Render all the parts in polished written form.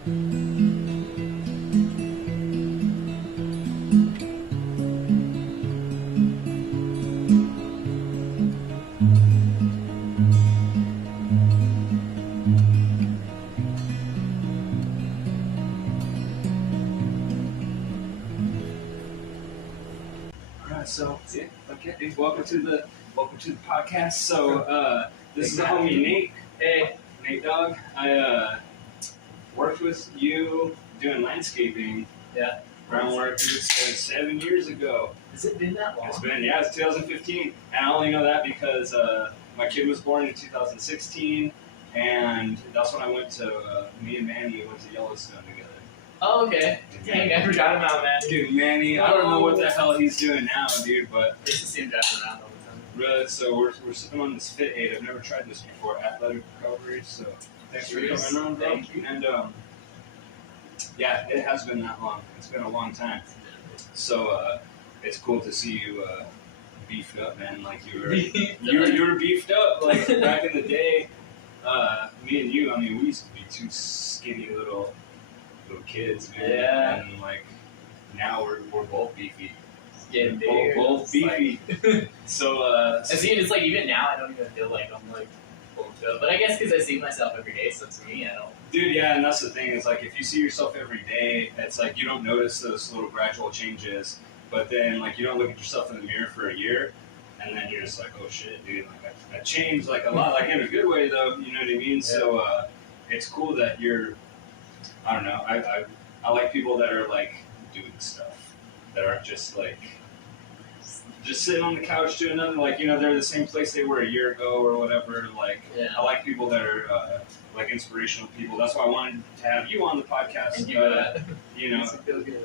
So okay, welcome to the podcast. So this is the homie Nate. Hey, Nate Dog. I worked with you doing landscaping. Yeah. Groundwork 7 years ago. Has it been that long? It's 2015, and I only know that because my kid was born in 2016, and that's when I went to me and Manny went to Yellowstone together. Oh, okay. Dang, I forgot about Manny. Dude, Manny, I don't know what the hell he's doing now, dude, but I used to see him driving around all the time. Really, so we're sitting on this Fit 8. I've never tried this before, athletic recovery. So thanks for coming on, bro. Thank you. And yeah, it has been that long. It's been a long time. So it's cool to see you beefed up, man. Like you were beefed up. Like back in the day, me and you. I mean, we used to be two skinny little kids, man. Yeah. And like now we're both beefy. Getting bigger. Both beefy. Like, so I see. It's like even now I don't even feel like I'm like bulked up. But I guess because I see myself every day, so to me I don't. Dude, yeah, and that's the thing. It's like if you see yourself every day, it's like you don't notice those little gradual changes. But then like you don't look at yourself in the mirror for a year, and then you're just like, oh shit, dude, like I changed like a lot, like in a good way though. You know what I mean? Yeah. So it's cool that you're. I don't know. I like people that are like doing stuff that aren't just like just sitting on the couch doing nothing. Like they're the same place they were a year ago or whatever. Like I like people that are like inspirational people. That's why I wanted to have you on the podcast.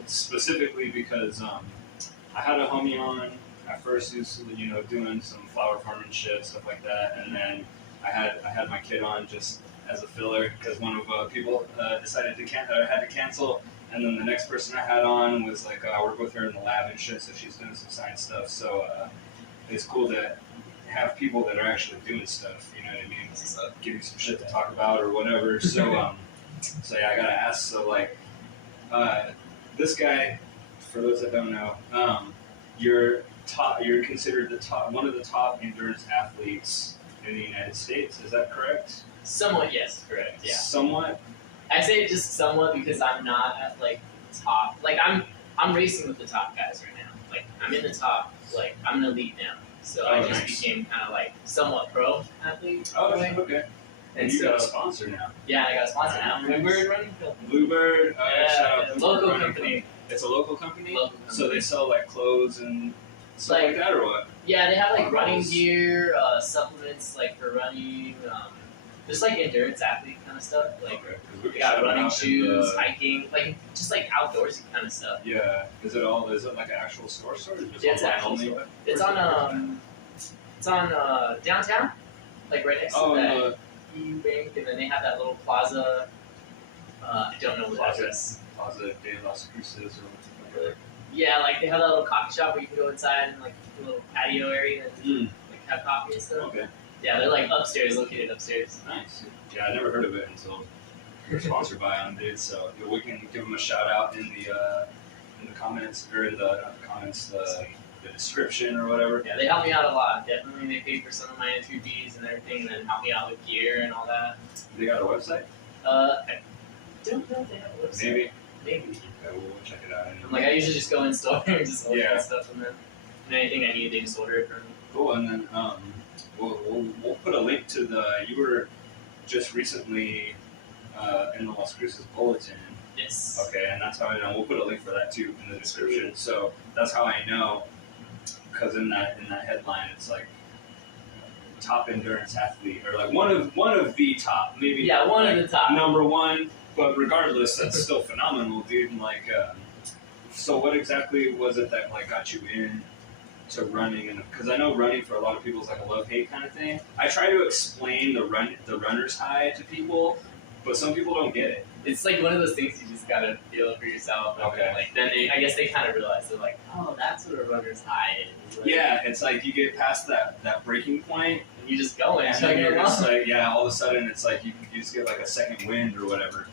Specifically because I had a homie on at first who's doing some flower farming shit, stuff like that, and then I had my kid on just as a filler because one of people decided to had to cancel, and then the next person I had on was like I work with her in the lab and shit, so she's doing some science stuff. So it's cool to have people that are actually doing stuff. You know what I mean? Give you some shit to talk about or whatever. So so yeah, I gotta ask. So like this guy, for those that don't know, you're considered one of the top endurance athletes in the United States. Is that correct? Somewhat, yes, correct. Yeah. Somewhat. I say just somewhat because I'm not at like the top. Like I'm racing with the top guys right now. Like I'm in the top. Like I'm an elite now. So I just became kind of like somewhat pro athlete. Oh, okay. And you got a sponsor now. Yeah, I got a sponsor now. Bluebird Running Company. Bluebird. Local company. It's a local company. Local company. So they sell like clothes and stuff like that, or what? Yeah, they have like running gear, supplements like for running. Just like endurance athlete kind of stuff. Like they got running shoes, hiking, like just like outdoorsy kind of stuff. Yeah. Is it like an actual store or just it's an actual store. It's on downtown, like right next to that bank, and then they have that little plaza. I don't know what that is. Plaza de las Cruces or whatever. Yeah, like they have that little coffee shop where you can go inside and like a little patio area and like have coffee and stuff. Okay. Yeah, they're like upstairs, located upstairs. Nice. Yeah, I never heard of it until you're sponsored by them, dude. So we can give them a shout out in the comments or in the comments, the description or whatever. Yeah, they help me out a lot. Definitely, they paid for some of my entry fees and everything, and then help me out with gear and all that. They got a website? I don't know if they have a website. Maybe. Okay, we'll check it out. Like I usually just go in store and just order stuff, and then anything I need, they just order it for me. Cool, and then we'll put a link to you were just recently in the Las Cruces Bulletin. Yes. Okay, and that's how I know. We'll put a link for that too in the description. So that's how I know, because in that headline it's like top endurance athlete or like one of the top, maybe. Yeah, one like of the top. Number one, but regardless, that's still phenomenal, dude. And like, so what exactly was it that like got you in to running? And because I know running for a lot of people is like a love-hate kind of thing. I try to explain the runner's high to people, but some people don't get it. It's like one of those things you just gotta feel it for yourself. Okay. Then I guess they kind of realize they're like, oh, that's what a runner's high is. Like, yeah, it's like you get past that breaking point, and you just go and then you're just like, yeah, all of a sudden it's like you just get like a second wind or whatever.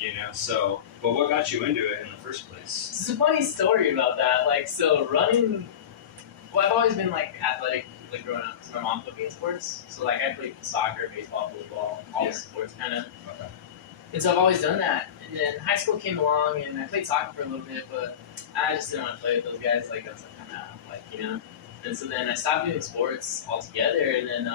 you know. So, but what got you into it in the first place? It's a funny story about that. Like, so running. Well, I've always been like athletic, like growing up, because my mom put me in sports. So like I played soccer, baseball, football, all the sports kind of. Okay. And so I've always done that. And then high school came along, and I played soccer for a little bit, but I just didn't want to play with those guys. Like I was like, kind of like, you know. And so then I stopped doing sports altogether. And then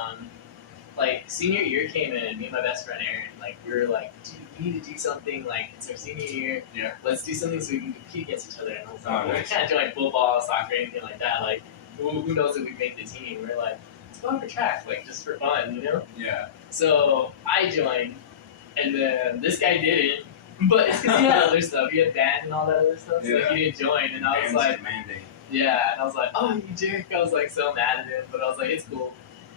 like senior year came in, me and my best friend Aaron, like we were like, dude, we need to do something. Like it's our senior year. Yeah. Let's do something so we can compete against each other. And I was like, Oh, well, nice. we can't do like football, soccer, anything like that. Like who knows if we make the team? We're like, let's go for track, like just for fun, you know? Yeah. So I joined, and then this guy didn't. But it's because he had other stuff. He had band and all that other stuff, so Yeah. he didn't join. And I was Band's like, demanding. yeah. And I was like, oh, you jerk. I was like so mad at him, but I was like, it's cool.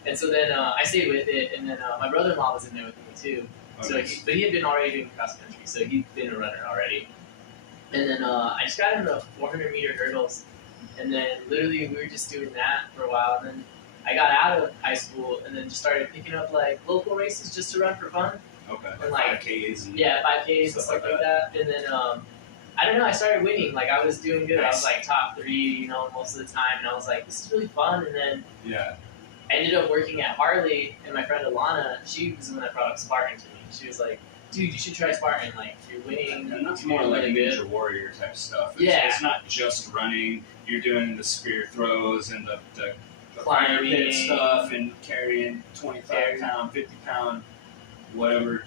And so then I stayed with it, and then my brother-in-law was in there with me too. So, Okay. but he had been already doing cross country, so he'd been a runner already. And then I just got into 400-meter hurdles, and then literally we were just doing that for a while. And then I got out of high school, and then just started picking up like local races just to run for fun. Okay. And, Like 5Ks and 5Ks and stuff like that. And then I don't know, I started winning. Like I was doing good. I was like top 3, you know, most of the time. And I was like, this is really fun. And then yeah. I ended up working at Harley, and my friend Alana, she was the one that brought up Spartan to me. She was like, dude, you should try Spartan. Like, you're winning. And that's you're more like really Ninja good. Warrior type stuff. It's not just running. You're doing the spear throws and the fire pit stuff and carrying 25-pound, 50-pound, whatever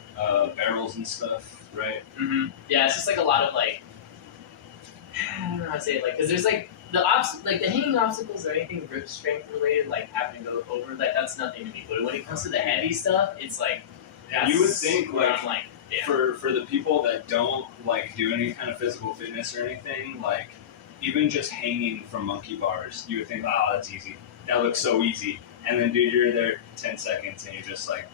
barrels and stuff, right? Mm-hmm. Yeah, it's just like a lot of like, I don't know how to say it, like, because there's like the hanging obstacles or anything grip strength related, like having to go over, like that's nothing to me. But when it comes to the heavy stuff, it's like, You would think where like I'm like, yeah. for the people that don't like do any kind of physical fitness or anything, like even just hanging from monkey bars, you would think, oh, that's easy. That looks so easy. And then, dude, you're there 10 seconds and you're just like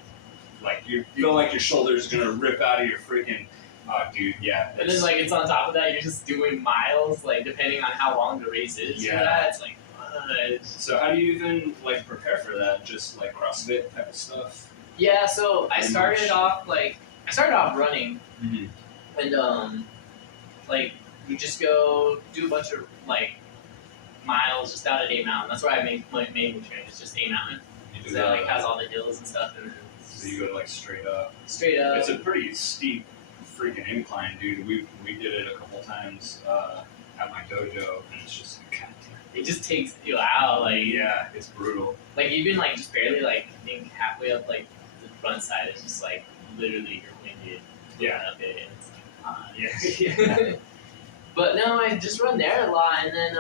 you feel like your shoulder's gonna rip out of your freaking. Oh, dude, yeah. And then like it's on top of that, you're just doing miles, like depending on how long the race is. Yeah. For that, it's like. So how do you even like prepare for that? Just like CrossFit type of stuff. Yeah, so I Pretty started much. off running, Mm-hmm. and like we just go do a bunch of like miles just out at A Mountain. That's where I made my main train. It's just A Mountain. You So it like has all the hills and stuff, and So you go like straight up. straight up. It's a pretty steep freaking incline, dude. We did it a couple times at my dojo, and it's just like, God damn. It just takes you out, like Yeah, it's brutal. like even like just barely like I think halfway up like the front side is just like literally you're winded. Yeah. Up it, and it's like, ah, Yeah. But no, I just run there a lot, and then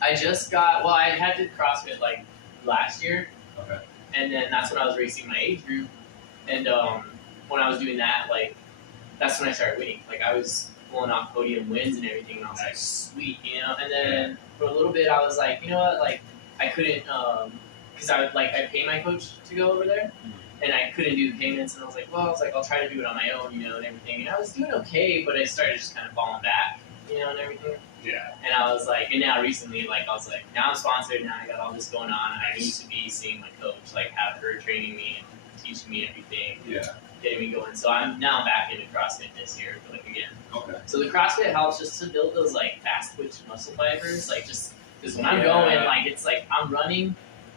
I just got I had to CrossFit like last year, Okay. and then that's when I was racing my age group, and when I was doing that, like that's when I started winning. Like I was pulling off podium wins and everything, and I was like, sweet, you know. And then for a little bit, I was like, you know what, like I couldn't, because I paid my coach to go over there. And I couldn't do the payments, and I was like, I'll try to do it on my own, you know, and everything. And I was doing okay, but I started just kind of falling back, you know, and everything. Yeah. And I was like, and now recently, like, I was like, now I'm sponsored, now I got all this going on. I need to be seeing my coach, like, have her training me and teaching me everything, Yeah. getting me going. So I'm back into CrossFit this year, like, again. Okay. So the CrossFit helps just to build those, like, fast twitch muscle fibers, like, just, because when I'm Yeah. going, like, it's like, I'm running.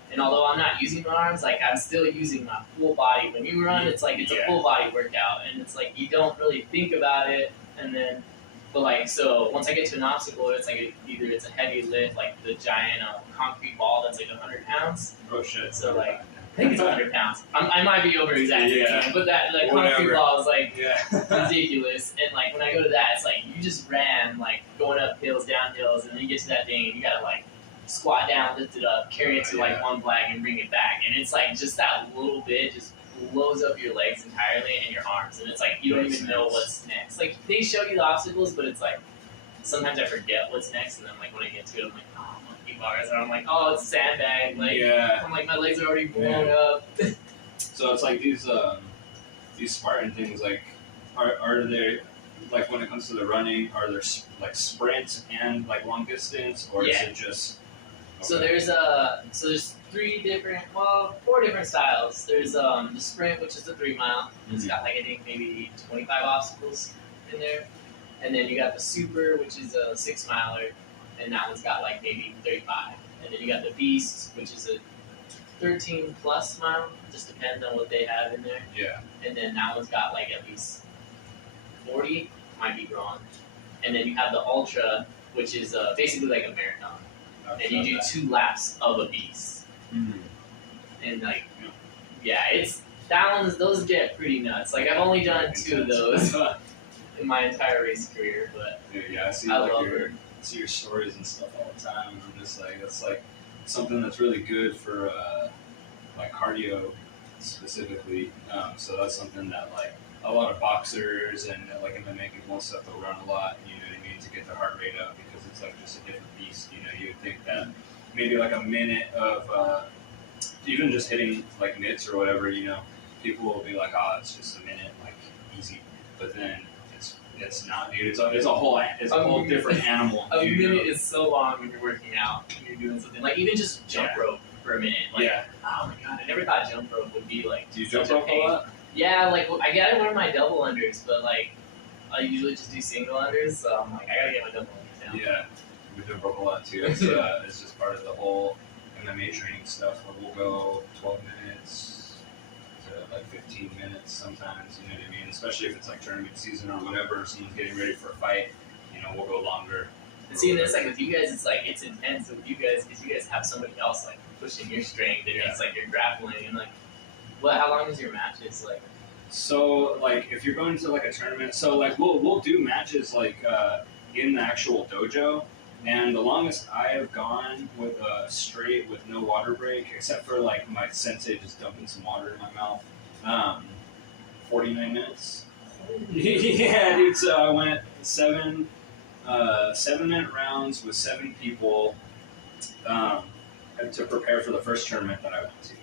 And although I'm not using my arms, like I'm still using my full body. When you run, it's like it's a full body workout, and it's like you don't really think about it. And then, but like so, once I get to an obstacle, it's like either it's a heavy lift, like the giant concrete ball that's like 100 pounds. Oh shit. So like I think it's 100 pounds. I might be over exaggerating, but that like concrete ball is like ridiculous. And like when I go to that, it's like you just ran like going up hills, down hills, and then you get to that thing, and you gotta like squat down, lift it up, carry it to like one flag, and bring it back. And it's like just that little bit just blows up your legs entirely and your arms. And it's like you don't even know what's next. Like they show you the obstacles, but it's like sometimes I forget what's next. And then like when I get to it, I'm like, oh, monkey bars. And I'm like, oh, it's a sandbag. Like I'm like, my legs are already blown up. So it's like these Spartan things. Like, are there like when it comes to the running, are there like sprints and like long distance, or is it just? Okay. So there's four different styles. There's the sprint, which is a 3 mile. It's got like I think maybe 25 obstacles in there, and then you got the super, which is a 6 miler, and that one's got like maybe 35. And then you got the beast, which is a 13 plus mile. Just depends on what they have in there. Yeah. And then that one's got like at least 40. Might be wrong. And then you have the ultra, which is basically like a marathon, and you do 2 laps of a beast. Mm-hmm. And like, yeah, it's that one's those get pretty nuts. Like I've only done 2 of those in my entire race career, but yeah, I see see your stories and stuff all the time. And I'm just like, that's like something that's really good for like cardio specifically. So that's something that like a lot of boxers and like MMA people and stuff they'll run a lot. You know what I mean, to get their heart rate up because it's like just a different beast. You know, you would think that maybe like a minute of even just hitting like mitts or whatever. You know, people will be like, oh, it's just a minute, like easy. But then it's not, dude. It's a whole different animal. A minute is so long when you're working out and you're doing something like even just jump rope for a minute. Like, oh my god, I never thought jump rope would be like. Do you jump rope a lot? Yeah, like I gotta wear my double unders, but like I usually just do single unders, so I'm like I gotta get my double unders down. Yeah, we jump rope a lot too. It's just part of the whole MMA training stuff where we'll go 12 minutes to like 15 minutes sometimes. You know what I mean? Especially if it's like tournament season or whatever, if someone's getting ready for a fight. You know, we'll go longer. And see, it's like with you guys, it's like it's intense with you guys because you guys have somebody else like pushing your strength, and it's like you're grappling and like. Well, how long is your matches like? So like if you're going to like a tournament, so like we'll do matches like in the actual dojo, and the longest I have gone with straight with no water break, except for like my sensei just dumping some water in my mouth, 49 minutes. Yeah, dude. So I went 7-minute rounds with 7 people to prepare for the first tournament that I went to.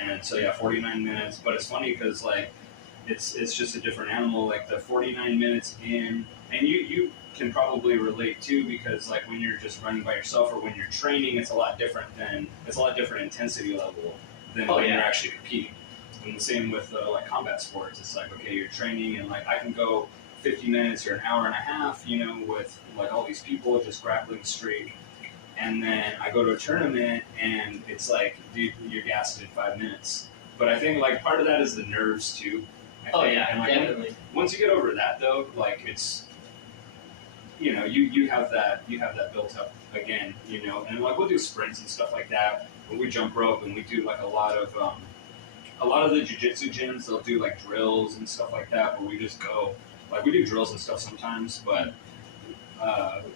And so yeah, 49 minutes. But it's funny because like it's just a different animal. Like the 49 minutes in, and you can probably relate too because like when you're just running by yourself or when you're training, it's a lot different intensity level than when you're actually competing. And the same with like combat sports. It's like okay, you're training and like I can go 50 minutes or an hour and a half, you know, with like all these people just grappling straight. And then I go to a tournament, and it's like, dude, you're gassed in 5 minutes. But I think like part of that is the nerves too. I think. And, like, definitely. Once you get over that, though, like it's, you know, you have that built up again, you know. And like we'll do sprints and stuff like that. When we jump rope, and we do like a lot of the jiu-jitsu gyms, they'll do like drills and stuff like that, where we just go. Like we do drills and stuff sometimes, but.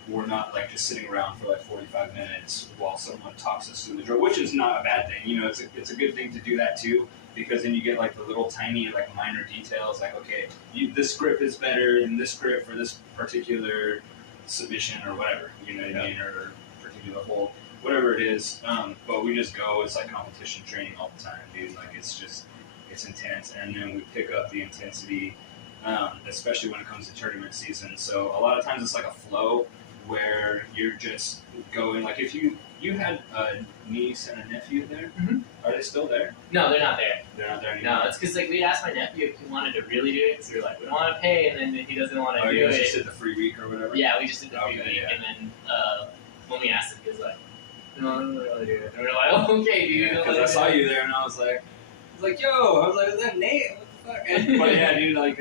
We're not like just sitting around for like 45 minutes while someone talks us through the drill, which is not a bad thing. You know, it's a good thing to do that too, because then you get like the little tiny like minor details, like okay, this grip is better than this grip for this particular submission or whatever. You know what I mean, or particular hold, whatever it is. But we just go. It's like competition training all the time, dude. Like it's intense, and then we pick up the intensity. Especially when it comes to tournament season. So a lot of times it's like a flow where you're just going, like if you had a niece and a nephew there, Are they still there? No, they're not there. They're not there anymore? No, it's because like we asked my nephew if he wanted to really do it, because we were like, we don't want to pay, and then he doesn't want to do you it. just did the free week or whatever? Yeah, we just did the free week, yeah. and then when we asked him, he was like, no, I don't really do it. And we were like, oh, okay, dude. Because I saw you there, and I was like, yo, I was like, is that Nate? What the fuck? But yeah, dude, like,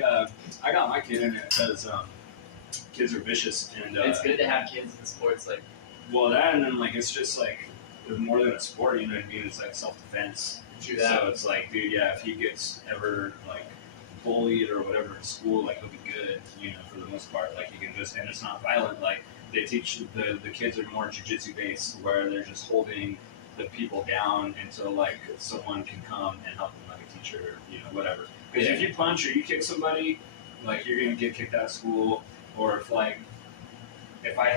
I got my kid in it because kids are vicious, and it's good to have kids in sports, like. Well, that, and then like it's just like more than a sport, you know what I mean? It's like self-defense. True that. So it's like, dude, yeah, if he gets ever like bullied or whatever in school, like he'll be good, you know, for the most part. Like he can just, and it's not violent. Like they teach the kids are more jiu-jitsu based, where they're just holding the people down until like someone can come and help them, like a teacher, you know, whatever. Because if you punch or you kick somebody, like you're gonna get kicked out of school, or if I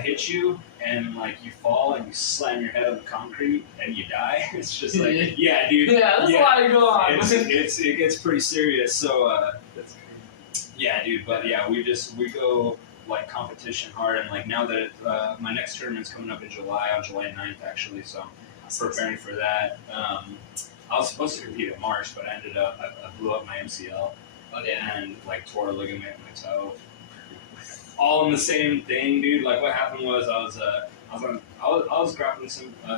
hit you and like you fall and you slam your head on the concrete and you die, it's just like, yeah, dude. Yeah, that's why I go on. It gets pretty serious. So, that's crazy. Yeah, dude. But yeah, we go like competition hard, and like now that my next tournament's coming up in July, on July 9th actually. So preparing for that. I was supposed to compete in March, but I ended up I blew up my MCL and like tore a ligament in my toe. All in the same thing, dude. Like what happened was I was grappling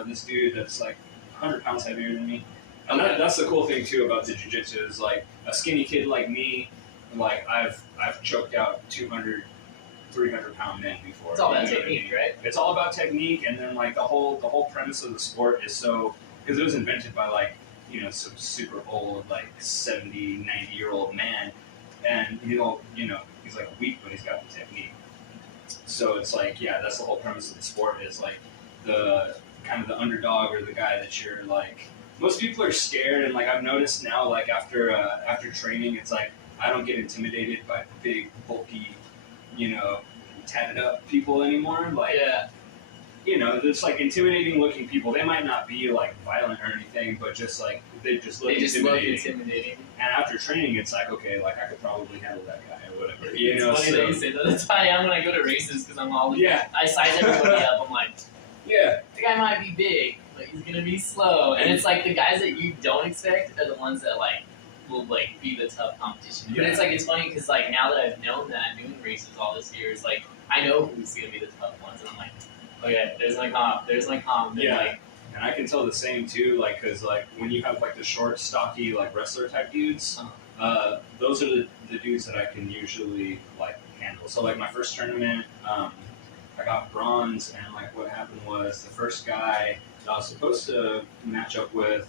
this dude that's like 100 pounds heavier than me. And that's the cool thing too about the jiu-jitsu is like a skinny kid like me, like I've choked out 200, 300-pound men before. It's all about technique, right? It's all about technique, and then like the whole premise of the sport is so because it was invented by like some super old like 70, 90-year-old man, and he's like weak, but he's got the technique. So it's like that's the whole premise of the sport is like the kind of the underdog or the guy that you're like. Most people are scared, and like I've noticed now, like after training, it's like I don't get intimidated by big, bulky, tatted up people anymore. Like, there's like intimidating looking people. They might not be like violent or anything, but just like they just look intimidating. And after training, it's like okay, like I could probably handle that guy or whatever. It's funny that you say that. That's why I am when I go to races because I'm all I size everybody up. I'm like, the guy might be big, but he's gonna be slow. And it's like the guys that you don't expect are the ones that like will like be the tough competition. But it's like it's funny because like now that I've known that doing races all this year, it's like I know who's gonna be the tough ones, and I'm like, okay, there's my comp. And I can tell the same too, like because like when you have like the short, stocky like wrestler type dudes, those are the dudes that I can usually like handle. So like my first tournament, I got bronze, and like what happened was the first guy that I was supposed to match up with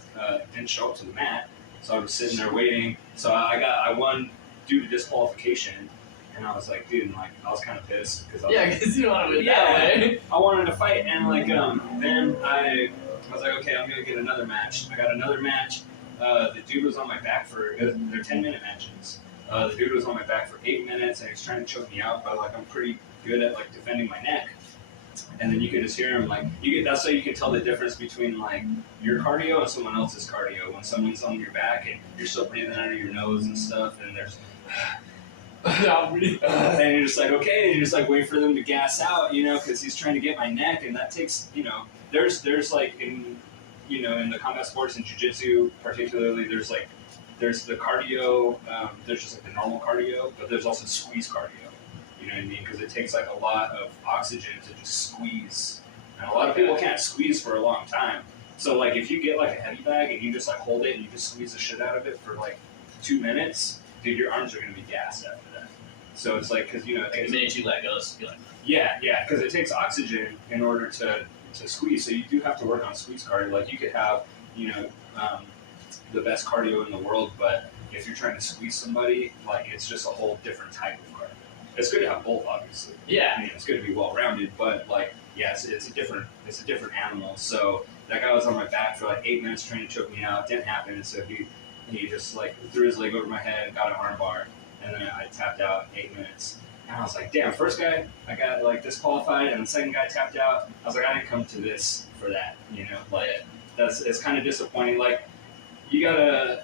didn't show up to the mat, so I was sitting there waiting. So I won due to disqualification, and I was like, dude, and like I was kind of pissed because you don't want to win that way. I wanted to fight, and like then I was like, okay, I'm gonna get another match. I got another match. The dude was on my back for they're 10-minute matches. The dude was on my back for 8 minutes, and he was trying to choke me out, but like I'm pretty good at like defending my neck. And then you could just hear him like that's how you can tell the difference between like your cardio and someone else's cardio. When someone's on your back and you're still breathing out of your nose and stuff, and there's and you're just like okay, and you're just like waiting for them to gas out, because he's trying to get my neck, and that takes there's like in in the combat sports and jiu-jitsu particularly there's the cardio, there's just like the normal cardio, but there's also squeeze cardio. You know what I mean? Because it takes like a lot of oxygen to just squeeze, and a lot of people can't squeeze for a long time. So like if you get like a heavy bag and you just like hold it and you just squeeze the shit out of it for like 2 minutes, dude, your arms are gonna be gassed after that. So it's like because like the minute you let go, it's like because it takes oxygen in order to squeeze. So you do have to work on squeeze cardio. Like you could have the best cardio in the world, but if you're trying to squeeze somebody, like it's just a whole different type of cardio. It's good to have both, obviously. Yeah. I mean, it's good to be well-rounded, but like, it's a different animal. So that guy was on my back for like 8 minutes trying to choke me out. It didn't happen. And so he just like threw his leg over my head, got an arm bar, and then I tapped out in 8 minutes. And I was like, damn, first guy I got like disqualified, and the second guy tapped out. I was like, I didn't come to this for that, Like it's kind of disappointing. Like you gotta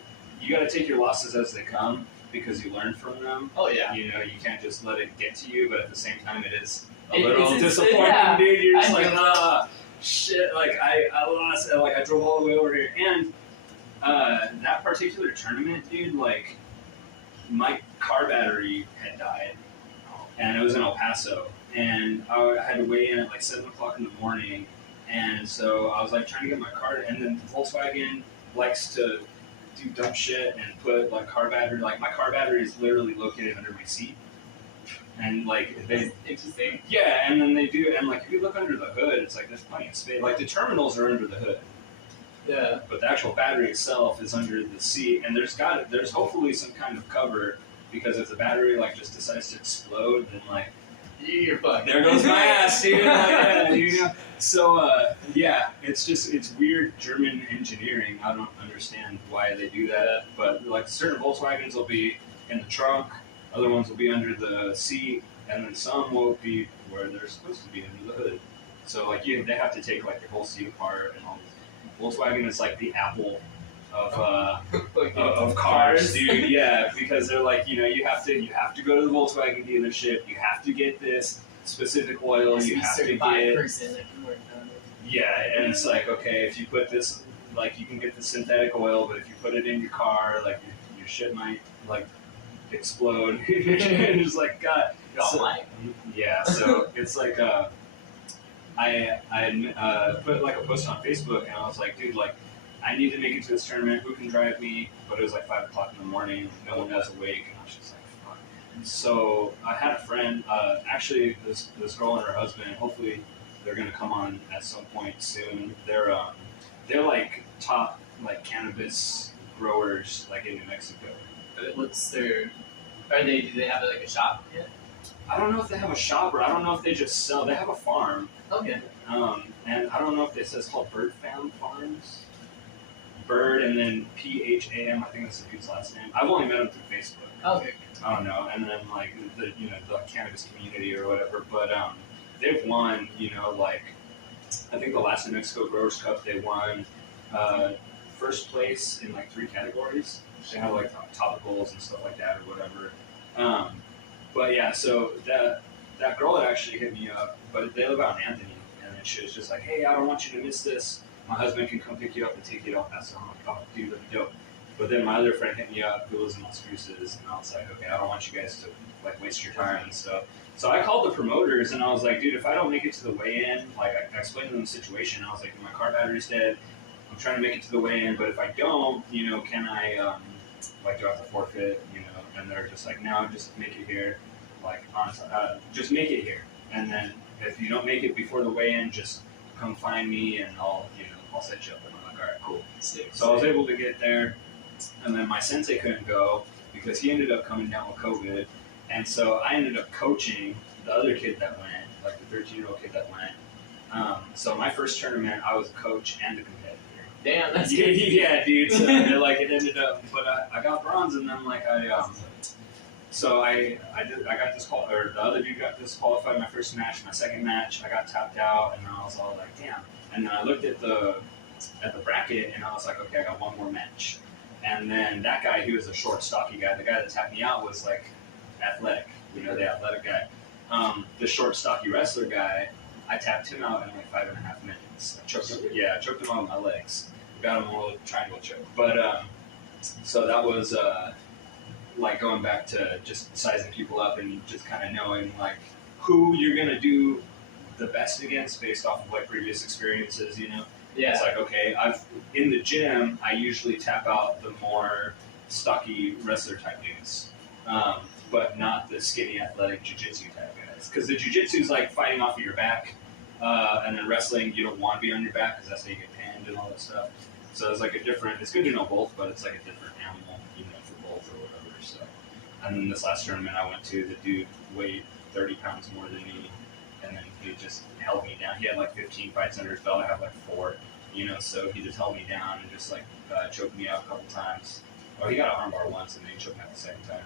take your losses as they come, because you learn from them. Oh yeah. You can't just let it get to you, but at the same time it is a little disappointing, dude. You're just like, shit, like I lost, and like I drove all the way over here. And that particular tournament, dude, like my car battery had died, and it was in El Paso, and I had to weigh in at like 7 o'clock in the morning, and so I was like trying to get my car, and then Volkswagen likes to do dumb shit and put like car battery. Like my car battery is literally located under my seat, and like interesting. Yeah, and then they do, and like if you look under the hood, it's like there's plenty of space. Like the terminals are under the hood. Yeah. But the actual battery itself is under the seat, and there's hopefully some kind of cover, because if the battery like just decides to explode, then like you're fucked. There goes my ass, dude. So it's weird German engineering. I don't understand why they do that, but like certain Volkswagens will be in the trunk, other ones will be under the seat, and then some will be where they're supposed to be under the hood. So like they have to take like the whole seat apart and all this. Volkswagen is like the Apple of cars, dude. Yeah, because they're like, you have to go to the Volkswagen dealership. You have to get this specific oil. You have to get. Yeah, and it's like, okay, if you put this, like, you can get the synthetic oil, but if you put it in your car, like, your shit might, like, explode. And it's like, God. So, yeah, so it's like, I put, like, a post on Facebook, and I was like, dude, like, I need to make it to this tournament. Who can drive me? But it was like 5 o'clock in the morning. No one was awake, and I was just like, fuck. So I had a friend, actually, this girl and her husband. Hopefully, they're gonna come on at some point soon. They're like top like cannabis growers like in New Mexico. What's their? Do they have like a shop yet? I don't know if they have a shop or I don't know if they just sell. They have a farm. Okay. And I don't know if it says called Bird Fam Farms. Bird and then PHAM. I think that's the dude's last name. I've only met him through Facebook. Okay. I don't know. And then like the the cannabis community or whatever. But they've won. Like I think the last New Mexico Growers Cup they won first place in like 3 categories. They have like topicals and stuff like that or whatever. But yeah, so that girl had actually hit me up, but they live out in Anthony, and then she was just like, hey, I don't want you to miss this. My husband can come pick you up and take you out past the home. I'm like, oh, dude, that'd be dope. But then my other friend hit me up who lives in Las Cruces, and I was like, okay, I don't want you guys to like waste your time and stuff. So I called the promoters, and I was like, dude, if I don't make it to the weigh-in, like I explained to them the situation. I was like, my car battery's dead. I'm trying to make it to the weigh-in, but if I don't, can I like do I have to forfeit? And they're just like, no, just make it here. Like, just make it here. And then if you don't make it before the weigh-in, just come find me and I'll set you up. And I'm like, all right, cool. So I was able to get there. And then my sensei couldn't go because he ended up coming down with COVID. And so I ended up coaching the other kid that went, like the 13-year-old kid that went. So my first tournament, I was a coach and a competitor. Damn, that's good. Yeah, dude. So like it ended up, but I got bronze, and then like so I got disqualified, or the other dude got disqualified my first match. My second match, I got tapped out, and then I was all like, damn. And then I looked at the bracket, and I was like, okay, I got one more match. And then that guy, he was a short, stocky guy. The guy that tapped me out was like athletic, the athletic guy. The short, stocky wrestler guy, I tapped him out in like 5.5 minutes. I choked him out with my legs. Got him a little triangle choke. But so that was like going back to just sizing people up and just kind of knowing like who you're gonna do the best against based off of like previous experiences. Yeah. It's like, okay, in the gym I usually tap out the more stocky wrestler type dudes, but not the skinny athletic jiu-jitsu type guys. Because the jiu-jitsu is like fighting off of your back, and then wrestling you don't want to be on your back because that's how you get pinned and all that stuff. So it's like it's good to know both, but it's like a different animal, for both or whatever. So, and then this last tournament I went to, the dude weighed 30 pounds more than me, and then he just held me down. He had like 15 fights under his belt. I have like 4, so he just held me down and just like choked me out a couple times. Oh, he got an armbar once and then he choked me out the second time.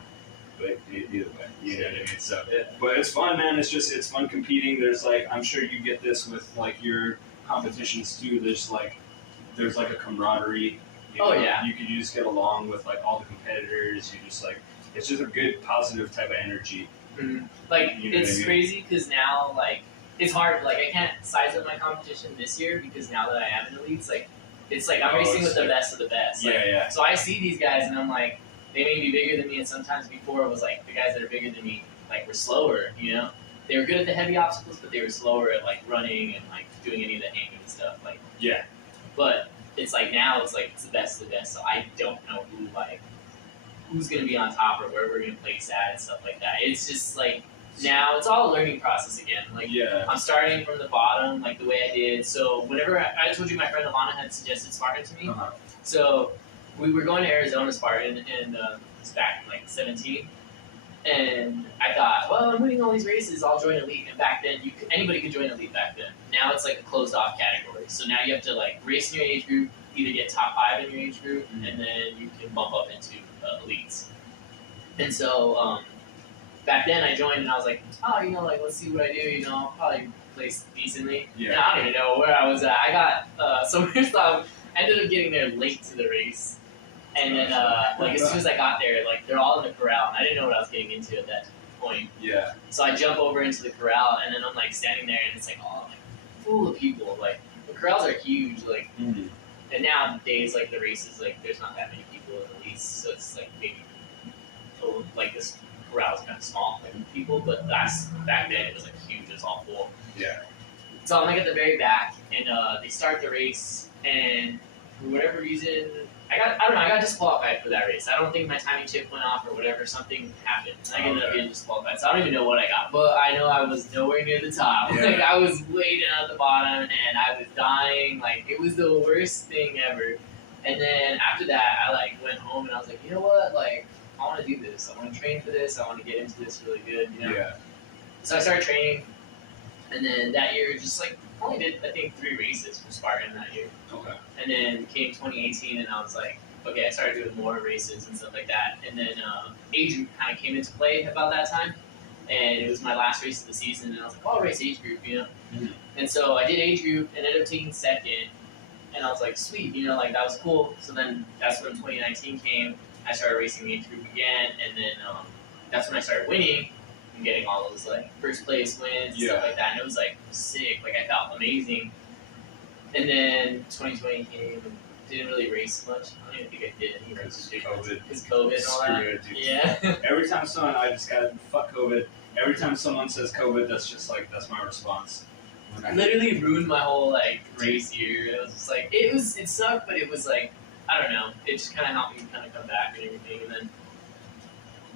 But either way, you know what I mean? So, but it's fun, man. It's fun competing. There's like, I'm sure you get this with like your competitions too. There's like a camaraderie. Yeah. You just get along with like all the competitors. You just like, it's just a good positive type of energy. Mm-hmm. Like it's crazy because now like it's hard. Like I can't size up my competition this year because now that I am in elites, like it's like I'm racing with the best of the best. Like, yeah. So I see these guys and I'm like, they may be bigger than me, and sometimes before it was like the guys that are bigger than me like were slower. They were good at the heavy obstacles, but they were slower at like running and like doing any of the hanging stuff. Like yeah. But it's like now it's like it's the best of the best. So I don't know who's gonna be on top or where we're gonna place at and stuff like that. It's just like now it's all a learning process again. Like I'm starting from the bottom, like the way I did. So whenever I told you my friend Alana had suggested Spartan to me, so we were going to Arizona Spartan and it's back in like 17. And I thought, well, I'm winning all these races, I'll join elite. And back then, anybody could join elite back then. Now it's like a closed off category. So now you have to like race in your age group, either get top 5 in your age group, and then you can bump up into elites. And so back then I joined and I was like, oh, like let's see what I do. I'll probably place decently. Yeah. And I don't even know where I was at. I got so first off, I ended up getting there late to the race. And then, like, as soon as I got there, like, they're all in the corral, and I didn't know what I was getting into at that point. Yeah. So I jump over into the corral, and then I'm, like, standing there, and it's, like, all, like, full of people. Like, the corrals are huge, like, Mm-hmm. and nowadays, like, the races, like, there's not that many people at least, so it's like maybe total, like, this corral's kind of small, like, people, but back then it was like huge, it was all full. Yeah. So I'm like at the very back, and they start the race, and for whatever reason, I got disqualified for that race. I don't think my timing chip went off or whatever. Something happened. I ended up getting disqualified. So I don't even know what I got, but I know I was nowhere near the top. Yeah. Like I was way down at the bottom, and I was dying. Like it was the worst thing ever. And then after that, I like went home and I was like, you know what? Like I want to do this. I want to train for this. I want to get into this really good. You know. Yeah. So I started training, and then that year, just like only did I think 3 races for Spartan that year. Okay. And then came 2018, and I was like, okay, I started doing more races and stuff like that. And then age group kind of came into play about that time, and it was my last race of the season. And I was like, oh, I'll race age group, you know. Mm-hmm. And so I did age group, and ended up taking second. And I was like, sweet, you know, like that was cool. So then that's when 2019 came. I started racing the age group again, and then that's when I started winning. Getting all those like first place wins and stuff like that, and it was like sick. Like I felt amazing. And then 2020 came and didn't really race much. I don't even think I did. You know, Because COVID. Because COVID and all that. It, dude. Yeah. Every time someone, I just got fuck COVID. Every time someone says COVID, that's just like that's my response. Literally ruined my whole like race year. It was just like it sucked, but it was like I don't know. It just kind of helped me kind of come back and everything, and then.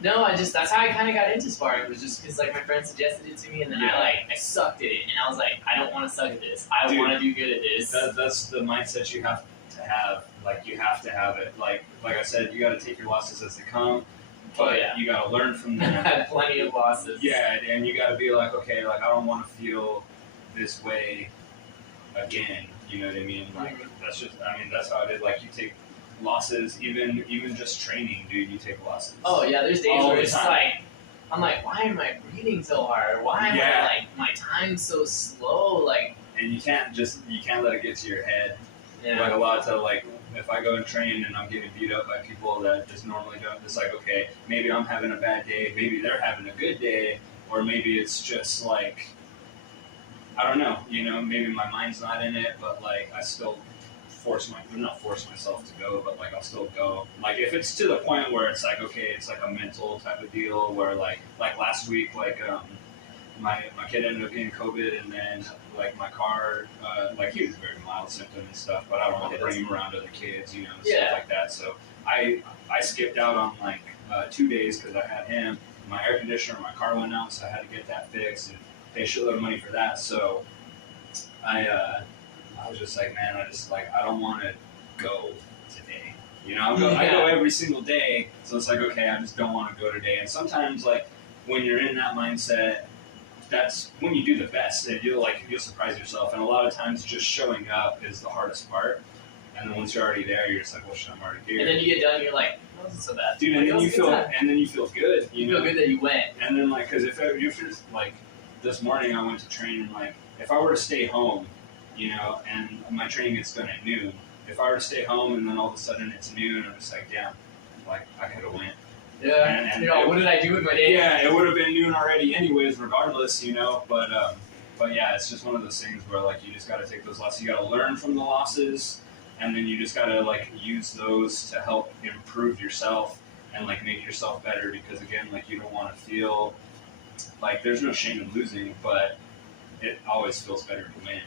No, that's how I kind of got into sparring, was just because like my friend suggested it to me, and then I sucked at it, and I was like, I don't want to suck at this. I want to do good at this. That's the mindset you have to have. Like you have to have it. Like I said, you got to take your losses as they come, but you got to learn from them. I had plenty of losses. Yeah, and you got to be like, okay, like I don't want to feel this way again. You know what I mean? Like that's just, I mean, that's how I did. Like you take losses, even just training, dude. You take losses. Oh yeah, there's days all where the it's time. like, I'm like, why am I breathing so hard? Why am I like my time's so slow? Like, and you can't let it get to your head. Yeah. Like a lot of times, like if I go and train and I'm getting beat up by people that just normally don't, it's like, okay, maybe I'm having a bad day, maybe they're having a good day, or maybe it's just like, I don't know, you know, maybe my mind's not in it, but like I still not force myself to go, but like I'll still go. Like if it's to the point where it's like, okay, it's like a mental type of deal where like last week, like my kid ended up getting COVID, and then like my car, like he was very mild symptom and stuff, but I don't want to bring him around other kids, you know, stuff like that. So I skipped out on like 2 days because I had him. My air conditioner, my car went out, so I had to get that fixed and pay a shitload of money for that. So I was just like, man, I don't want to go today. You know, I go every single day, so it's like, okay, I just don't want to go today. And sometimes, like, when you're in that mindset, that's when you do the best, and you'll surprise yourself. And a lot of times, just showing up is the hardest part. And then once you're already there, you're just like, well, shit, I'm already here. And then you get done, you're like, it wasn't so bad. Dude, and then you feel good. You feel good that you went. And then, like, because if like this morning, I went to train, and like, if I were to stay home, you know, and my training gets done at noon. If I were to stay home and then all of a sudden it's noon, I'm just like, damn, like I could have went. Yeah. And you know, what did I do with my day? Yeah, it would have been noon already, anyways, regardless, you know. But yeah, it's just one of those things where like you just got to take those losses. You got to learn from the losses, and then you just got to like use those to help improve yourself and like make yourself better. Because again, like you don't want to feel like there's no shame in losing, but it always feels better to win.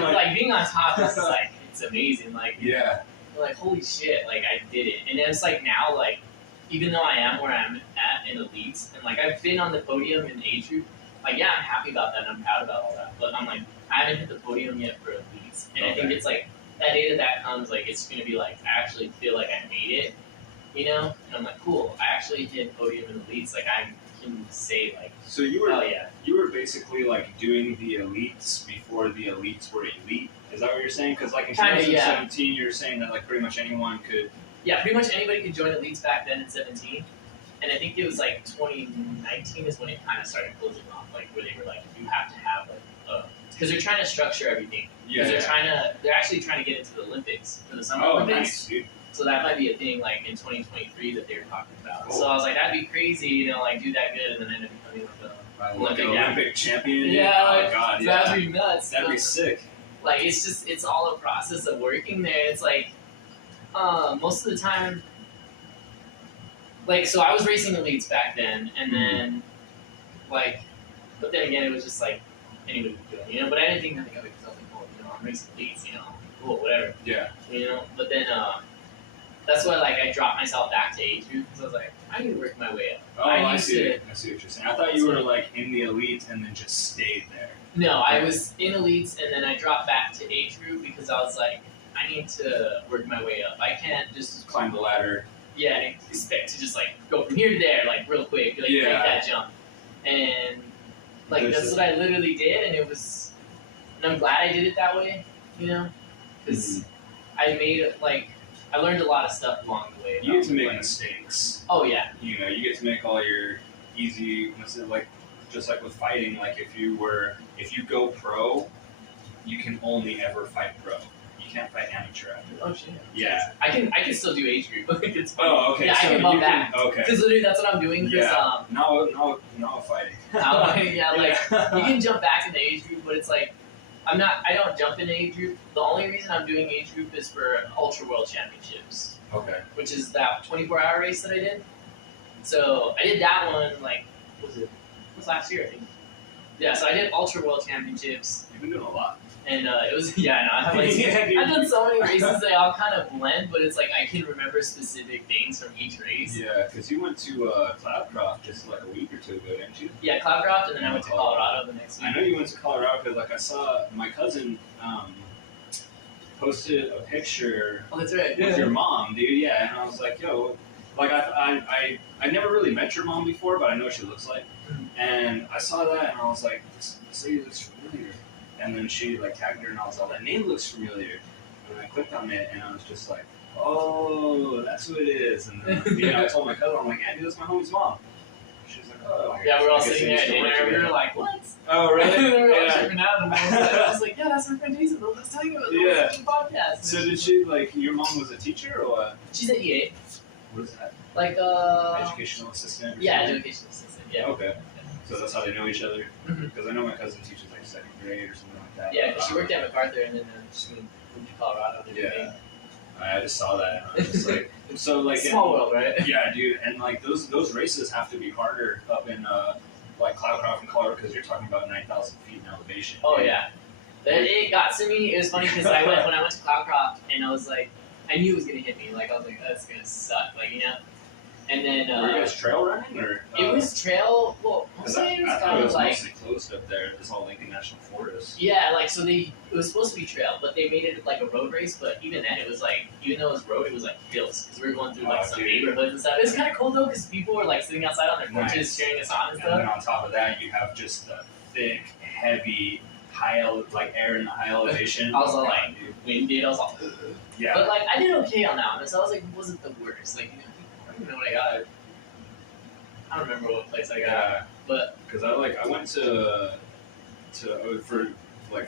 Like being on top is like it's amazing. Like yeah, like holy shit, like I did it. And it's like now, like even though I am where I'm at in elites, and like I've been on the podium in age group, like yeah, I'm happy about that. And I'm proud about all that. But I'm like I haven't hit the podium yet for elites, and I think it's like that day that comes, like it's gonna be like I actually feel like I made it, you know. And I'm like cool, I actually hit podium in elites. Like I can say like so you were hell yeah. You were basically like doing the elites before the elites were elite. Is that what you're saying? Because like in 2017, you're saying that like pretty much anyone could. Yeah, pretty much anybody could join elites back then in 17, and I think it was like 2019 is when it kind of started closing off, like where they were like you have to have like because they're trying to structure everything. Yeah. They're actually trying to get into the Olympics for the Summer Olympics. Nice, dude. So that might be a thing like in 2023 that they were talking about. Cool. So I was like, that'd be crazy, you know, like do that good and then end up becoming like Olympic champion. Yeah, Oh like, god, that'd be nuts. That'd be sick. Like it's all a process of working there. It's like most of the time, like so I was racing elites back then, and then like, but then again it was just like anybody could do it, you know. But I didn't think nothing of it because I was like, oh, you know, I'm racing elites, you know, cool, whatever, Yeah. you know. But then that's why like I dropped myself back to age group because I was like, I need to work my way up. Oh, I see. To, I see what you're saying. I thought you were like in the elites and then just stayed there. No, I was in elites and then I dropped back to age group because I was like, I need to work my way up. I can't just climb the ladder. Yeah, and expect to just like go from here to there like real quick, like make that jump. And like that's what I literally did, and it was, and I'm glad I did it that way, you know, because I made like I learned a lot of stuff along the way. You get to make mistakes. Oh yeah. You know, you get to make all your easy mistakes, like just like with fighting. Like if you go pro, you can only ever fight pro. You can't fight amateur. Oh shit. Yeah. I can still do age group. It's funny. Oh okay. Yeah, so I can bump back. Okay. Because literally that's what I'm doing. Yeah. No fighting. Yeah, like you can jump back in the age group, but it's like I don't jump in age group. The only reason I'm doing age group is for Ultra World Championships. Okay. Which is that 24-hour race that I did. So I did that one like it was last year I think. Yeah, so I did Ultra World Championships. You've been doing a lot. And it was I have like I've done so many races they all kind of blend, but it's like I can remember specific things from each race. Yeah, because you went to Cloudcroft just like a week or two ago, didn't you? Yeah, Cloudcroft, and then I went to Colorado the next week. I know you went to Colorado because like I saw my cousin posted a picture that's right. with your mom, dude. Yeah, and I was like, yo, like I never really met your mom before, but I know what she looks like. And I saw that and I was like, this lady looks familiar. And then she like tagged her and I was like, that name looks familiar. And I clicked on it and I was just like, oh, that's who it is. And then I told my cousin, I'm like, yeah, dude, that's my homie's mom. She's like, oh. Yeah, we're all sitting there and we were like, what? Oh, really? We were all tripping out and I was like, yeah, that's my friend Jason. I was telling you about the podcast. So did she, like, your mom was a teacher or what? She's at EA. What is that? Like, educational assistant? Yeah, educational assistant, yeah. Okay. So that's how they know each other? Because I know my cousin teaches like second grade or something like that. Yeah, because she worked at MacArthur and then she moved to Colorado. Yeah. I just saw that and I was just like, so like small world, right? Yeah, dude, and like those races have to be harder up in like Cloudcroft and Colorado because you're talking about 9,000 feet in elevation. Oh yeah, it got to me. It was funny because when I went to Cloudcroft and I was like, I knew it was gonna hit me. Like I was like, that's gonna suck, like you know. And then were you guys trail running or? It was trail. Well, mostly it was kind of like mostly closed up there. This all Lincoln National Forest. Yeah, like so it was supposed to be trail, but they made it like a road race. But even then, it was like even though it was road, it was like hills because we were going through like some neighborhoods and stuff. It was kind of cool though because people were like sitting outside on their porches cheering us on and stuff. And then on top of that, you have just the thick, heavy, like air in the high elevation. I was all like winded. I was all yeah. But like I did okay on that one, so I was like, it wasn't the worst. Like you know. I don't know what I got. I don't remember what place I got, but because I went to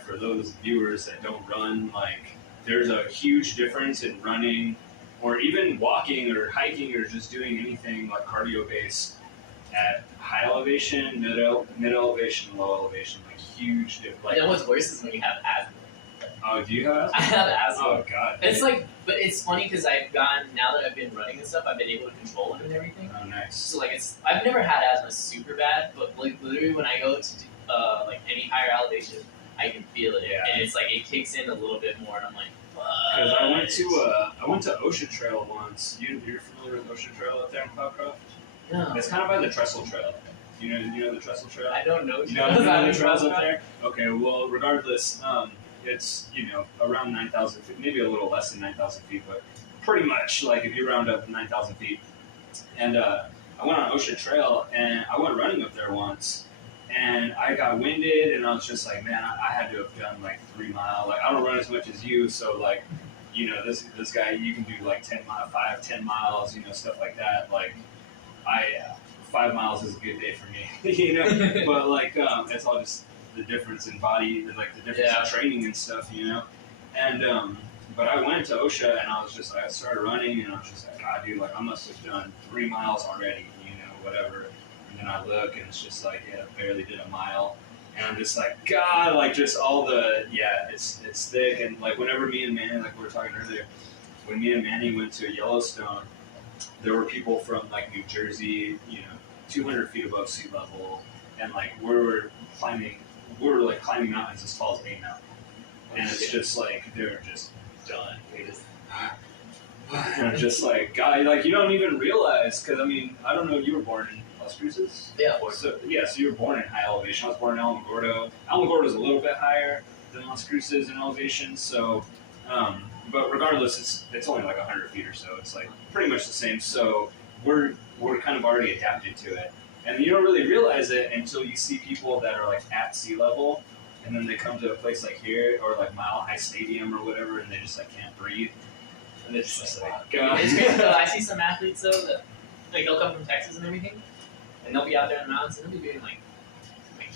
for those viewers that don't run, like there's a huge difference in running, or even walking or hiking or just doing anything like cardio based at high elevation, mid elevation, low elevation, like huge difference. Like, what's worse is when you have asthma. Oh, do you have asthma? I have asthma. Oh god. It's like, but it's funny because I've gotten, now that I've been running and stuff, I've been able to control it and everything. Oh, nice. So like I've never had asthma super bad, but like literally when I go to like any higher elevation, I can feel it, and it's like it kicks in a little bit more, and I'm like, because I went to Ocean Trail once. You're familiar with Ocean Trail up there in Cloudcroft? No. It's kind of by the Trestle Trail. You know the Trestle Trail? I don't know. You know the trails up there? Okay, well, regardless, it's, around 9,000 feet, maybe a little less than 9,000 feet, but pretty much, like, if you round up 9,000 feet. And I went on Ocean Trail, and I went running up there once, and I got winded, and I was just like, man, I had to have done, like, 3 miles. Like, I don't run as much as you, so, like, this guy, you can do, like, 10 miles, stuff like that. Like, 5 miles is a good day for me, but, like, it's all just the difference in body, like the difference in training and stuff, And but I went to OSHA and I started running and I was just like, God, dude, like I must have done 3 miles already, whatever. And then I look and it's just like, I barely did a mile. And I'm just like, God, like just all the, it's thick. And like whenever me and Manny, like we were talking earlier, when me and Manny went to Yellowstone, there were people from like New Jersey, 200 feet above sea level, and like we were climbing mountains as tall as A Mountain, and it's just like they're just done. They just, and I'm just like, God, like you don't even realize, because I mean, I don't know, you were born in Las Cruces? Yeah. So you were born in high elevation. I was born in Alamogordo. Alamogordo is a little bit higher than Las Cruces in elevation, so. But regardless, it's only like 100 feet or so. It's like pretty much the same. So we're kind of already adapted to it, and you don't really realize it until you see people that are like at sea level, and then they come to a place like here or like Mile High Stadium or whatever, and they just like can't breathe, and it's just like God. It's crazy though. I see some athletes though that like they'll come from Texas and everything, and they'll be out there in the mountains and they'll be doing like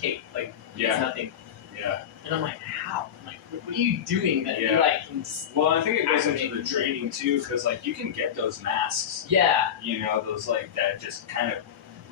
cake, like it's nothing. Yeah. And I'm like, how? I'm like, what are you doing that you like can Well, I think it goes into the training too, because like you can get those masks. Yeah. Those like that just kind of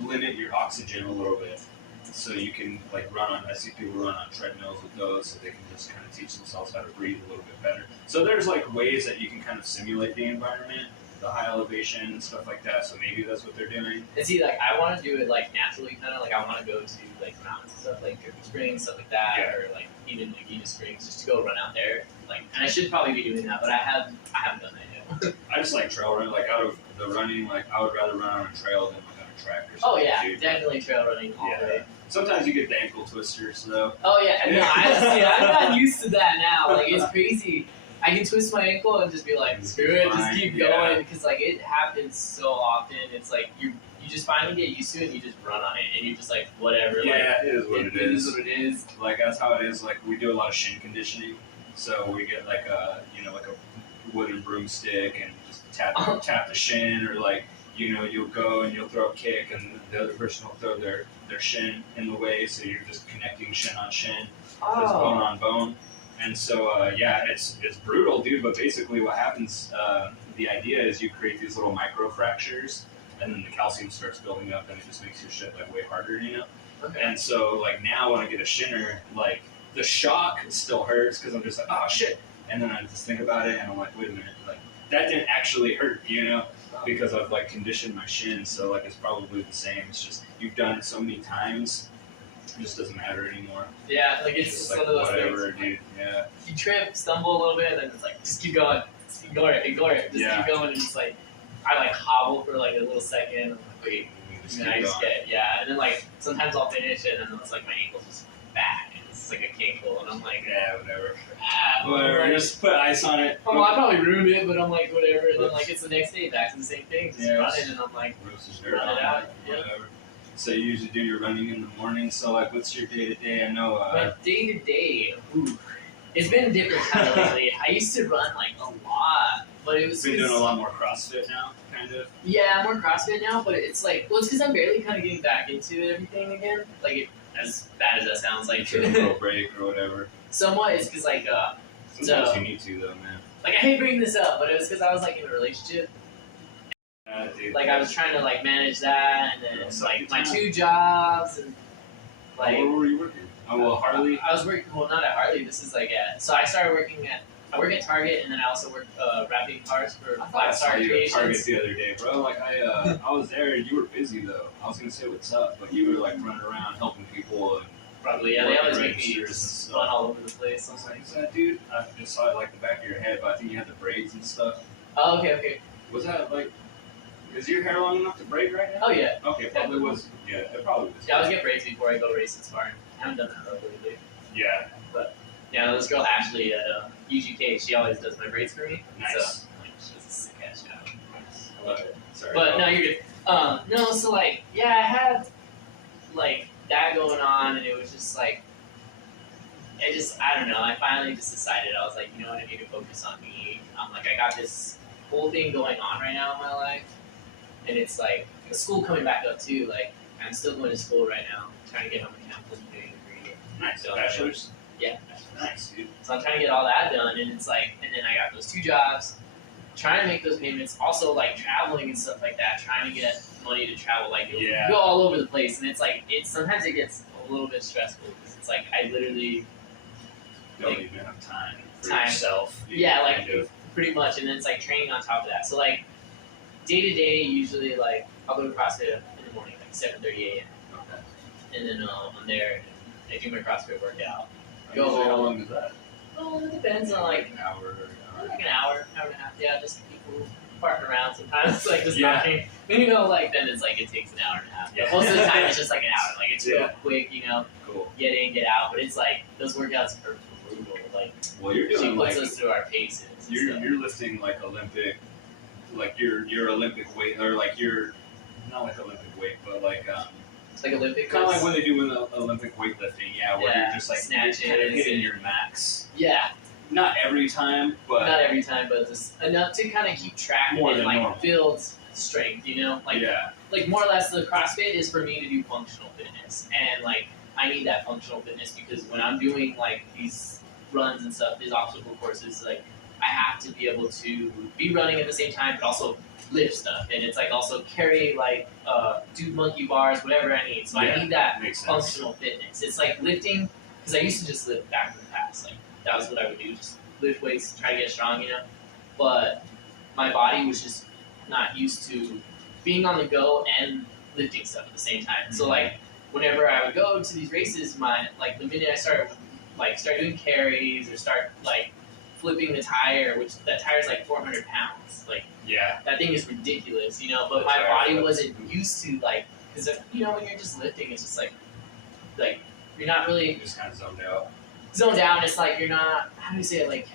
limit your oxygen a little bit, so you can like run on. I see people run on treadmills with those, so they can just kind of teach themselves how to breathe a little bit better. So there's like ways that you can kind of simulate the environment, the high elevation and stuff like that. So maybe that's what they're doing. And see, like I want to do it like naturally, kind of like I want to go to like mountains and stuff, like Dripping Springs, stuff like that, or like even Laguna Springs, just to go run out there. Like, and I should probably be doing that, but I haven't done that yet. I just like trail running. Like out of the running, like I would rather run on a trail than like on a track or something. Oh yeah, definitely trail running all the way. Sometimes you get the ankle twisters though. Oh yeah, no, I'm not used to that now. Like it's crazy. I can twist my ankle and just be like, screw it, just keep going, because like it happens so often. It's like you just finally get used to it and you just run on it and you're just like, whatever. Yeah, like, it is what it is. It is what it is. Like that's how it is. Like we do a lot of shin conditioning, so we get like a a wooden broomstick and just tap the shin, or like you'll go and you'll throw a kick and the other person will throw their shin in the way, so you're just connecting shin on shin, so it's bone on bone. And so, it's brutal, dude, but basically what happens, the idea is you create these little micro fractures, and then the calcium starts building up, and it just makes your shit, like, way harder, Okay. And so, like, now when I get a shinner, like, the shock still hurts, because I'm just like, oh, shit, and then I just think about it, and I'm like, wait a minute, like, that didn't actually hurt, because I've, like, conditioned my shin, so, like, it's probably the same. It's just, you've done it so many times, it just doesn't matter anymore. Yeah, like it's just like, one of those whatever, things. Dude. Yeah. You trip, stumble a little bit, and then it's like, just keep going. Just ignore it. Just keep going. And it's like, I like hobble for like a little second. I'm like, wait. And then I just and then like, sometimes I'll finish it, and then it's like my ankle's just back. And it's like a cankle, and I'm like, whatever. Whatever. Just put ice on it. Oh, I probably ruined it, but I'm like, whatever. And then like, it's the next day, back to the same thing. Just running, and I'm like, run it out. Whatever. So you usually do your running in the morning. So like, what's your day to day? I know. My day to day, it's been different kind of lately. I used to run like a lot, but it was. Been doing a lot more CrossFit now, kind of. Yeah, more CrossFit now, but it's like, well, it's because I'm barely kind of getting back into everything again. Like, as bad as that sounds, like a little break or whatever. Somewhat, it's because like sometimes you need to though, man. Like I hate bringing this up, but it was because I was like in a relationship. Dude, like I was trying to like manage that, and then like my 2 jobs, and like. Where were you working? Oh well, Harley. I was working. Well, not at Harley. This is like so I started working at. I work at Target, and then I also work wrapping cars for 5-star Creations. Target the other day, bro. Like I was there. You were busy though. I was gonna say what's up, but you were like running around helping people and. Probably, yeah. They always make me run all over the place. I was like, is that dude? I just saw it like the back of your head, but I think you had the braids and stuff. Oh, okay. Was that like? Is your hair long enough to braid right now? Oh yeah. Okay, probably was. Yeah, it probably was. Yeah, I always get braids before I go racing smart. I haven't done that lately. Yeah. But yeah, this girl Ashley at UGK, she always does my braids for me. Nice. So like, she's a sick ass job. Nice. I love it. Sorry. But no, you're good. No, so like, yeah, I had like that going on, and it was just like, I don't know. I finally just decided, I was like, you know what, I need to focus on me. I'm like, I got this whole thing going on right now in my life, and it's like the school coming back up too. Like, I'm still going to school right now, trying to get my mechanical engineering degree. Nice. So, Bachelor's? Yeah. Nice, dude. So I'm trying to get all that done, and it's like, and then I got those 2 jobs, trying to make those payments, also like traveling and stuff like that, trying to get money to travel, like go all over the place, and it's like, sometimes it gets a little bit stressful because it's like I literally Don't even have time for Time. yourself. Yeah, like kind of. pretty much, and then it's like training on top of that. So like day to day, usually like I'll go to CrossFit in the morning, like 7:30 a.m. Okay. And then I'm there. I do my CrossFit workout. Go Go how home. long is that? Oh, it depends on like an hour. like an hour and a half. Yeah, just people farting around sometimes, like just Yeah. talking. And like then it's like it takes an hour and a half. Yeah. But most of the time it's just like an hour. Like it's real Yeah. quick, Cool. get in, get out. But it's like those workouts are brutal. Like Well, you're she doing puts like us through our paces. and you're stuff. you're lifting like Olympic, like your Olympic weight, or like you're not like Olympic weight, but like It's like Olympic. kind of like what they do in the Olympic weightlifting. Yeah, where Yeah, you're just like snatches kind of hitting and- your max. Yeah, Not every time, but not every time, but just enough to kind of keep track More and than like normal. build strength. Like yeah, like more or less the CrossFit is for me to do functional fitness, and like I need that functional fitness because when I'm doing like these runs and stuff, these obstacle courses, like I have to be able to be running at the same time, but also lift stuff, and it's like also carry like do monkey bars, whatever I need. So Yeah, I need that makes sense. functional fitness. It's like lifting because I used to just lift back in the past, like that was what I would do, just lift weights, try to get strong, But my body was just not used to being on the go and lifting stuff at the same time. So like whenever I would go to these races, the minute I start doing carries or start like flipping the tire, which that tire is like 400 pounds, like yeah, that thing is ridiculous, But The my tire body flips. wasn't used to like because when you're just lifting, it's just like you're not really just kind of zoned out. zoned out. It's like you're not. How do you say it? Like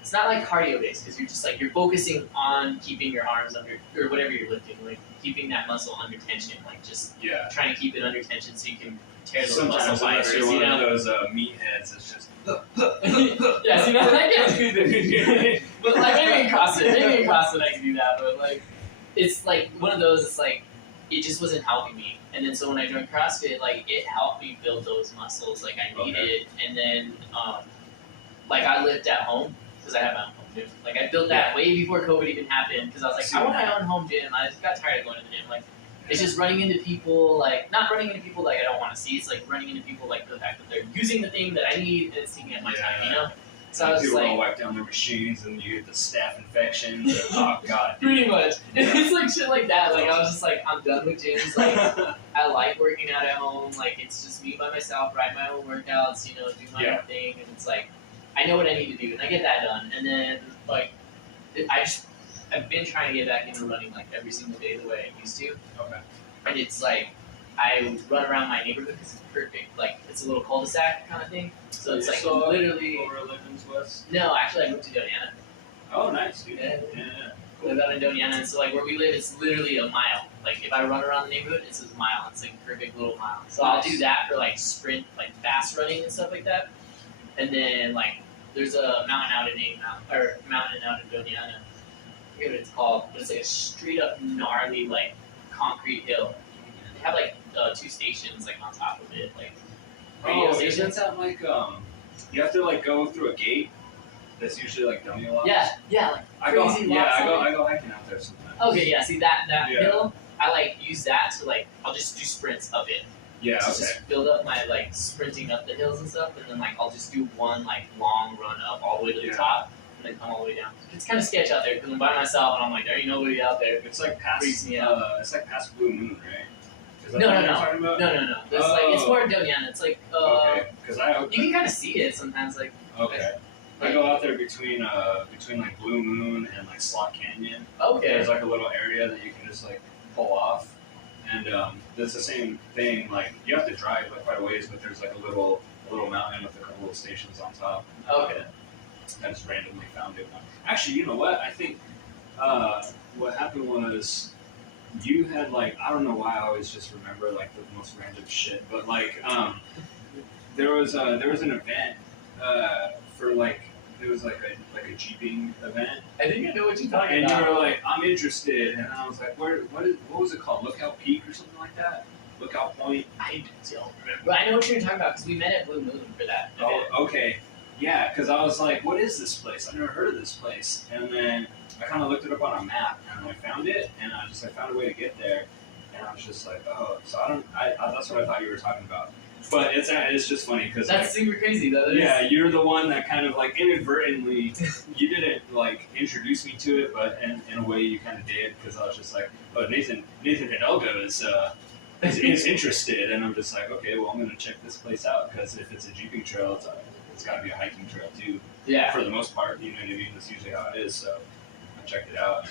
it's not like cardio based because you're just like you're focusing on keeping your arms under or whatever you're lifting, like keeping that muscle under tension, like just Yeah. trying to keep it under tension so you can tear those Sometimes muscle unless fibers. you're one of those meatheads, it's just. Yes, I can't do that. But like maybe in CrossFit I can do that. But like it's like one of those. It's like it just wasn't helping me. And then so when I joined CrossFit, like it helped me build those muscles like I needed. Okay. And then like I lived at home because I have my own home gym. Like I built that way before COVID even happened because I was like, I want my own home gym. I just got tired of going to the gym. Like it's just running into people, like not running into people like I don't want to see. It's like running into people like the fact that they're using the thing that I need and it's taking up my time, So I was people just all like, wipe down their machines and you get the staph infections. Oh god. pretty much. It's like shit like that. Like I was just like, I'm done with gyms. Like I like working out at home. Like it's just me by myself, write my own workouts, do my own thing, and it's like I know what I need to do, and I get that done. And then like I've been trying to get back into running like every single day the way I used to. Okay. And it's like I run around my neighborhood because it's perfect. Like it's a little cul-de-sac kind of thing. So it's like literally. Over Linden's West. No, actually I moved to Doniana. Oh, nice, dude. Yeah. Cool. Live out in Doniana, and so like where we live, it's literally a mile. Like if I run around the neighborhood, it's a mile. It's like a perfect little mile. So I'll do that for like sprint, like fast running and stuff like that. And then like there's a mountain out in Doniana. I forget what it's called, but it's like a straight up gnarly like concrete hill. They have like 2 stations like on top of it, like radio Oh, stations. isn't that like you have to like go through a gate that's usually like dummy locks? Yeah, like I go crazy locks on it. I go hiking out there sometimes. Okay, yeah. See that Yeah. hill, I like use that to like I'll just do sprints up it. Yeah, So okay. just build up my like sprinting up the hills and stuff, and then like I'll just do one like long run up all the way to the Yeah. top, and then come all the way down. It's kind of sketch out there because I'm by myself and I'm like, there ain't nobody out there. It's like past Freaks me out. it's like past Blue Moon, right? Is that No, what no, you're no. talking about? No. It's like it's Oh. more Doniana. It's like Okay, because you can kind of see it sometimes. Like okay. I go out there between like Blue Moon and like Slot Canyon. okay, There's like a little area that you can just like pull off, and it's the same thing. Like you have to drive like quite a ways, but there's like a little mountain with a couple of stations on top. okay. I just randomly found it. Actually, you know what? I think what happened was you had like I don't know why I always just remember like the most random shit, but like there was an event for like it was like a jeeping event, I think I know what you're talking and you about. were like I'm interested, and I was like what was it called? Lookout Peak or something like that? Lookout Point? I don't remember, but I know what you're talking about because we met at Blue Moon for that. event. Oh, okay. Yeah, because I was like, what is this place? I've never heard of this place. And then I kind of looked it up on a map, and I found it, and I found a way to get there. And I was just like, oh, so that's what I thought you were talking about. But it's just funny because That's super crazy though. Yeah, you're the one that kind of like inadvertently, you didn't like introduce me to it, but in a way you kind of did because I was just like, oh, Nathan Hidalgo is interested, and I'm just like, okay, well I'm gonna check this place out because if it's a jeeping trail, it's got to be a hiking trail too. Yeah. For the most part, you know what I mean. That's usually how it is. So I checked it out.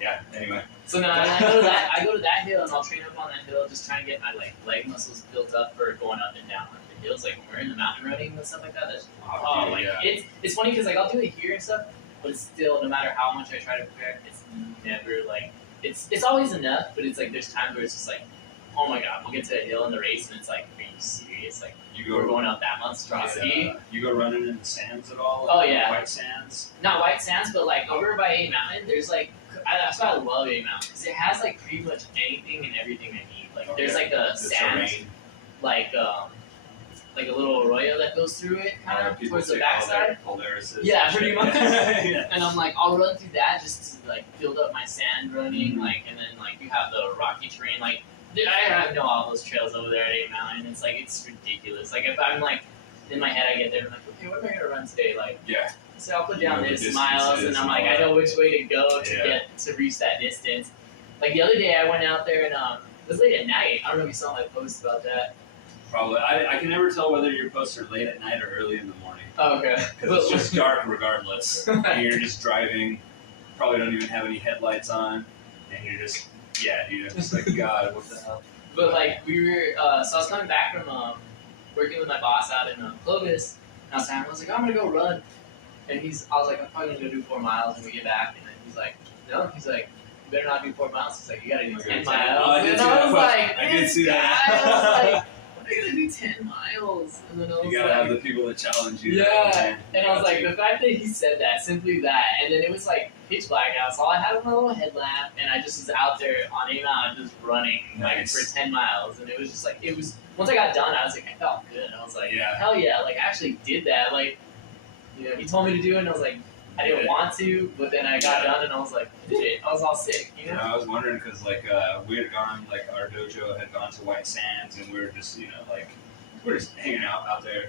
Yeah. Anyway. So now I go to that hill and I'll train up on that hill, just trying to get my like leg muscles built up for going up and down the hills. Like when we're in the mountain running and stuff like that. It's funny because like I'll do it here and stuff, but it's still no matter how much I try to prepare, it's never like it's always enough. But it's like there's times where it's just like, oh my god, we'll get to a hill in the race and it's like, are you serious? Like we're going up that monstrosity. You go running in the sands at all? Oh yeah. White sands. Not white sands, but like over by A Mountain, there's like. That's why I love A Mountain because it has like pretty much anything and everything I need. Like there's like a sand, like a little arroyo that goes through it, kind of towards the backside. Yeah, pretty much. Yeah. And I'm like, I'll run through that just to like build up my sand running, like, and then like you have the rocky terrain. Like, dude, I know all those trails over there at A Mountain. It's like it's ridiculous. Like if I'm like in my head, I get there, I'm like, okay, what am I gonna run today? Like, yeah. So I'll put down this miles, and I'm like, I know which way to go to get to reach that distance. Like the other day, I went out there and it was late at night. I don't know if you saw my post about that. Probably. I can never tell whether your posts are late at night or early in the morning. Oh, okay. Because it's just dark regardless. And you're just driving. Probably don't even have any headlights on, and you're just dude. I'm just like, God, what the hell? But like we were, so I was coming back from working with my boss out in Clovis. And I was like, I'm gonna go run. And I was like, I'm probably gonna go do 4 miles when we get back. And then he's like, no. He's like, you better not do 4 miles. He's like, you gotta do 10 miles. Oh, and I was like, I did see that. I was like, when are you gonna do 10 miles? And then I was you gotta have the people that challenge you. Yeah. And I was like, the fact that he said that, simply that, and then it was like pitch black out. So all I had was my little headlamp, and I just was out there on A Mountain just running like for 10 miles. And it was just like, it was. Once I got done, I was like, I felt good. I was like, hell yeah! Like I actually did that. Like. You know, he told me to do it, and I was like, I didn't want to, but then I got done, and I was like, I did it. I was all sick, you know? I was wondering, because, like, we had gone, like, our dojo had gone to White Sands, and we were just, you know, like, we were just hanging out there,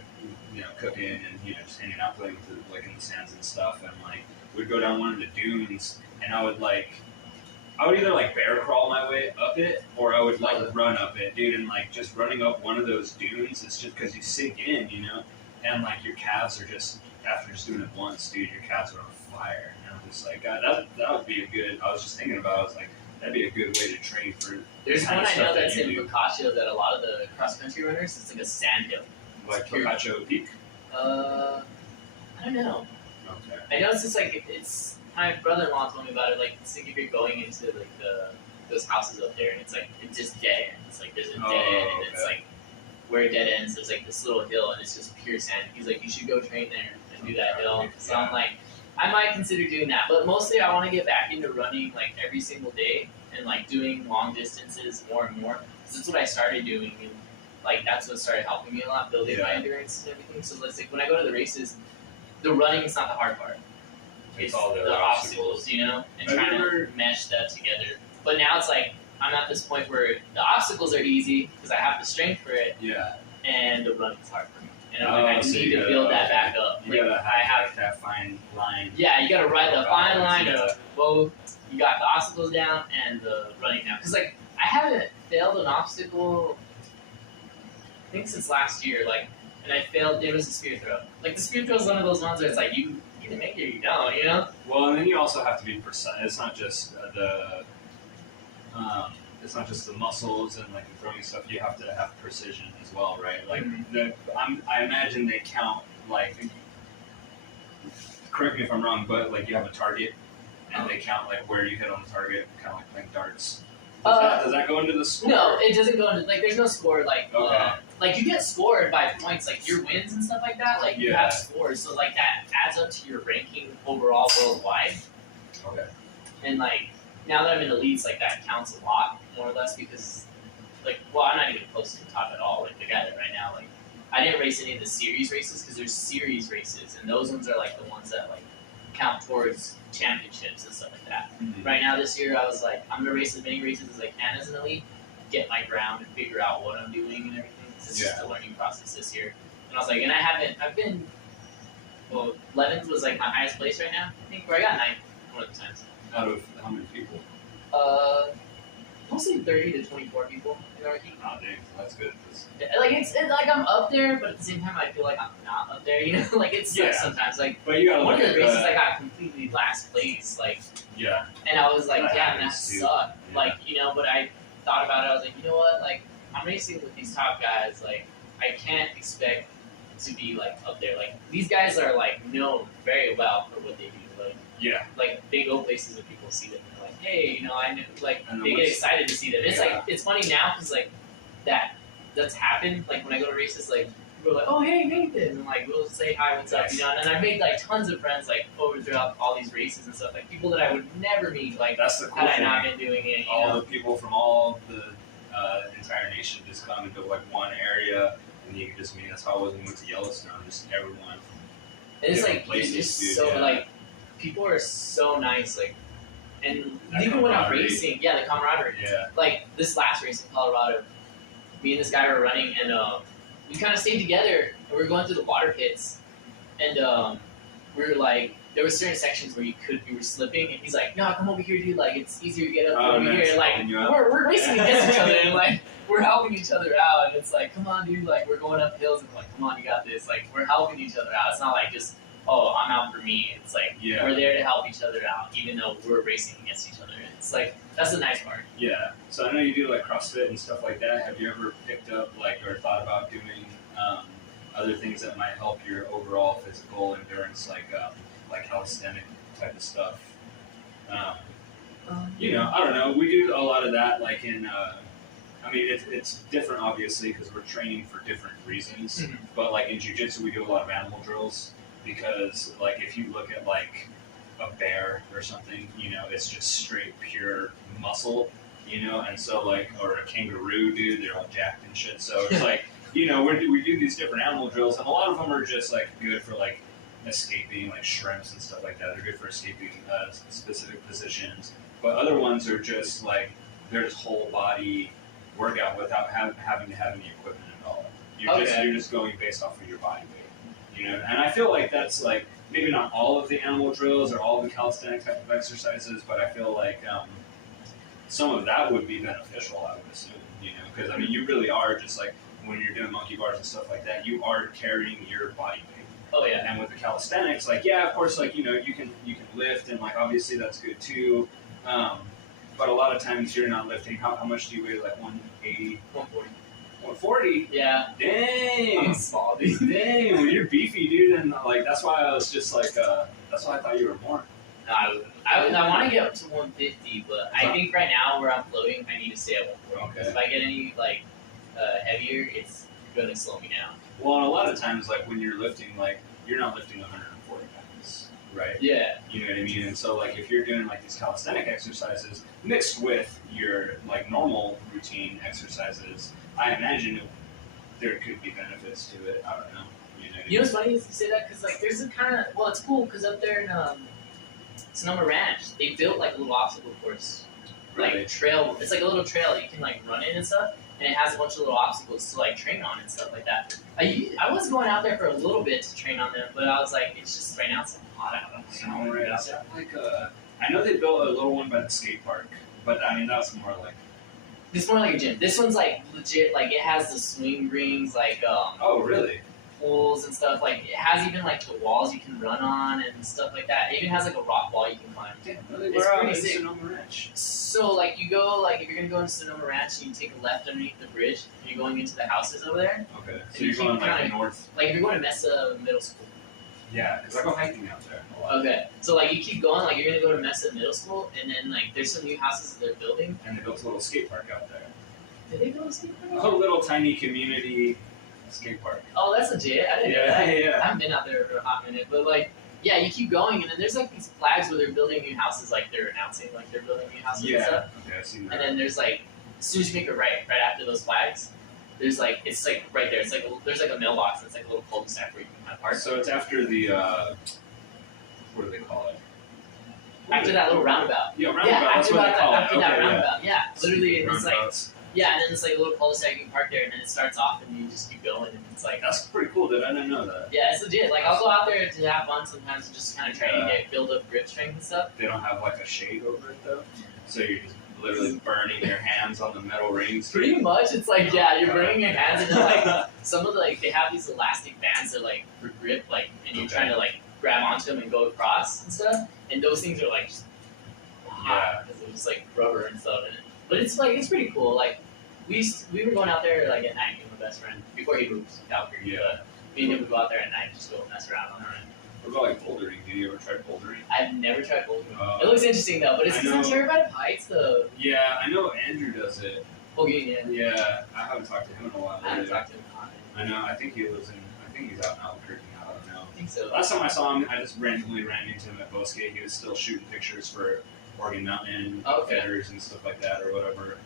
you know, cooking, and, you know, just hanging out, playing with, like, in the sands and stuff, and, like, we'd go down one of the dunes, and I would either, like, bear crawl my way up it, or I would, like, run up it, dude, and, like, just running up one of those dunes, it's just because you sink in, you know? And, like, your calves are just... After just doing it once, dude, your calves are on fire. And I'm just like, God, that would be a good. I was just thinking about. I was like, that'd be a good way to train for. There's one I know that's in Boccaccio that a lot of the cross country runners. It's like a sand hill. Like Boccaccio Peak. I don't know. Okay. I know it's just like it's. My brother-in-law told me about it. Like it's like if you're going into like those houses up there, and it's like it's just dead end. It's like there's a dead end, and it's like where it dead ends. There's like this little hill, and it's just pure sand. He's like, you should go train there. Do that hill. So I'm like, I might consider doing that, but mostly I want to get back into running like every single day and like doing long distances more and more. So that's what I started doing, and like that's what started helping me a lot, building my endurance and everything. So let's like when I go to the races, the running is not the hard part. It's all the obstacles, you know, and trying to mesh that together. But now it's like I'm at this point where the obstacles are easy because I have the strength for it. Yeah. And the running's hard for me. And I'm like, I need to build that back up. You gotta have that fine line. Yeah, you gotta ride the fine line of both. You got the obstacles down and the running down. Because, like, I haven't failed an obstacle, I think, since last year. Like, and I failed, it was a spear throw. Like, the spear throw is one of those ones where it's like, you either make it or you don't, you know? Well, and then you also have to be precise. It's not just the muscles and like the throwing stuff. You have to have precision as well, right? Like I imagine they count like. Correct me if I'm wrong, but like you have a target, and they count like where you hit on the target, kind of like playing darts. Does that go into the score? No, it doesn't go into like. There's no score like. Like you get scored by points, like your wins and stuff like that. Like you have scores, so like that adds up to your ranking overall worldwide. Okay. And like now that I'm in elites, like that counts a lot more or less because, like, well, I'm not even close to the top at all. Like the guy that right now, like, I didn't race any of the series races because there's series races, and those ones are like the ones that like count towards championships and stuff like that. Mm-hmm. Right now, this year, I was like, I'm gonna race as many races as I can as an elite, get my ground and figure out what I'm doing and everything. It's just a learning process this year. And I was like, and I've been, well, 11th was like my highest place right now, I think, where I got 9th one of the times. Out of how many people? Mostly 30 to 24 people in our team. Oh, dang, that's good. Like it's like I'm up there, but at the same time I feel like I'm not up there. You know, like it sucks sometimes. Like, but you gotta one look of the at races I got completely last place. Like, and I was like, damn, that sucked. Yeah. Like, you know, but I thought about it. I was like, you know what? Like, I'm racing with these top guys. Like, I can't expect to be like up there. Like, these guys are like known very well for what they do. Like they go places and people see them and they're like, hey, you know, I knew, like they get excited to see them. It's like it's funny now because like that's happened. Like when I go to races, like people are like, oh hey Nathan, and like we'll say hi, what's up, you know. And I've made like tons of friends like over throughout all these races and stuff. Like people that I would never meet. Like that's the cool had thing. I not been doing it. All the people from all the entire nation just come into like one area, and you can just meet. That's how it was when we went to Yellowstone. Just everyone. And it's like it's just so like. People are so nice, like, and that even when I'm racing, the camaraderie. Yeah. Like this last race in Colorado, me and this guy were running, and we kind of stayed together, and we were going through the water pits, and we were like, there were certain sections where we were slipping, and he's like, no, come over here, dude. Like it's easier to get up over here. Like we're racing against each other, and like we're helping each other out, and it's like, come on, dude. Like we're going up hills, and we're like, come on, you got this. Like we're helping each other out. It's not like just I'm out for me. It's like we're there to help each other out, even though we're racing against each other. It's like that's the nice part. Yeah. So I know you do like CrossFit and stuff like that. Have you ever picked up like or thought about doing other things that might help your overall physical endurance, like calisthenic type of stuff? You know, I don't know. We do a lot of that, like in. I mean, it's different, obviously, because we're training for different reasons. Mm-hmm. But like in jiu-jitsu, we do a lot of animal drills. Because, like, if you look at, like, a bear or something, you know, it's just straight, pure muscle, you know? And so, like, or a kangaroo, dude, they're all jacked and shit. So it's like, you know, we do these different animal drills, and a lot of them are just, like, good for, like, escaping, like, shrimps and stuff like that. They're good for escaping specific positions. But other ones are just, like, they're just whole body workout without having to have any equipment at all. You're just going based off of your body weight. You know, and I feel like that's like maybe not all of the animal drills or all of the calisthenic type of exercises, but I feel like some of that would be beneficial. I would assume, you know, because I mean, you really are just like when you're doing monkey bars and stuff like that, you are carrying your body weight. Oh yeah. And with the calisthenics, like of course, like you know, you can lift and like obviously that's good too. But a lot of times you're not lifting. How much do you weigh? Like 180, 140. 140? Yeah. Dang. I'm small, dude. Dang, well, you're beefy, dude, and like that's why I was just like, that's why I thought you were more. I want to get up to 150, but I think right now where I'm floating, I need to stay at 140. Because if I get any like heavier, it's gonna slow me down. Well, and a lot of times, like when you're lifting, like you're not lifting 140 pounds, right? Yeah. You know what I mean? And so, like if you're doing like these calisthenic exercises mixed with your like normal routine exercises, I imagine there could be benefits to it. I don't know. You know what's funny is you say that because like there's a kind of it's cool because up there in Sonoma Ranch they built like a little obstacle course, like trail. It's like a little trail that you can like run in and stuff, and it has a bunch of little obstacles to like train on and stuff like that. I was going out there for a little bit to train on them, but I was like, it's just right now it's hot out. I know they built a little one by the skate park, but I mean that's more like. It's more like a gym. This one's like legit. Like it has the swing rings, like oh really? Pools and stuff. Like it has even like the walls you can run on and stuff like that. It even has like a rock wall you can climb. Damn, really? It's pretty sick. Sonoma Ranch. So like you go like if you're gonna go into Sonoma Ranch, you take a left underneath the bridge and you're going into the houses over there. Okay. So you're going like north. Like if you're going to Mesa Middle School. Yeah, because I go hiking out there. Okay, so like you keep going, like you're gonna go to Mesa Middle School, and then like there's some new houses that they're building. And they built a little skate park out there. Did they build a skate park? A little tiny community skate park. Oh, that's legit. I didn't know that. Yeah. I haven't been out there for a hot minute, but like, yeah, you keep going, and then there's like these flags where they're building new houses, like they're announcing like they're building new houses and stuff. Okay, I've seen that. And then there's like, as soon as you make a right after those flags, there's like it's like right there. It's like there's like a mailbox. And it's like a little cul-de-sac where you can kind of park. So it's after the what do they call it? After that little roundabout. Yeah, roundabout. Yeah, that's what they call it. after that roundabout. Yeah, literally, it's like Yeah, and then it's like a little cul-de-sac you can park there, and then it starts off, and you just keep going, and it's like That's pretty cool, dude. I didn't know that. yeah, it's legit. Like I'll go out there to have fun sometimes, and just kind of try to build up grip strength and stuff. They don't have like a shade over it though, so you're just literally burning your hands on the metal rings. Pretty much, it's like yeah, you're burning your hands, and then like some of the like they have these elastic bands that like for grip, like, and you're trying to like grab onto them and go across and stuff, and those things are like just hot because it's just like rubber and stuff in it. But it's like it's pretty cool. Like we were going out there like at night with my best friend before he moved to Calgary. Yeah. But me and him would go out there at night and just go mess around on our own. What about like bouldering? Do you ever try bouldering? I've never tried bouldering. It looks interesting though, but it's because I'm terrified of heights though. Yeah, I know Andrew does it. Oh yeah. Yeah, I haven't talked to him in a while. I haven't talked to him. I know. I think he lives in. I think he's out in Albuquerque now. I don't know. I think so. Last time I saw him, I just randomly ran into him at Bosque. He was still shooting pictures for Oregon Mountain feathers and stuff like that, or whatever.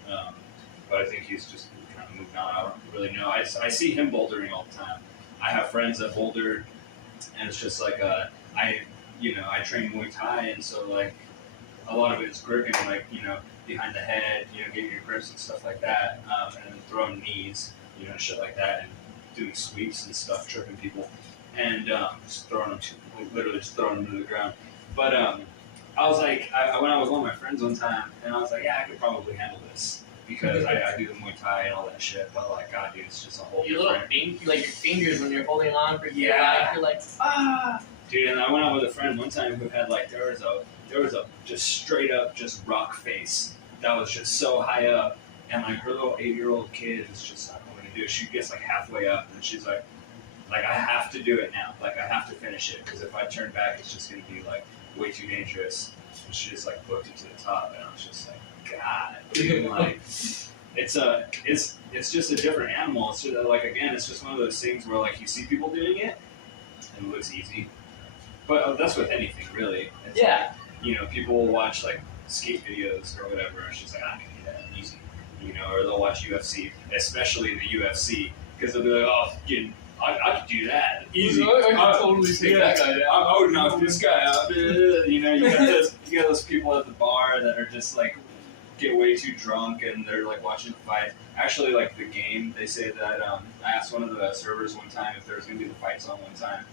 But I think he's just kind of moved on. I don't really know. I see him bouldering all the time. I have friends that boulder, and it's just like I train Muay Thai, and so like a lot of it is gripping, like behind the head, getting your grips and stuff like that, and then throwing knees, shit like that, and doing sweeps and stuff, tripping people, and just throwing them, literally just throwing them to the ground. But I was like, when I was with my friends one time, and I was like, yeah, I could probably handle this. Because I do the Muay Thai and all that shit, but like, God, dude, it's just a whole your different... like your fingers when you're holding on for your life, you're like, ah! Dude, and I went out with a friend one time who had like, there was a just straight up just rock face that was just so high up, and like her little 8-year-old kid is just like, what am I gonna do? She gets like halfway up, and she's like I have to do it now, like I have to finish it, because if I turn back, it's just gonna be like way too dangerous. And she just like booked it to the top, and I was just like, God, dude, like it's just a different animal. It's just, like, again, it's just one of those things where like you see people doing it and it looks easy, but that's with anything really. It's like, people will watch like skate videos or whatever. It's just like, I can do that easy, or they'll watch UFC, especially the UFC, because they'll be like, oh, I could do that easy. I could totally take that guy down. I would knock this guy out. You got those people at the bar that are just like get way too drunk and they're like watching the fight. Actually, like the game, they say that I asked one of the servers one time if there was gonna be the fights on one time,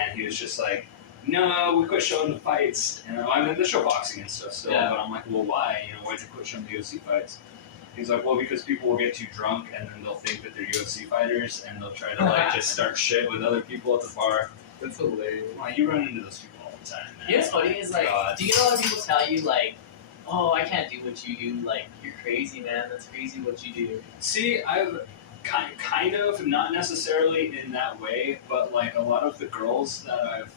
and he was just like, "No, we quit showing the fights." And I mean, they show boxing and stuff still, but I'm like, "Well, why? Why'd you quit showing the UFC fights?" He's like, "Well, because people will get too drunk and then they'll think that they're UFC fighters and they'll try to like just start shit with other people at the bar." That's hilarious. Well, you run into those people all the time, man. You know what's funny is like, do you know a lot of people tell you like, oh, I can't do what you do, like, you're crazy, man, that's crazy what you do. See, I've kind of, not necessarily in that way, but like a lot of the girls that I've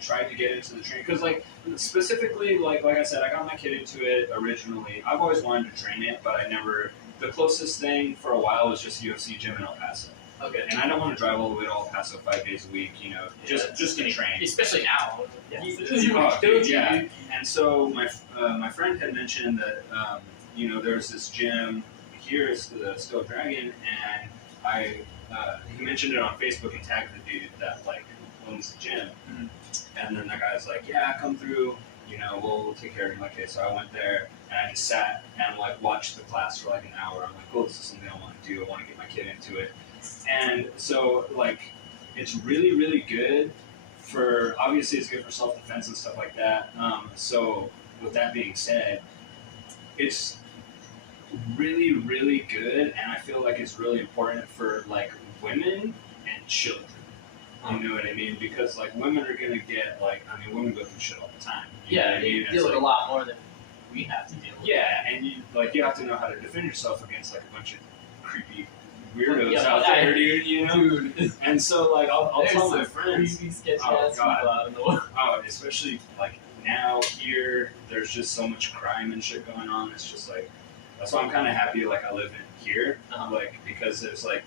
tried to get into the training, because like, specifically, like I said, I got my kid into it originally. I've always wanted to train it, but the closest thing for a while was just UFC gym in El Paso. Okay. And I don't want to drive all the way to El Paso 5 days a week, just to train. Especially now. Yeah. And so my friend had mentioned that there's this gym here, it's the Still Dragon, and he mentioned it on Facebook and tagged the dude that like owns the gym. Mm-hmm. And then the guy's like, yeah, come through, we'll take care of you. Okay, so I went there and I just sat and like watched the class for like an hour. I'm like, cool, this is something I want to do. I want to get my kid into it. And so, like, it's really, really good obviously it's good for self-defense and stuff like that. So, with that being said, it's really, really good, and I feel like it's really important for, like, women and children. You know what I mean? Because, like, women are going to get, women go through shit all the time. You know what I mean? Deal with a lot more than we have to deal with. Yeah, and you have to know how to defend yourself against, like, a bunch of creepy weirdos out there, dude. And so, like, I'll tell my friends. Especially like now here, there's just so much crime and shit going on. It's just like, that's why I'm kind of happy. Like, I live in here, like, because it's like,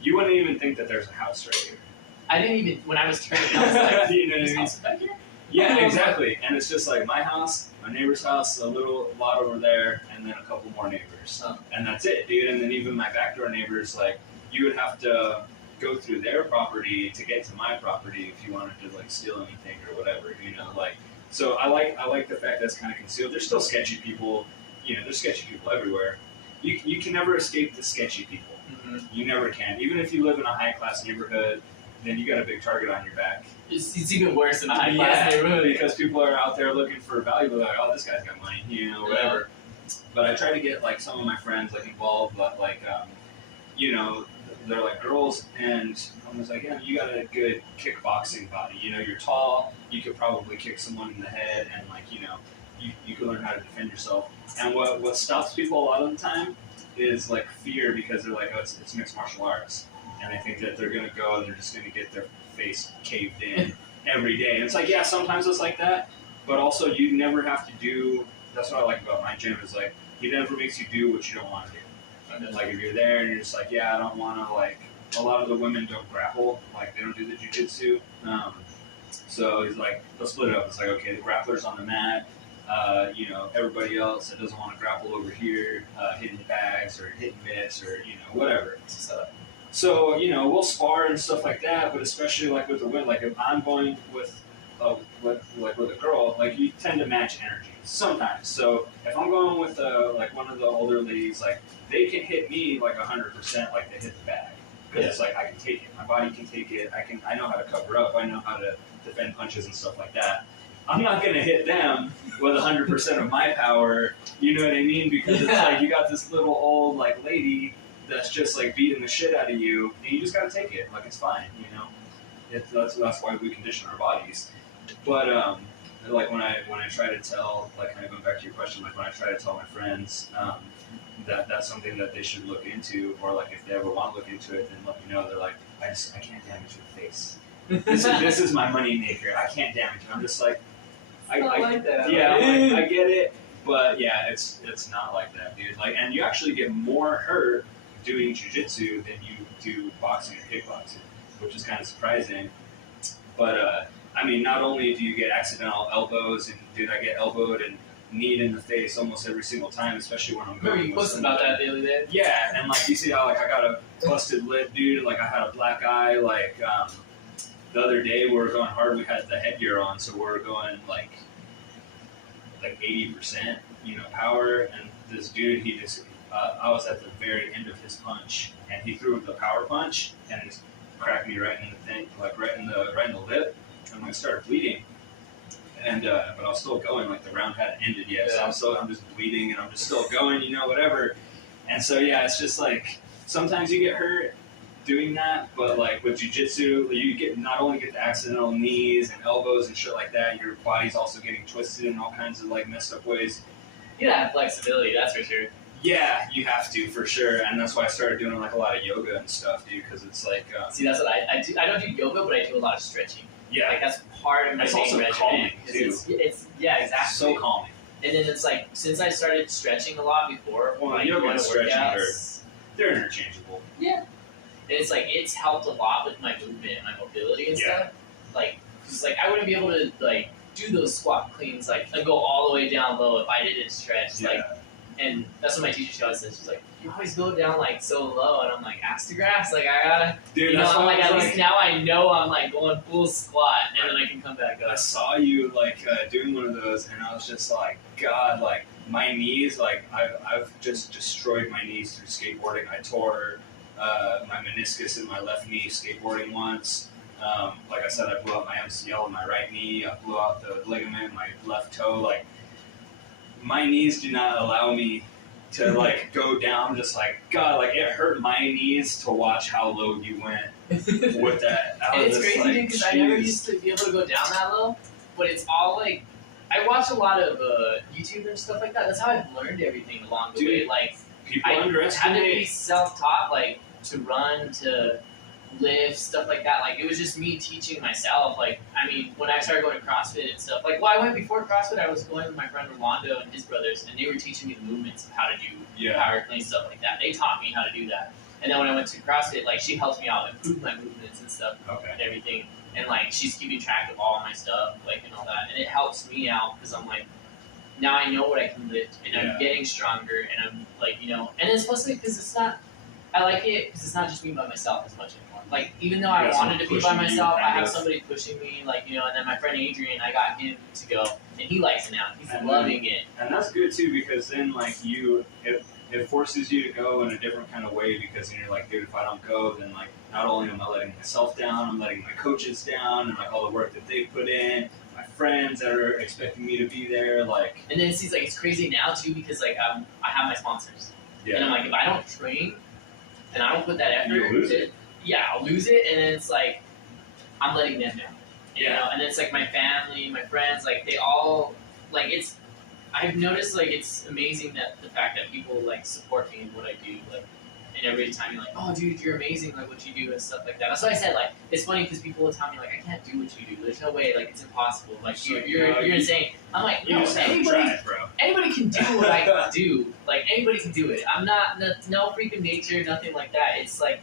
you wouldn't even think that there's a house right here. I didn't even when I was turning. I was like, you know what I mean? Back here? Yeah, exactly. And it's just like my house, my neighbor's house, a little lot over there, and then a couple more neighbors. And that's it, dude. And then even my backdoor neighbors, like, you would have to go through their property to get to my property if you wanted to, like, steal anything or whatever, like. So I like the fact that it's kind of concealed. There's still sketchy people, there's sketchy people everywhere. you can never escape the sketchy people. Mm-hmm. You never can. Even if you live in a high class neighborhood, then you got a big target on your back. It's even worse in a high class neighborhood because people are out there looking for value. They're like, oh, this guy's got money, whatever. But I try to get like some of my friends like involved, but like they're like girls, and I was like, yeah, you got a good kickboxing body. You're tall. You could probably kick someone in the head, and like you can learn how to defend yourself. And what stops people a lot of the time is like fear, because they're like, oh, it's mixed martial arts, and they think that they're gonna go and they're just gonna get their face caved in every day. And it's like, yeah, sometimes it's like that, but also you never have to do. That's what I like about my gym is like he never makes you do what you don't want to do. And then, like if you're there and you're just like, yeah, I don't want to, like, a lot of the women don't grapple, like they don't do the jujitsu. So he's like, they'll split it up. It's like, okay, the grappler's on the mat. Everybody else that doesn't want to grapple over here, hitting bags or hitting mitts or whatever. So we'll spar and stuff like that. But especially like with the women, like if I'm going with a girl, like you tend to match energy sometimes. So if I'm going with like one of the older ladies, like they can hit me like 100%, like they hit the bag, because it's like I can take it. My body can take it. I know how to cover up. I know how to defend punches and stuff like that. I'm not gonna hit them with 100% of my power. You know what I mean? Because it's like you got this little old like lady that's just like beating the shit out of you, and you just gotta take it. Like it's fine. That's why we condition our bodies. But like when I try to tell, like kind of going back to your question, like when I try to tell my friends that that's something that they should look into, or like if they ever want to look into it, then let me know. They're like, I can't damage your face. This is my money maker. I can't damage it. I'm just like, I like that. Yeah, I'm like, I get it, but yeah, it's not like that, dude. Like, and you actually get more hurt doing jujitsu than you do boxing or kickboxing, which is kind of surprising. But I mean, not only do you get accidental elbows, and dude, I get elbowed and kneed in the face almost every single time, especially when I'm going. Remember you posted about that the other day? Yeah, and like you see how like I got a busted lip, dude, and like I had a black eye. Like the other day we were going hard. We had the headgear on, so we were going like 80%, power. And this dude, he just I was at the very end of his punch, and he threw the power punch and just cracked me right in the thing, like right in the lip, and I started bleeding. And but I was still going, like the round hadn't ended yet, so I'm just bleeding and I'm just still going, whatever. And so yeah, it's just like sometimes you get hurt doing that, but like with jiu-jitsu, you not only get the accidental knees and elbows and shit like that, your body's also getting twisted in all kinds of like messed up ways. You gotta have flexibility, that's for sure. Yeah, you have to, for sure, and that's why I started doing like a lot of yoga and stuff, dude, because it's like... See, that's what I do. I don't do yoga, but I do a lot of stretching. Yeah. Like, that's part of my main regimen. Calming, too. It's yeah, exactly. So calming. And then it's like, since I started stretching a lot before, well, yoga and stretching they're interchangeable. Yeah. And it's like, it's helped a lot with my movement and my mobility and stuff. Like, cause like, I wouldn't be able to, like, do those squat cleans, like, and go all the way down low if I didn't stretch. Yeah. Like, and that's what my teacher always says. She's like, you always go down like so low, and I'm like, ass to grass, like I gotta, dude. I'm like, at least now I know I'm like going full squat, and then I can come back up. I saw you like doing one of those, and I was just like, God, like my knees, like I've just destroyed my knees through skateboarding. I tore my meniscus in my left knee skateboarding once. Like I said, I blew out my MCL in my right knee. I blew out the ligament in my left toe. Like, my knees do not allow me to like go down. Just like, God, like it hurt my knees to watch how low you went with that. And it's crazy, like, because I never used to be able to go down that low. But it's all like, I watch a lot of YouTube and stuff like that. That's how I've learned everything along the way. Like, people underestimate. I had to be self-taught, like to run, to lift, stuff like that. Like, it was just me teaching myself. Like, I mean, when I started going to CrossFit and stuff, like, well, I went before CrossFit, I was going with my friend Rolando and his brothers, and they were teaching me the movements of how to do power clean, stuff like that. They taught me how to do that. And then when I went to CrossFit, like, she helped me out, improve my movements and stuff and everything. And, like, she's keeping track of all my stuff, like, and all that. And it helps me out because I'm like, now I know what I can lift, and I'm getting stronger, and I'm, like, and it's mostly because it's not, I like it because it's not just me by myself as much anymore. Like, even though I wanted to be by myself, I have somebody pushing me, like, and then my friend Adrian, I got him to go, and he likes it now. He's loving it. And that's good, too, because then, like, if it forces you to go in a different kind of way because then you're like, dude, if I don't go, then like not only am I letting myself down, I'm letting my coaches down and like all the work that they put in, my friends that are expecting me to be there, like. And then it seems like it's crazy now too because like I have my sponsors, and I'm like if I don't train and I don't put that effort, you lose it. Yeah, I'll lose it, and then it's like I'm letting them down. You Yeah. know, and it's like my family, my friends, like they all like it's. I've noticed like it's amazing that the fact that people like support me in what I do, like, and every time you're like, oh dude, you're amazing, like what you do and stuff like that. That's why I said like it's funny because people will tell me like I can't do what you do. There's no way, like it's impossible. Like you're insane. I'm like no, anybody can do what I do. Like anybody can do it. I'm not no freaking nature, nothing like that. It's like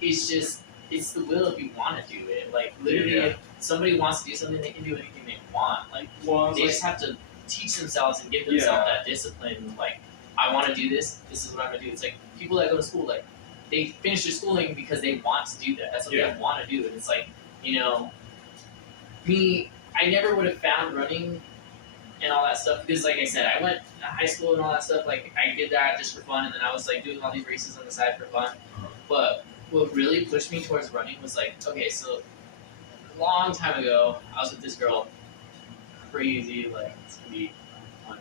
it's just it's the will if you want to do it. Like literally, if somebody wants to do something, they can do anything they want. Like they just have to teach themselves and give themselves that discipline. Like, I want to do this. This is what I'm gonna do. It's like people that go to school, like they finish their schooling because they want to do that. That's what they want to do. And it's like, you know, me, I never would have found running and all that stuff because, like I said, I went to high school and all that stuff. Like I did that just for fun, and then I was like doing all these races on the side for fun. But what really pushed me towards running was like, okay, so a long time ago, I was with this girl. Crazy, like it's gonna be fun.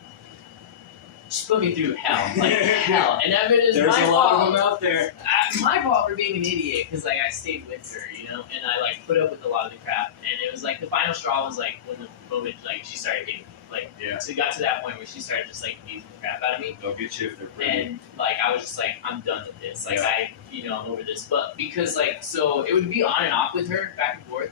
She put me through hell, like hell, and I mean, it's there's my a lot fault. of them out there. My fault for being an idiot because like I stayed with her, you know, and I like put up with a lot of the crap, and it was like the final straw was like when the moment like she started getting like so it got to that point where she started just like beating the crap out of me. They'll get you if they're pretty. And like I was just like I'm done with this, like I'm over this, but because like so it would be on and off with her back and forth.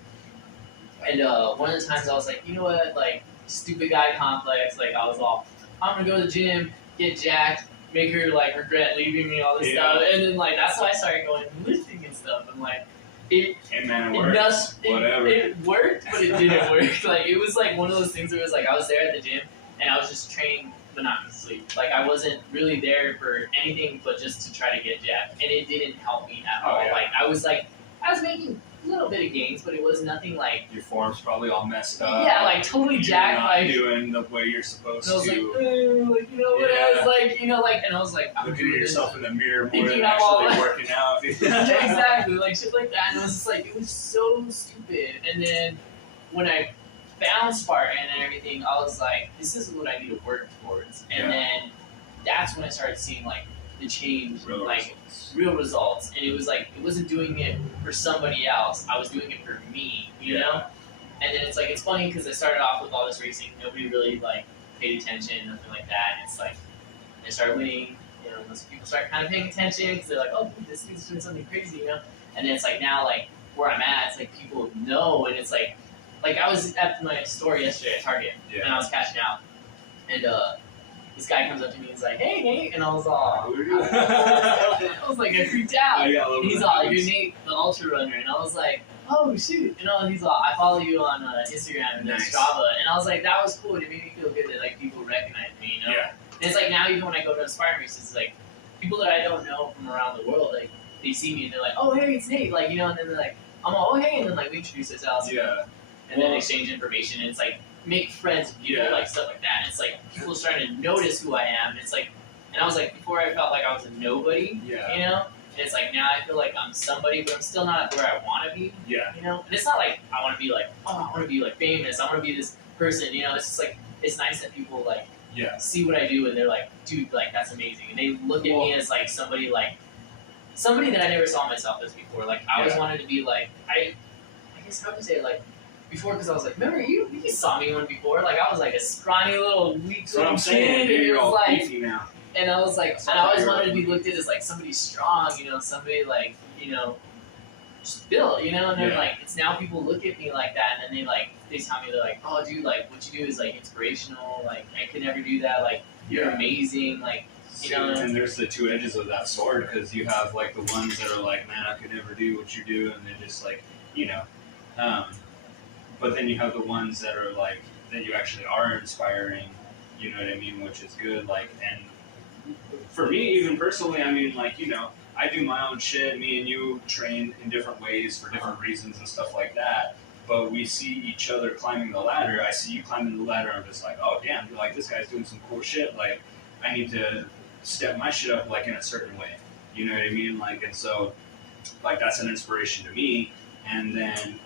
And one of the times I was like, you know what, like, stupid guy complex, like, I was all, I'm gonna go to the gym, get jacked, make her, like, regret leaving me, all this stuff, and then, like, that's why I started going lifting and stuff, and, like, it worked, but it didn't work, like, it was, like, one of those things where it was, like, I was there at the gym, and I was just training monotonously, like, I wasn't really there for anything but just to try to get jacked, and it didn't help me at all, like, I was making a little bit of gains, but it was nothing like your form's probably all messed up. Yeah, like totally jacked. Not like doing the way you're supposed to. I was like, you know what? I was like, you know, like, and I was like, I'm looking at yourself in the mirror more than actually working out. Exactly, like shit like that. And it was just like, it was so stupid. And then when I found Spartan and everything, I was like, this is what I need to work towards. And then that's when I started seeing like the change, real results, and it was like it wasn't doing it for somebody else. I was doing it for me, you know. And then it's like it's funny because I started off with all this racing, nobody really like paid attention, nothing like that. And it's like I started winning, you know, most people start kind of paying attention because they're like, oh, this dude's doing something crazy, you know. And then it's like now, like where I'm at, it's like people know, and it's like I was at my store yesterday at Target, and I was cashing out, and this guy comes up to me and he's like, hey, Nate. And I was all, I was like, I freaked out. And he's all, you're Nate, the ultra runner. And I was like, oh, shoot. And he's all, I follow you on Instagram and Strava. And I was like, that was cool. It made me feel good that, like, people recognize me, you know? Yeah. And it's like, now even when I go to the Spartan races, it's like, people that I don't know from around the world, like, they see me and they're like, oh, hey, it's Nate. Like, you know, and then they're like, I'm all, oh, hey. And then, like, we introduce ourselves. Yeah. And then exchange information. And it's like, make friends, like stuff like that. And it's like people are starting to notice who I am. And it's like, and I was like, before I felt like I was a nobody, you know. And it's like now I feel like I'm somebody, but I'm still not where I want to be, you know. And it's not like I want to be like, oh, I want to be like famous. I want to be this person, you know. It's just like it's nice that people like see what I do and they're like, dude, like that's amazing. And they look at me as like somebody that I never saw myself as before. Like I always wanted to be like I guess how would you say it? Like. Before, because I was like, remember you saw me one before, like I was like a scrawny little weak little kid, and you're all like, beefy now. And I was like, and I always wanted to be looked at as like somebody strong, you know, somebody like, you know, just built, you know, and then like it's now people look at me like that, and then they tell me they're like, oh dude, like what you do is like inspirational, like I could never do that, like you're amazing, like. You know, and there's the two edges of that sword because you have like the ones that are like, man, I could never do what you do, and they're just like, you know. But then you have the ones that are like that you actually are inspiring, you know what I mean, which is good. Like, and for me, even personally, I mean, like, you know, I do my own shit. Me and you train in different ways for different reasons and stuff like that. But we see each other climbing the ladder. I see you climbing the ladder. I'm just like, oh damn, like this guy's doing some cool shit. Like, I need to step my shit up like in a certain way. You know what I mean? Like, and so like that's an inspiration to me. And then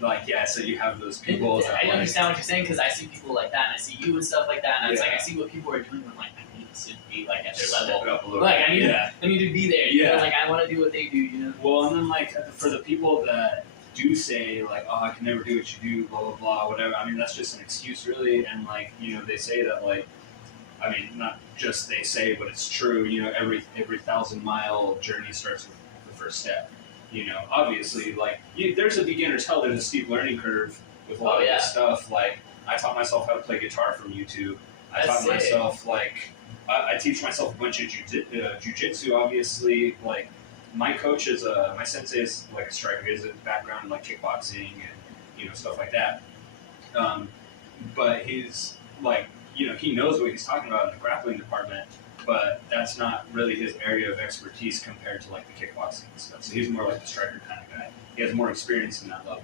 like yeah, so you have those people. And that, I like, understand what you're saying because I see people like that, and I see you and stuff like that, and it's Yeah. like I see what people are doing. And I'm like, I need to be like at their step level. it up a little Like bit. I need to be there. You know? Yeah. Like I want to do what they do. You know. Well, and then like for the people that do say like, oh, I can never do what you do, blah blah blah, whatever. I mean, that's just an excuse, really. And like, you know, they say that like, I mean, not just they say, but it's true. You know, every 1,000-mile journey starts with the first step. You know, obviously, like there's a beginner's hell. There's a steep learning curve with a lot of this stuff. Like, I taught myself how to play guitar from YouTube. I taught myself like I teach myself a bunch of jujitsu. Obviously, like my coach is my sensei is like a striker. He has a background in like kickboxing and stuff like that. But he's like he knows what he's talking about in the grappling department. But that's not really his area of expertise compared to like the kickboxing and stuff. So he's more like the striker kind of guy. He has more experience in that level.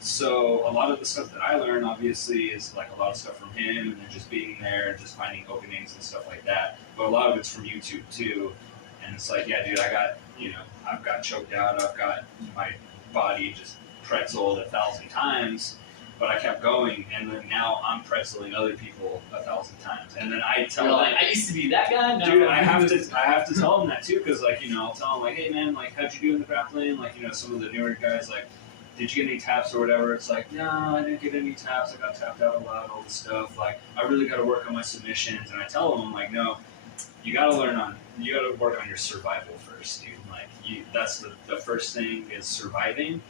So a lot of the stuff that I learn, obviously, is like a lot of stuff from him, and then just being there and just finding openings and stuff like that. But a lot of it's from YouTube too. And it's like, yeah, dude, I've got choked out. I've got my body just pretzeled 1,000 times. But I kept going, and then now I'm pretzeling other people 1,000 times, and then I tell them, like, I used to be that guy. No, dude, I have to tell them that too, because like I'll tell them like, hey man, like how'd you do in the grappling? Like some of the newer guys, like, did you get any taps or whatever? It's like, no, I didn't get any taps. I got tapped out a lot, all this stuff. Like, I really got to work on my submissions, and I tell them like, no, you got to work on your survival first, dude. Like, that's the first thing is surviving,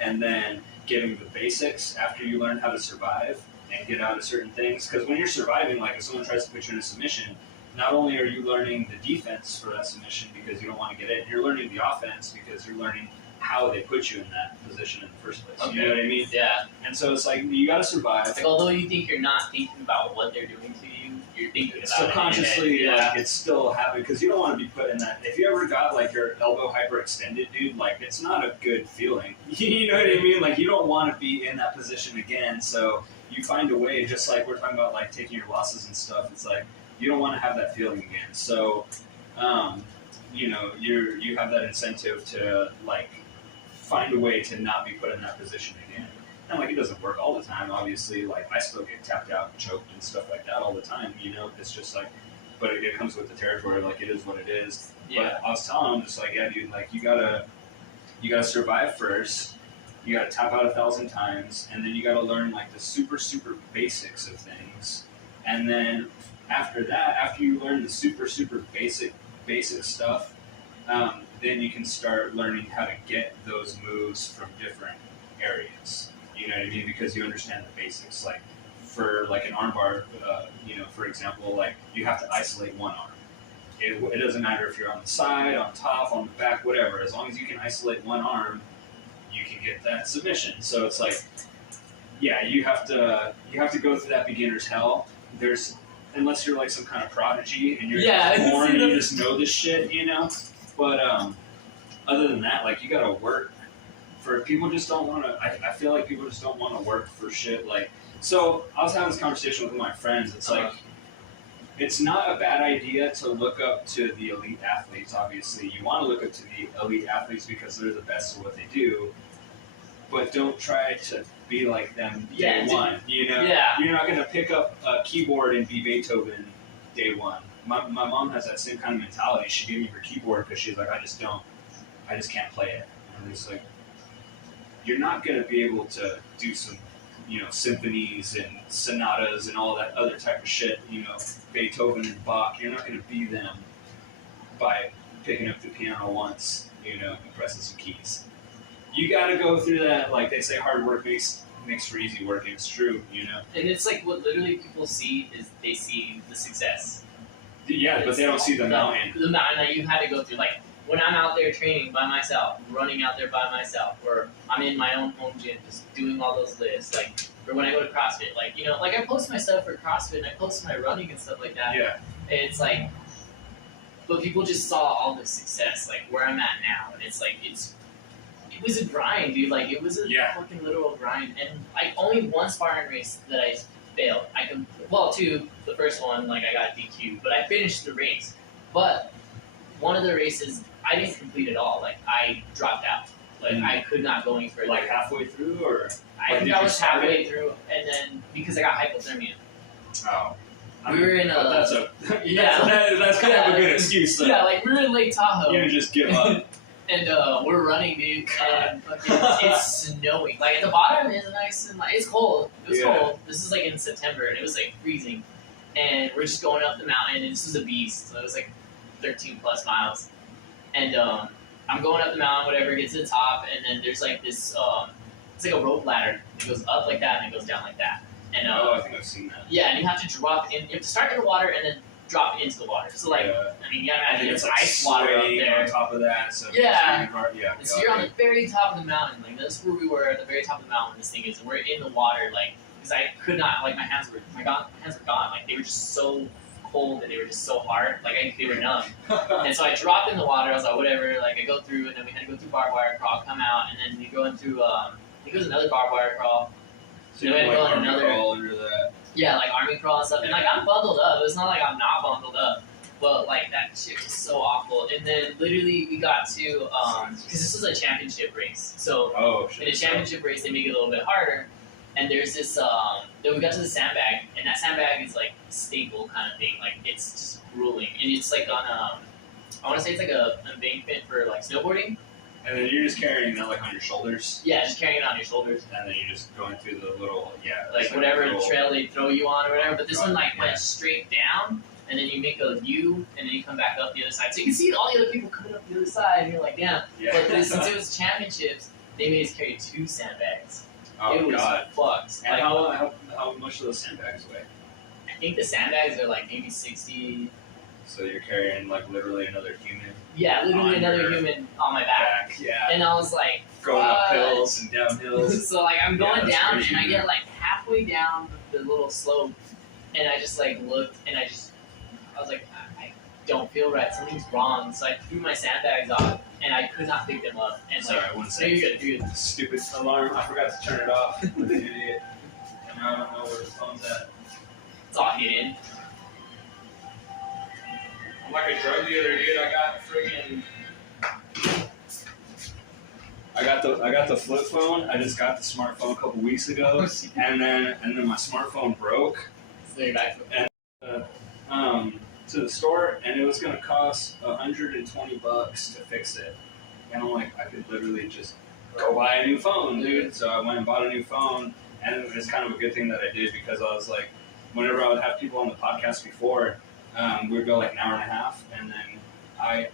and then getting the basics after you learn how to survive and get out of certain things. Because when you're surviving, like if someone tries to put you in a submission, not only are you learning the defense for that submission because you don't want to get in, you're learning the offense because you're learning how they put you in that position in the first place. Okay. You know what I mean? Yeah. And so it's like you got to survive. Like although you think you're not thinking about what they're doing to you, you're thinking about subconsciously, it. like it's still happening because you don't want to be put in that. If you ever got like your elbow hyperextended, dude, like it's not a good feeling. You know what I mean? Like you don't want to be in that position again. So you find a way, just like we're talking about, like taking your losses and stuff. It's like you don't want to have that feeling again. So, you have that incentive to like find a way to not be put in that position again. And like it doesn't work all the time, obviously. Like I still get tapped out and choked and stuff like that all the time. It's just like, but it comes with the territory. Like it is what it is. Yeah. But I was telling him just like, yeah, dude, like you gotta survive first. You gotta tap out 1,000 times, and then you gotta learn like the super basics of things. And then after that, after you learn the super basic stuff, then you can start learning how to get those moves from different areas. You know what I mean? Because you understand the basics. Like for like an armbar, for example, like you have to isolate one arm. It doesn't matter if you're on the side, on top, on the back, whatever. As long as you can isolate one arm, you can get that submission. So it's like, yeah, you have to go through that beginner's hell. Unless you're like some kind of prodigy and you're born and you just know this shit, But other than that, like you gotta work. For people just don't want to. I feel like people just don't want to work for shit. Like, so I was having this conversation with my friends. It's like, it's not a bad idea to look up to the elite athletes. Obviously, you want to look up to the elite athletes because they're the best at what they do. But don't try to be like them day one. Yeah. You're not gonna pick up a keyboard and be Beethoven day one. My mom has that same kind of mentality. She gave me her keyboard because she's like, I just can't play it. And it's like, you're not going to be able to do some, symphonies and sonatas and all that other type of shit, Beethoven and Bach. You're not going to be them by picking up the piano once, and pressing some keys. You got to go through that, like they say, hard work makes for easy work, and it's true, And it's like what literally people see is they see the success. Yeah, but they don't see the mountain. The mountain that you had to go through, like, when I'm out there training by myself, running out there by myself, or I'm in my own home gym just doing all those lifts, like, or when I go to CrossFit, like, like I post my stuff for CrossFit and I post my running and stuff like that. Yeah. It's like, but people just saw all the success, like where I'm at now, and it's like, it was a grind, dude. Like, it was a fucking literal grind, and like only one sparring race that I failed. Two, the first one, like I got DQ'd, but I finished the race. But one of the races, I didn't complete at all. Like, I dropped out. Like, I could not go any further. Like halfway through, or I think I was halfway through, and then because I got hypothermia. Oh. We were in a. That's yeah. That's kind of a good excuse. Though. Yeah, like we were in Lake Tahoe. You just give up. And we're running, dude, and it's snowing. Like at the bottom is nice and like it's cold. It was cold. This is like in September, and it was like freezing. And we're just going up the mountain, and this was a beast. So it was like 13 plus miles. And I'm going up the mountain, whatever, get to the top, and then there's like this. It's like a rope ladder. It goes up like that, and it goes down like that. And I think I've seen that. Yeah, and you have to drop in. You have to start in the water, and then drop into the water. So like, I mean, you gotta imagine it's like ice water up there on top of that. So yeah. And so you're on the very top of the mountain. Like that's where we were at the very top of the mountain. This thing is, and we're in the water. Like, because I could not. Like my hands were gone. Like they were just so cold and they were just so hard. Like they were numb. And so I dropped in the water. I was like, whatever. Like I go through, and then we had to go through barbed wire crawl, come out, and then we go into. I think it was another barbed wire crawl. So you had like army crawl under that. Yeah, like army crawl and stuff. And like I'm bundled up. It's not like I'm not bundled up. But like that shit was so awful. And then literally we got to because this was a championship race. So in a championship race they make it a little bit harder. And there's this then we got to the sandbag, and that sandbag is like a staple kind of thing. Like it's just grueling. And it's like on I wanna say it's like a embankment for like snowboarding. And then you're just carrying that like on your shoulders. Yeah, just carrying it on your shoulders. And then you're just going through the little like whatever trail they throw you on or whatever. But this one like went straight down. And then you make a U, and then you come back up the other side. So you can see all the other people coming up the other side, and you're like, damn. Yeah. But since it was championships, they made us carry 2 sandbags. Oh, it was God. fucked. And like, how much do those sandbags weigh? I think the sandbags are like maybe 60. So you're carrying like literally another human. Yeah, literally another human on my back. Yeah. And I was like, going up hills and down hills. So like I'm going down, crazy, and I get like halfway down the little slope, and I just like looked, and I was like, I don't feel right. Something's wrong. So I threw my sandbags off, and I could not pick them up. And sorry, like, one second. you're good, dude. Stupid alarm. I forgot to turn it off. I'm an idiot. And now I don't know where the phone's at. It's all hidden. I'm like a drug dealer, dude. I got the flip phone. I just got the smartphone a couple weeks ago, and then my smartphone broke. So you're back To the store, and it was gonna cost $120 to fix it. And I'm like, I could literally just go buy a new phone, dude. So I went and bought a new phone, and it was kind of a good thing that I did, because I was like, whenever I would have people on the podcast before, we would go like an hour and a half, and then I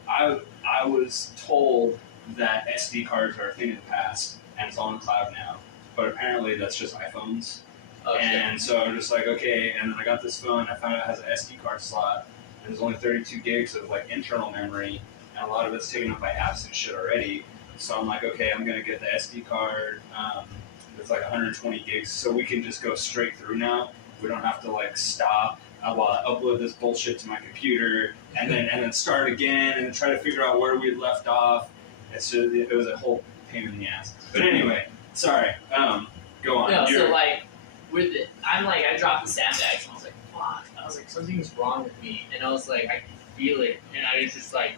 was told that SD cards are a thing of the past, and it's all in the cloud now. But apparently that's just iPhones. Okay. And so I'm just like, okay, and then I got this phone, I found out it has an SD card slot, and there's only 32 gigs of like internal memory, and a lot of it's taken up by apps and shit already. So I'm like, okay, I'm gonna get the SD card. It's like 120 gigs, so we can just go straight through now. We don't have to like stop while I upload this bullshit to my computer, and then start again, and then try to figure out where we left off. It was a whole pain in the ass. But anyway, sorry. Go on. No, so like I dropped the sandbags, and I was like, fuck. I was like, something's wrong with me, and I was like, I feel it, and I was just like,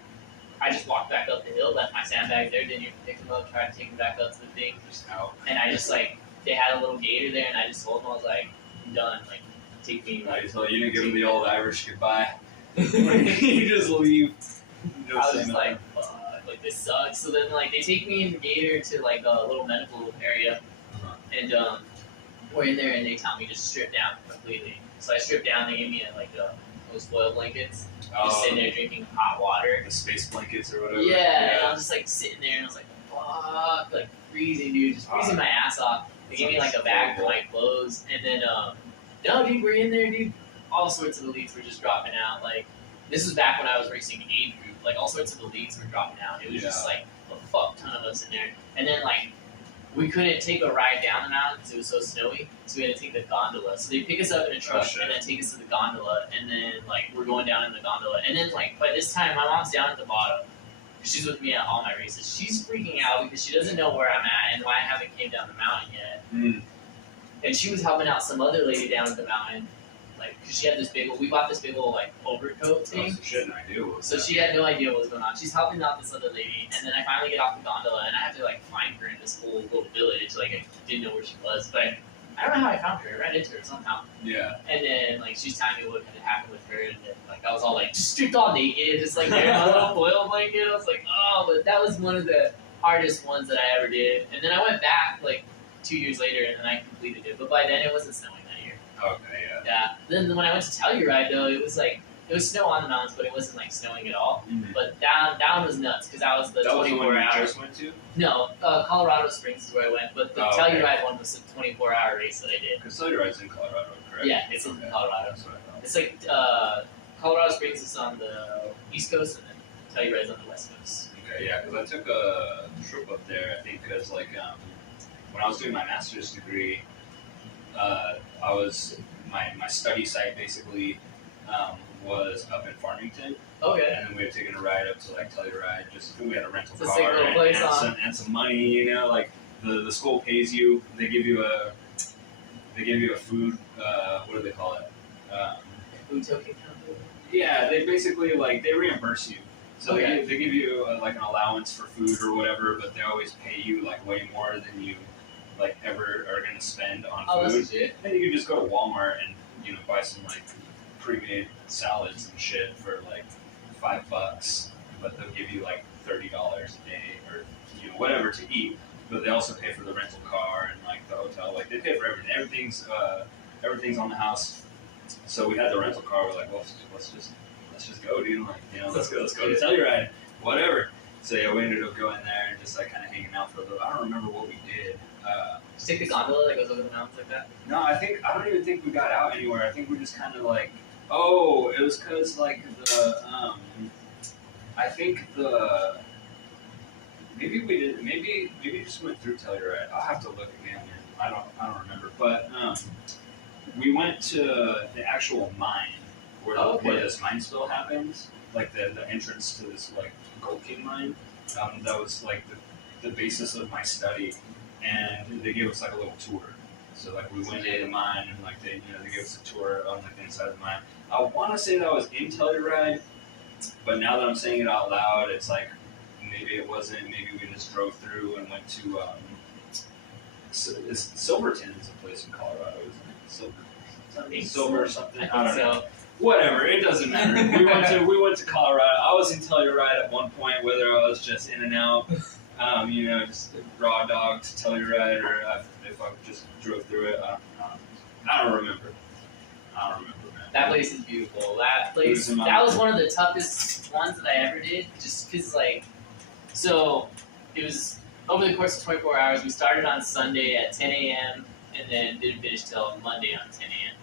I just walked back up the hill, left my sandbag there, didn't even pick them up, tried to take them back up to the thing, just out. And I just like, they had a little gator there, and I just told them, I was like, I'm done, like, take me. Like, so you didn't give them the old Irish goodbye. You just leave. No, I was just like, fuck, like this sucks. So then like they take me in the gator to like a little medical area, and we're in there, and they tell me to strip down completely. So I stripped down. They gave me those foil blankets. Just sitting there drinking hot water. The space blankets or whatever. Yeah, and I'm just like sitting there, and I was like, fuck, like freezing, dude, just freezing my ass off. They gave me like a bag for my clothes, and then no, dude, we're in there, dude. All sorts of elites were just dropping out. Like this was back when I was racing age group. Like all sorts of elites were dropping out. It was just like a fuck ton of us in there, and then like. We couldn't take a ride down the mountain because it was so snowy, so we had to take the gondola. So they pick us up in a truck and then take us to the gondola, and then like we're going down in the gondola. And then like by this time, my mom's down at the bottom. She's with me at all my races. She's freaking out because she doesn't know where I'm at and why I haven't came down the mountain yet. And she was helping out some other lady down at the mountain, like, cause she had this big, we bought this big old like overcoat thing. So she had no idea what was So she had no idea what was going on. She's helping out this other lady, and then I finally get off the gondola, and I have to like find her in this whole little village. Like I didn't know where she was, but I don't know how I found her. I ran into her somehow. Yeah. And then like she's telling me what had happened with her, and then like I was all like just stripped all naked, just like there in my little foil blanket. I was like, oh, but that was one of the hardest ones that I ever did. And then I went back like 2 years later, and then I completed it. But by then it wasn't snowing that year. Okay. Yeah. Yeah. Then when I went to Telluride though, it was like it was snow on the mountains, but it wasn't like snowing at all. Mm-hmm. But down was nuts because that was the that 24 was the one you hours. just went to? No, Colorado Springs is where I went, but the Telluride one was a 24-hour race that I did. Because Telluride's in Colorado, correct? Yeah, it's in Colorado. That's what I thought. It's like Colorado Springs is on the east coast, and then Telluride's on the west coast. Okay, yeah, because I took a trip up there, I think, because, like, when I was doing my master's degree, my study site, basically, was up in Farmington. Okay. And then we had taken a ride up to, like, Telluride, we had a rental It's a car sick little place, and some money, you know, like, the school pays you, they give you a food, what do they call it? Food token company? Yeah, they basically, like, they reimburse you. So Okay. they give you, like, an allowance for food or whatever, but they always pay you, like, way more than you, like, ever are going to spend on Oh, food. that's legit. And you can just go to Walmart and, you know, buy some, like, pre-made salads and shit for, like, $5, but they'll give you, like, $30 a day or, you know, whatever to eat. But they also pay for the rental car and, like, the hotel. Like, they pay for everything. Everything's on the house. So we had the rental car. We're like, well, let's just go, dude. Like, you know, let's go to Telluride, whatever. So yeah, we ended up going there and just like kind of hanging out for a little. I don't remember what we did. Just take the gondola that goes over the mountains like that. No, I don't even think we got out anywhere. I think we just kind of like, oh, it was because like I think maybe we did, maybe we just went through Telluride. I'll have to look again. I don't remember, but we went to the actual mine where this mine spill happens, like the entrance to this like Gold King mine. That was like the basis of my study, and they gave us like a little tour. So like we went in the mine and like they gave us a tour on like the inside of the mine. I want to say that was in Telluride, but now that I'm saying it out loud, it's like maybe it wasn't. Maybe we just drove through and went to Silverton is a place in Colorado, isn't it? Silver or something. I don't know. Whatever, it doesn't matter. We went to Colorado. I was in Telluride at one point, whether I was just in and out, you know, just raw dog to Telluride, or if I just drove through it. I don't remember. Man. That place is beautiful. That was one of the toughest ones that I ever did, just because like, so it was over the course of 24 hours. We started on Sunday at 10 a.m. and then didn't finish till Monday on 10 a.m.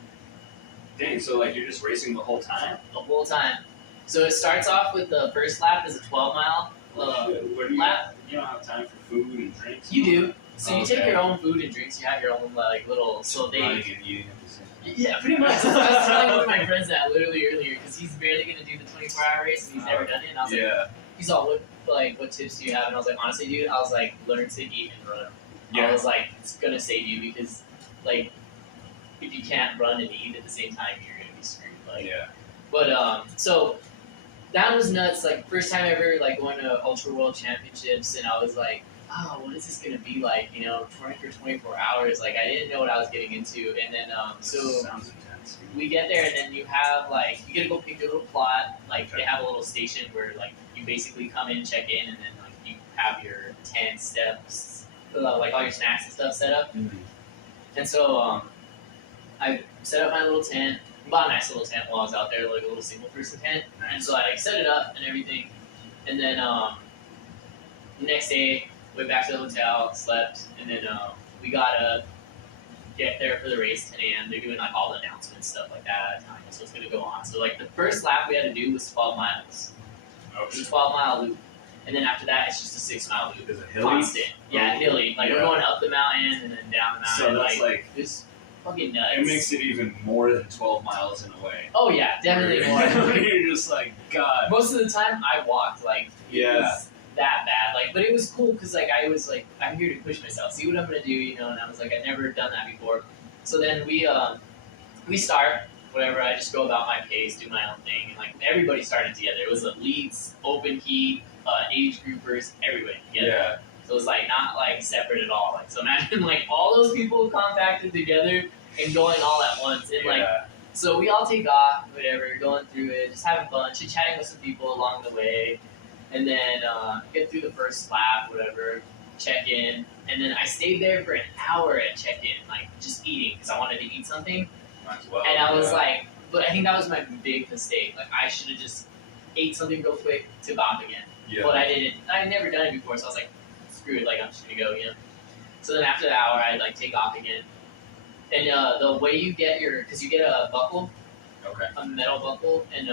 Dang, so like you're just racing the whole time? The whole time. So it starts off with the first lap is a 12-mile lap. You don't have time for food and drinks? You do. So you take your own food and drinks. You have your own like little. So they. Running and eating at the same time. Yeah, pretty much. I was telling one of my friends that literally earlier because he's barely gonna do the 24-hour race and he's never done it. And I was like, he's all, what tips do you have? And I was like, honestly, dude, I was like, learn to eat and run. Yeah. I was like, it's gonna save you because like if you can't run and eat at the same time, you're gonna be screwed. Like, but so that was nuts. Like first time ever like going to Ultra World Championships, and I was like, oh, what is this gonna be like? You know, running for 24 hours. Like I didn't know what I was getting into, and then so sounds intense. We get there, and then you have like you get to go pick your little plot. Like they have a little station where like you basically come in, check in, and then like you have your tent steps, like all your snacks and stuff set up. Mm-hmm. And so I set up my little tent, bought a nice little tent while I was out there, like a little single person tent. Nice. And so I like set it up and everything. And then the next day, went back to the hotel, slept, and then we gotta get there for the race 10 a.m. They're doing like all the announcements, stuff like that at a time. So it's gonna go on. So like the first lap we had to do was 12 miles. Oh, it was a 12-mile loop. And then after that, it's just a 6-mile loop. Is it hilly? Constant. Yeah, hilly. Like we're going up the mountain and then down the mountain. So that's like it's fucking nuts. It makes it even more than 12 miles in a way. Oh yeah, definitely more. You're just like, God. Most of the time I walked, like, it was that bad. Like, but it was cool because like I was like, I'm here to push myself, see what I'm gonna do, you know. And I was like, I've never done that before. So then we start, whatever. I just go about my pace, do my own thing, and like everybody started together. It was elites, open heat, age groupers, everybody together. Yeah. So it was like not like separate at all. Like so imagine like all those people compacted together and going all at once. And like so we all take off, whatever, going through it, just having fun, chit chatting with some people along the way, and then get through the first lap, whatever, check in, and then I stayed there for an hour at check in, like just eating because I wanted to eat something. Might as well. And I was like, but I think that was my big mistake. Like I should have just ate something real quick, took off again. Yeah. But I didn't. I'd never done it before, so I was like, screw it, like I'm just gonna go, you know. So then after the hour, I'd like take off again. And the way you get your, because you get a buckle, Okay. a metal buckle, and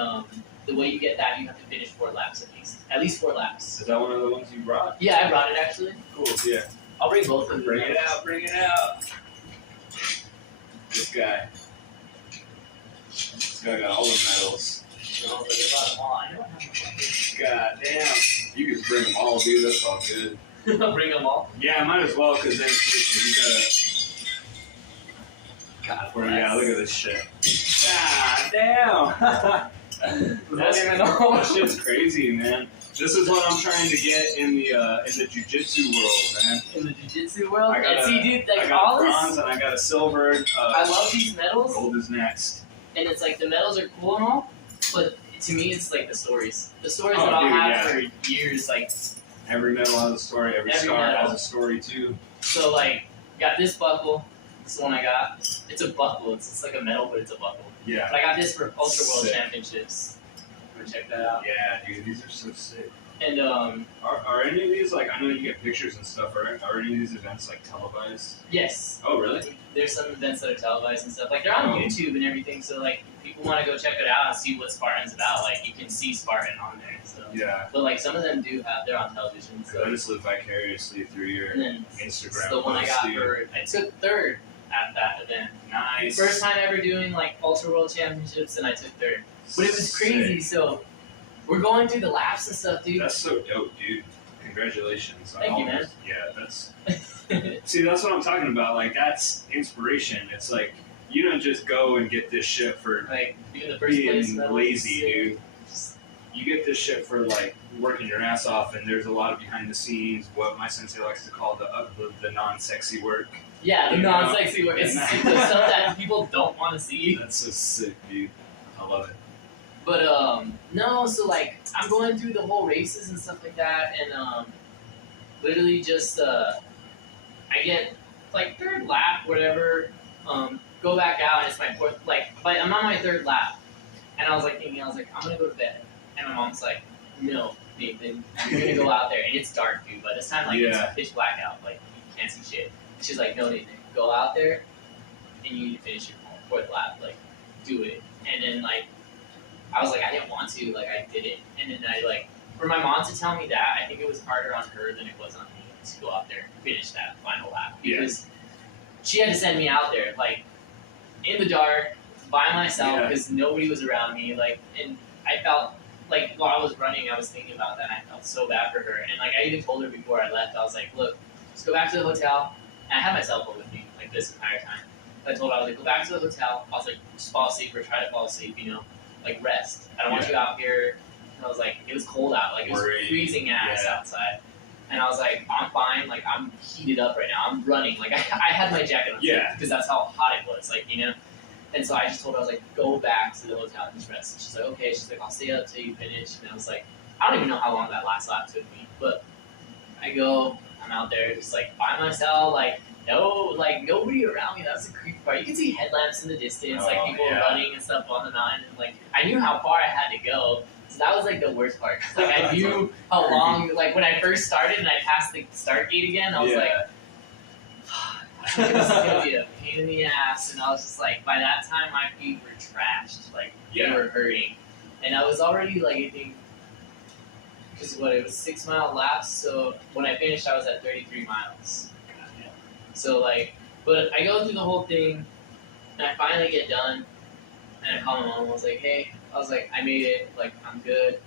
the way you get that, you have to finish 4 laps at least 4 laps. Is that one of the ones you brought? Yeah, I brought it actually. Cool. Yeah. I'll bring both of them. Bring it out. Bring it out. This guy. This guy got all the medals. I was like, I brought them all. I know I have God damn. You can bring them all, dude. That's all good. them. I'll bring them all. Yeah, might as well, because then you gotta. God, Yeah, look at this shit. God damn. That's even know. That shit's crazy, man. This is what I'm trying to get in the jiu-jitsu world, man. In the jiu-jitsu world, I got and see, dude, like I got all a this. bronze and I got a silver. I love these medals, Gold is next. and it's like the medals are cool and all, but to me, it's like the stories. The stories Oh, that I'll dude, have yeah. for years, like. Every medal has a story. Every star medal. has a story too. So like, got this buckle. This is the one I got. It's a buckle. It's like a medal, but it's a buckle. Yeah. But I got this for Ultra World Sick. Championships. Wanna check that out? Yeah, dude, these are so sick. And Are any of these, like, I know you get pictures and stuff, right? Are any of these events like televised? yes, Oh, really? there's some events that are televised and stuff. Like they're on Oh. YouTube and everything. So like, people want to go check it out and see what Spartan's about. Like you can see Spartan on there. So. Yeah. But like some of them do have, they're on television. So. I just live vicariously through your And then Instagram. it's the one I got post, dude. for. I took third at that event. Nice. First time ever doing like Ultra World Championships, and I took third. But it was crazy. So we're going through the laps and stuff, dude. That's so dope, dude. Congratulations. on Thank all you, man. this. Yeah, that's. See, that's what I'm talking about. Like, that's inspiration. It's like, you don't just go and get this shit for like being the first place. being medal, lazy, sick. dude. You get this shit for, like, working your ass off, and there's a lot of behind the scenes, what my sensei likes to call the non-sexy work. Yeah, the You know? non-sexy work. It's Yeah. the stuff that people don't want to see. That's so sick, dude. I love it. But no, so like I'm going through the whole races and stuff like that, and literally just I get like third lap, whatever. Go back out, and it's my fourth. Like, but I'm on my third lap, and I was like thinking, I was like, I'm gonna go to bed, and my mom's like, no, Nathan, you're gonna go out there, and it's dark, dude. By this time, like Yeah. it's pitch black out, like you can't see shit. And she's like, no, Nathan, go out there, and you need to finish your fourth lap, like do it. And then like I was like, I didn't want to, like I did it, and then I like for my mom to tell me that, I think it was harder on her than it was on me to go out there and finish that final lap because she had to send me out there like in the dark by myself Yeah. because nobody was around me, like, and I felt like while I was running, I was thinking about that, and I felt so bad for her, and like I even told her before I left, I was like, look, just go back to the hotel, and I had my cell phone with me like this entire time. I told her, I was like, go back to the hotel. I was like, just fall asleep or try to fall asleep, you know, like rest. I don't want you out here. And I was like, it was cold out, like it was Worried. freezing ass Yeah. outside. And I was like, I'm fine, like I'm heated up right now. I'm running, like I had my jacket on Yeah. because that's how hot it was, like, you know. And so I just told her, I was like, go back to the hotel and just rest. She's like, okay. She's like, I'll stay up till you finish. And I was like, I don't even know how long that last lap took me, but I go, I'm out there just like by myself, like nobody around me. That's the creepy part. You can see headlamps in the distance, like Oh, people yeah. running and stuff on the mountain. And like I knew how far I had to go, so that was like the worst part. Like I knew how long. Like when I first started and I passed the start gate again, I was like, this is gonna be a pain in the ass. And I was just like, by that time my feet were trashed, like they were hurting, and I was already like I think. Because it was 6 mile laps, so when I finished I was at 33 miles. So like, but I go through the whole thing, and I finally get done, and I call my mom, I was like, hey, I was like, I made it, like, I'm good,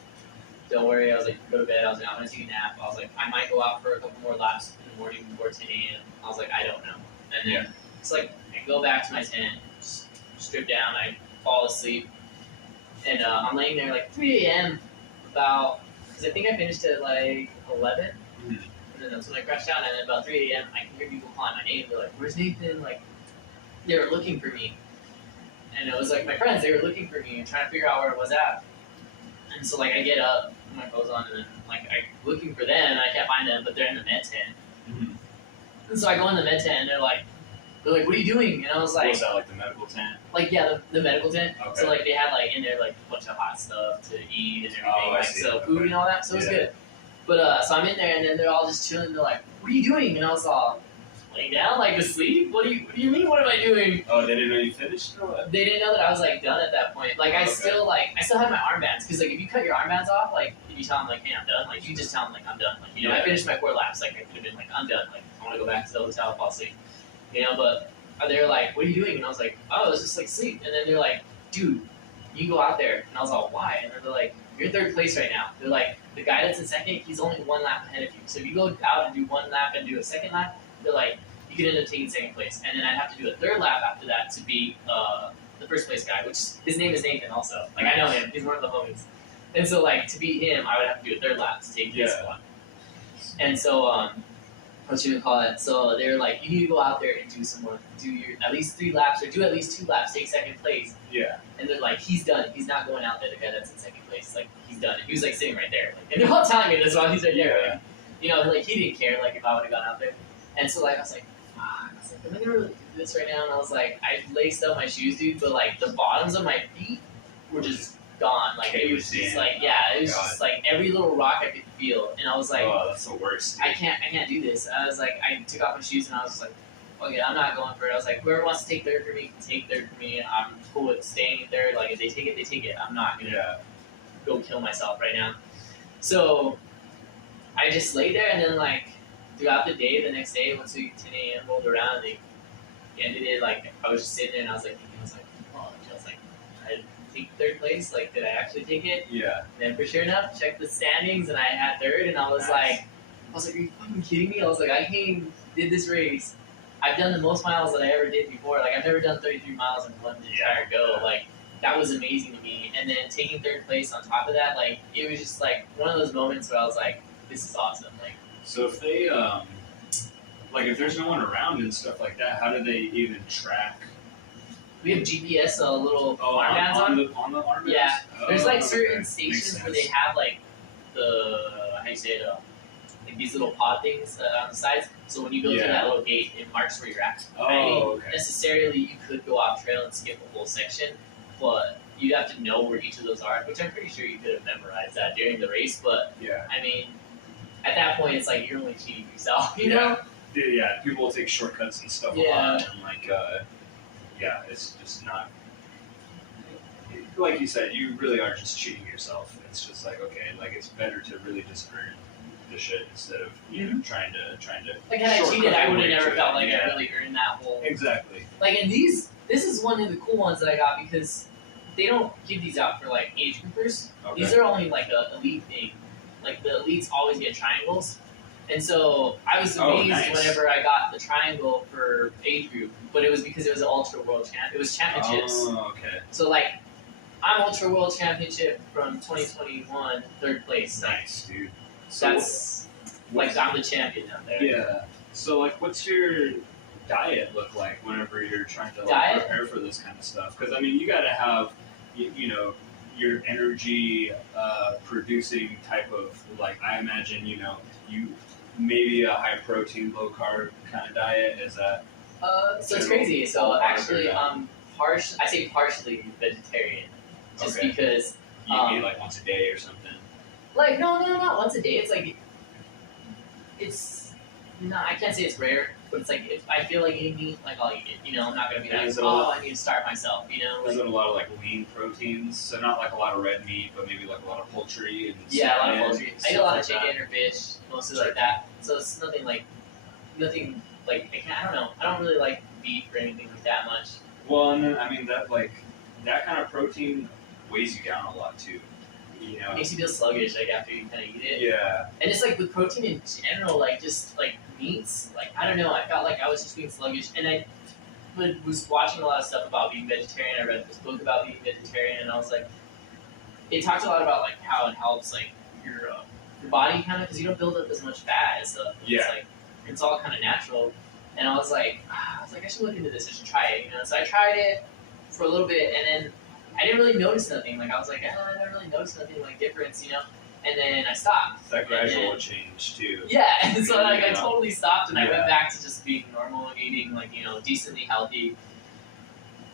don't worry, I was like, go to bed, I was like, I'm gonna take a nap, I was like, I might go out for a couple more laps in the morning before 10 a.m., I was like, I don't know, and then, it's like, I go back to my tent, strip down, I fall asleep, and I'm laying there like 3 a.m. because I think I finished at like 11, Mhm. and then that's when I crashed out. And then about 3 a.m. I can hear people calling my name. They're like, "Where's Nathan?" Like they were looking for me, and it was like my friends. They were looking for me and trying to figure out where it was at. And so like I get up, put my clothes on, and then like I looking for them, and I can't find them, but they're in the med tent. Mhm. And so I go in the med tent, and they're like, "What are you doing?" And I was What like, was that, like the medical tent? like yeah, the medical tent. Okay. So like they had like in there like a bunch of hot stuff to eat and everything, Oh, I like see. so Okay. food and all that. So it was Yeah. good. But so I'm in there, and then they're all just chilling. They're like, "What are you doing?" And I was all laying down, like asleep. What do you mean? What am I doing? Oh, they didn't know you finished or what? They didn't know that I was like done at that point. Like I Okay. still had my armbands because like if you cut your armbands off, like if you tell them like, "Hey, I'm done," like you just tell them like I'm done. Like I Yeah. finished my 4 laps. Like I could have been like, "I'm done." Like I want to go back to the hotel, fall asleep. But they're like, "What are you doing?" And I was like, "Oh, I was just like sleep." And then they're like, "Dude, you go out there." And I was all, "Why?" And then they're like, "You're in 3rd place right now." They're like, "The guy that's in 2nd, he's only 1 lap ahead of you. So if you go out and do 1 lap and do a 2nd lap, they're like, you could end up taking 2nd place. And then I'd have to do a 3rd lap after that to beat the 1st place guy, which his name is Nathan also. Like I know him. He's one of the homies. And so like to beat him, I would have to do a 3rd lap to take his one. And so what you would call it? So they're like, you need to go out there and do your at least 3 laps or do at least 2 laps, take 2nd place. Yeah. And they're like, he's done. He's not going out there. The guy that's in 2nd place, like he's done. And he was like sitting right there, like, and they're all telling me this while he's right there. Like, like he didn't care like if I would have gone out there. And so like I was like, fuck. I was like, am I gonna really do this right now? And I was like, I laced up my shoes, dude, but like the bottoms of my feet were just gone. Like it was just like it was just like every little rock I could feel. And I was like, oh, that's the worst. I can't do this. I was like, I took off my shoes and I was just like, okay, I'm not going for it. I was like, whoever wants to take 3rd for me, can take 3rd for me. I'm cool with staying 3rd. Like if they take it, they take it. I'm not gonna go kill myself right now. So I just lay there, and then like throughout the day, the next day, once 10 a.m. rolled around, they ended it. Like I was just sitting there, and I was like, oh, I was like, I take 3rd place. Like, did I actually take it? Yeah. And then for sure enough, checked the standings, and I had 3rd, and I was like, are you fucking kidding me? I was like, I did this race. I've done the most miles that I ever did before. Like I've never done 33 miles in one entire go. Like that was amazing to me. And then taking 3rd place on top of that, like it was just like one of those moments where I was like, this is awesome. Like, so if they like if there's no one around and stuff like that, how do they even track? We have GPS, little armbands on the armbands. Yeah, there's like certain okay. stations where they have like the how you say it, like these little pod things on the sides. So when you go through that little gate, it marks where you're at. Oh, I mean, okay. necessarily you could go off trail and skip a whole section, but you have to know where each of those are, which I'm pretty sure you could have memorized that during the race. But I mean, at that point, it's like you're only cheating yourself, you know? Yeah, people will take shortcuts and stuff a lot, and like, it's just not. Like you said, you really are just cheating yourself. It's just like, okay, like it's better to really just earn the shit instead of trying to. Like had I cheated, I would have never felt like I really earned that whole. Exactly. Like and this is one of the cool ones that I got because they don't give these out for like age groupers. Okay. These are only like a elite thing. Like the elites always get triangles. And so I was amazed whenever I got the triangle for age group, but it was because it was an Ultra World Champ. It was championships. Oh, okay. So like, I'm Ultra World Championship from 2021, 3rd place. Nice, dude. So that's like I'm the champion out there. Yeah. So like, what's your diet look like whenever you're trying to prepare for this kind of stuff? Because I mean, you got to have, your energy producing type of like. I imagine you. Maybe a high protein, low carb kind of diet. Is that? So it's crazy. So actually, I say partially vegetarian, just because you eat like once a day or something. Like no, not once a day. It's like I can't say it's rare, but it's like if I feel like eating meat, like I'll eat it. I'm not gonna be like, I need to starve myself. Is it a lot of like lean proteins? So not like a lot of red meat, but maybe like a lot of poultry and a lot of poultry. I eat a lot of like chicken or fish, mostly like that. So it's nothing like I don't know. I don't really like beef or anything like that much. Well, and then I mean that kind of protein weighs you down a lot too. It makes you feel sluggish like after you kind of eat it. Yeah. And it's like with protein in general, like just like meats, like I don't know, I felt like I was just being sluggish, and was watching a lot of stuff about being vegetarian. I read this book about being vegetarian, and I was like, it talked a lot about like how it helps like your body kind of because you don't build up as much fat and stuff. Yeah. It's like it's all kind of natural. And I was like, I should look into this. I should try it. So I tried it for a little bit, and then I didn't really notice nothing. Like I was like, I didn't really notice nothing like difference, And then I stopped. That gradual change too. Yeah, and so like I totally stopped, and I Yeah. went back to just being normal, eating like decently healthy.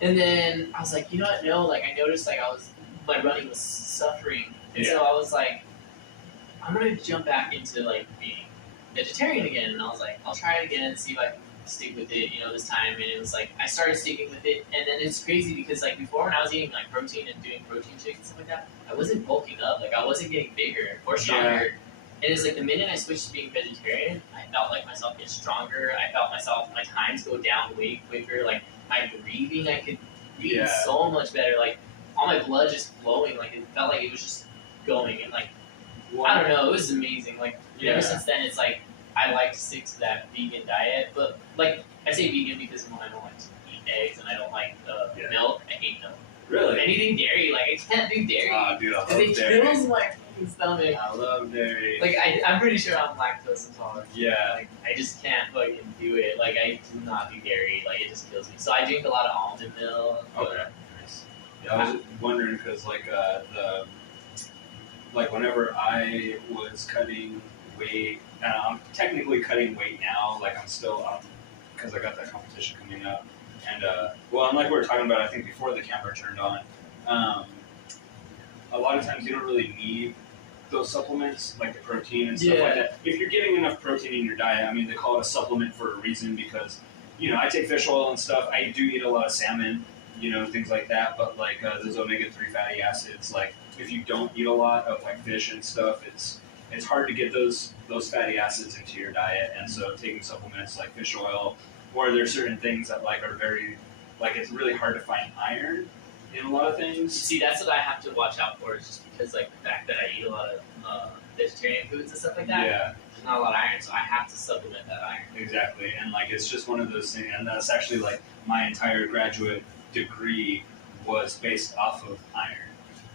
And then I was like, you know what? No, like I noticed like my running was suffering, and so I was like, I'm gonna jump back into like being vegetarian again. And I was like, I'll try it again, see if I can stick with it, this time. And it was like I started sticking with it, and then it's crazy because like before when I was eating like protein and doing protein shakes and stuff like that, I wasn't bulking up, like I wasn't getting bigger or stronger. Yeah. And it's like the minute I switched to being vegetarian, I felt like myself get stronger. I felt my times go down way quicker. Like my breathing, I could breathe so much better. Like all my blood just flowing. Like it felt like it was just going. And like I don't know, it was amazing. Like ever since then, it's like I like to stick to that vegan diet. But like I say vegan because I don't like to eat eggs and I don't like milk. I hate milk. Really? Anything dairy, like I can't do dairy. Oh, dude, I love It dairy. kills my fucking stomach. I love dairy. Like I'm pretty sure I'm lactose intolerant. Yeah. Like I just can't fucking do it. Like I do not do dairy. Like it just kills me. So I drink a lot of almond milk. Okay. Nice. Yeah, I was wondering because whenever I was cutting weight, and I'm technically cutting weight now. Like I'm still because I got that competition coming up. And and like we were talking about, I think before the camera turned on, a lot of times you don't really need those supplements, like the protein and stuff like that. If you're getting enough protein in your diet, I mean, they call it a supplement for a reason because, I take fish oil and stuff. I do eat a lot of salmon, things like that. But like those omega-3 fatty acids, like if you don't eat a lot of like fish and stuff, it's hard to get those fatty acids into your diet. And so taking supplements like fish oil, or there's certain things that like are very, like it's really hard to find iron in a lot of things. See, that's what I have to watch out for, is just because like the fact that I eat a lot of vegetarian foods and stuff like that. Yeah. There's not a lot of iron, so I have to supplement that iron. Exactly, and like it's just one of those things, and that's actually like my entire graduate degree was based off of iron.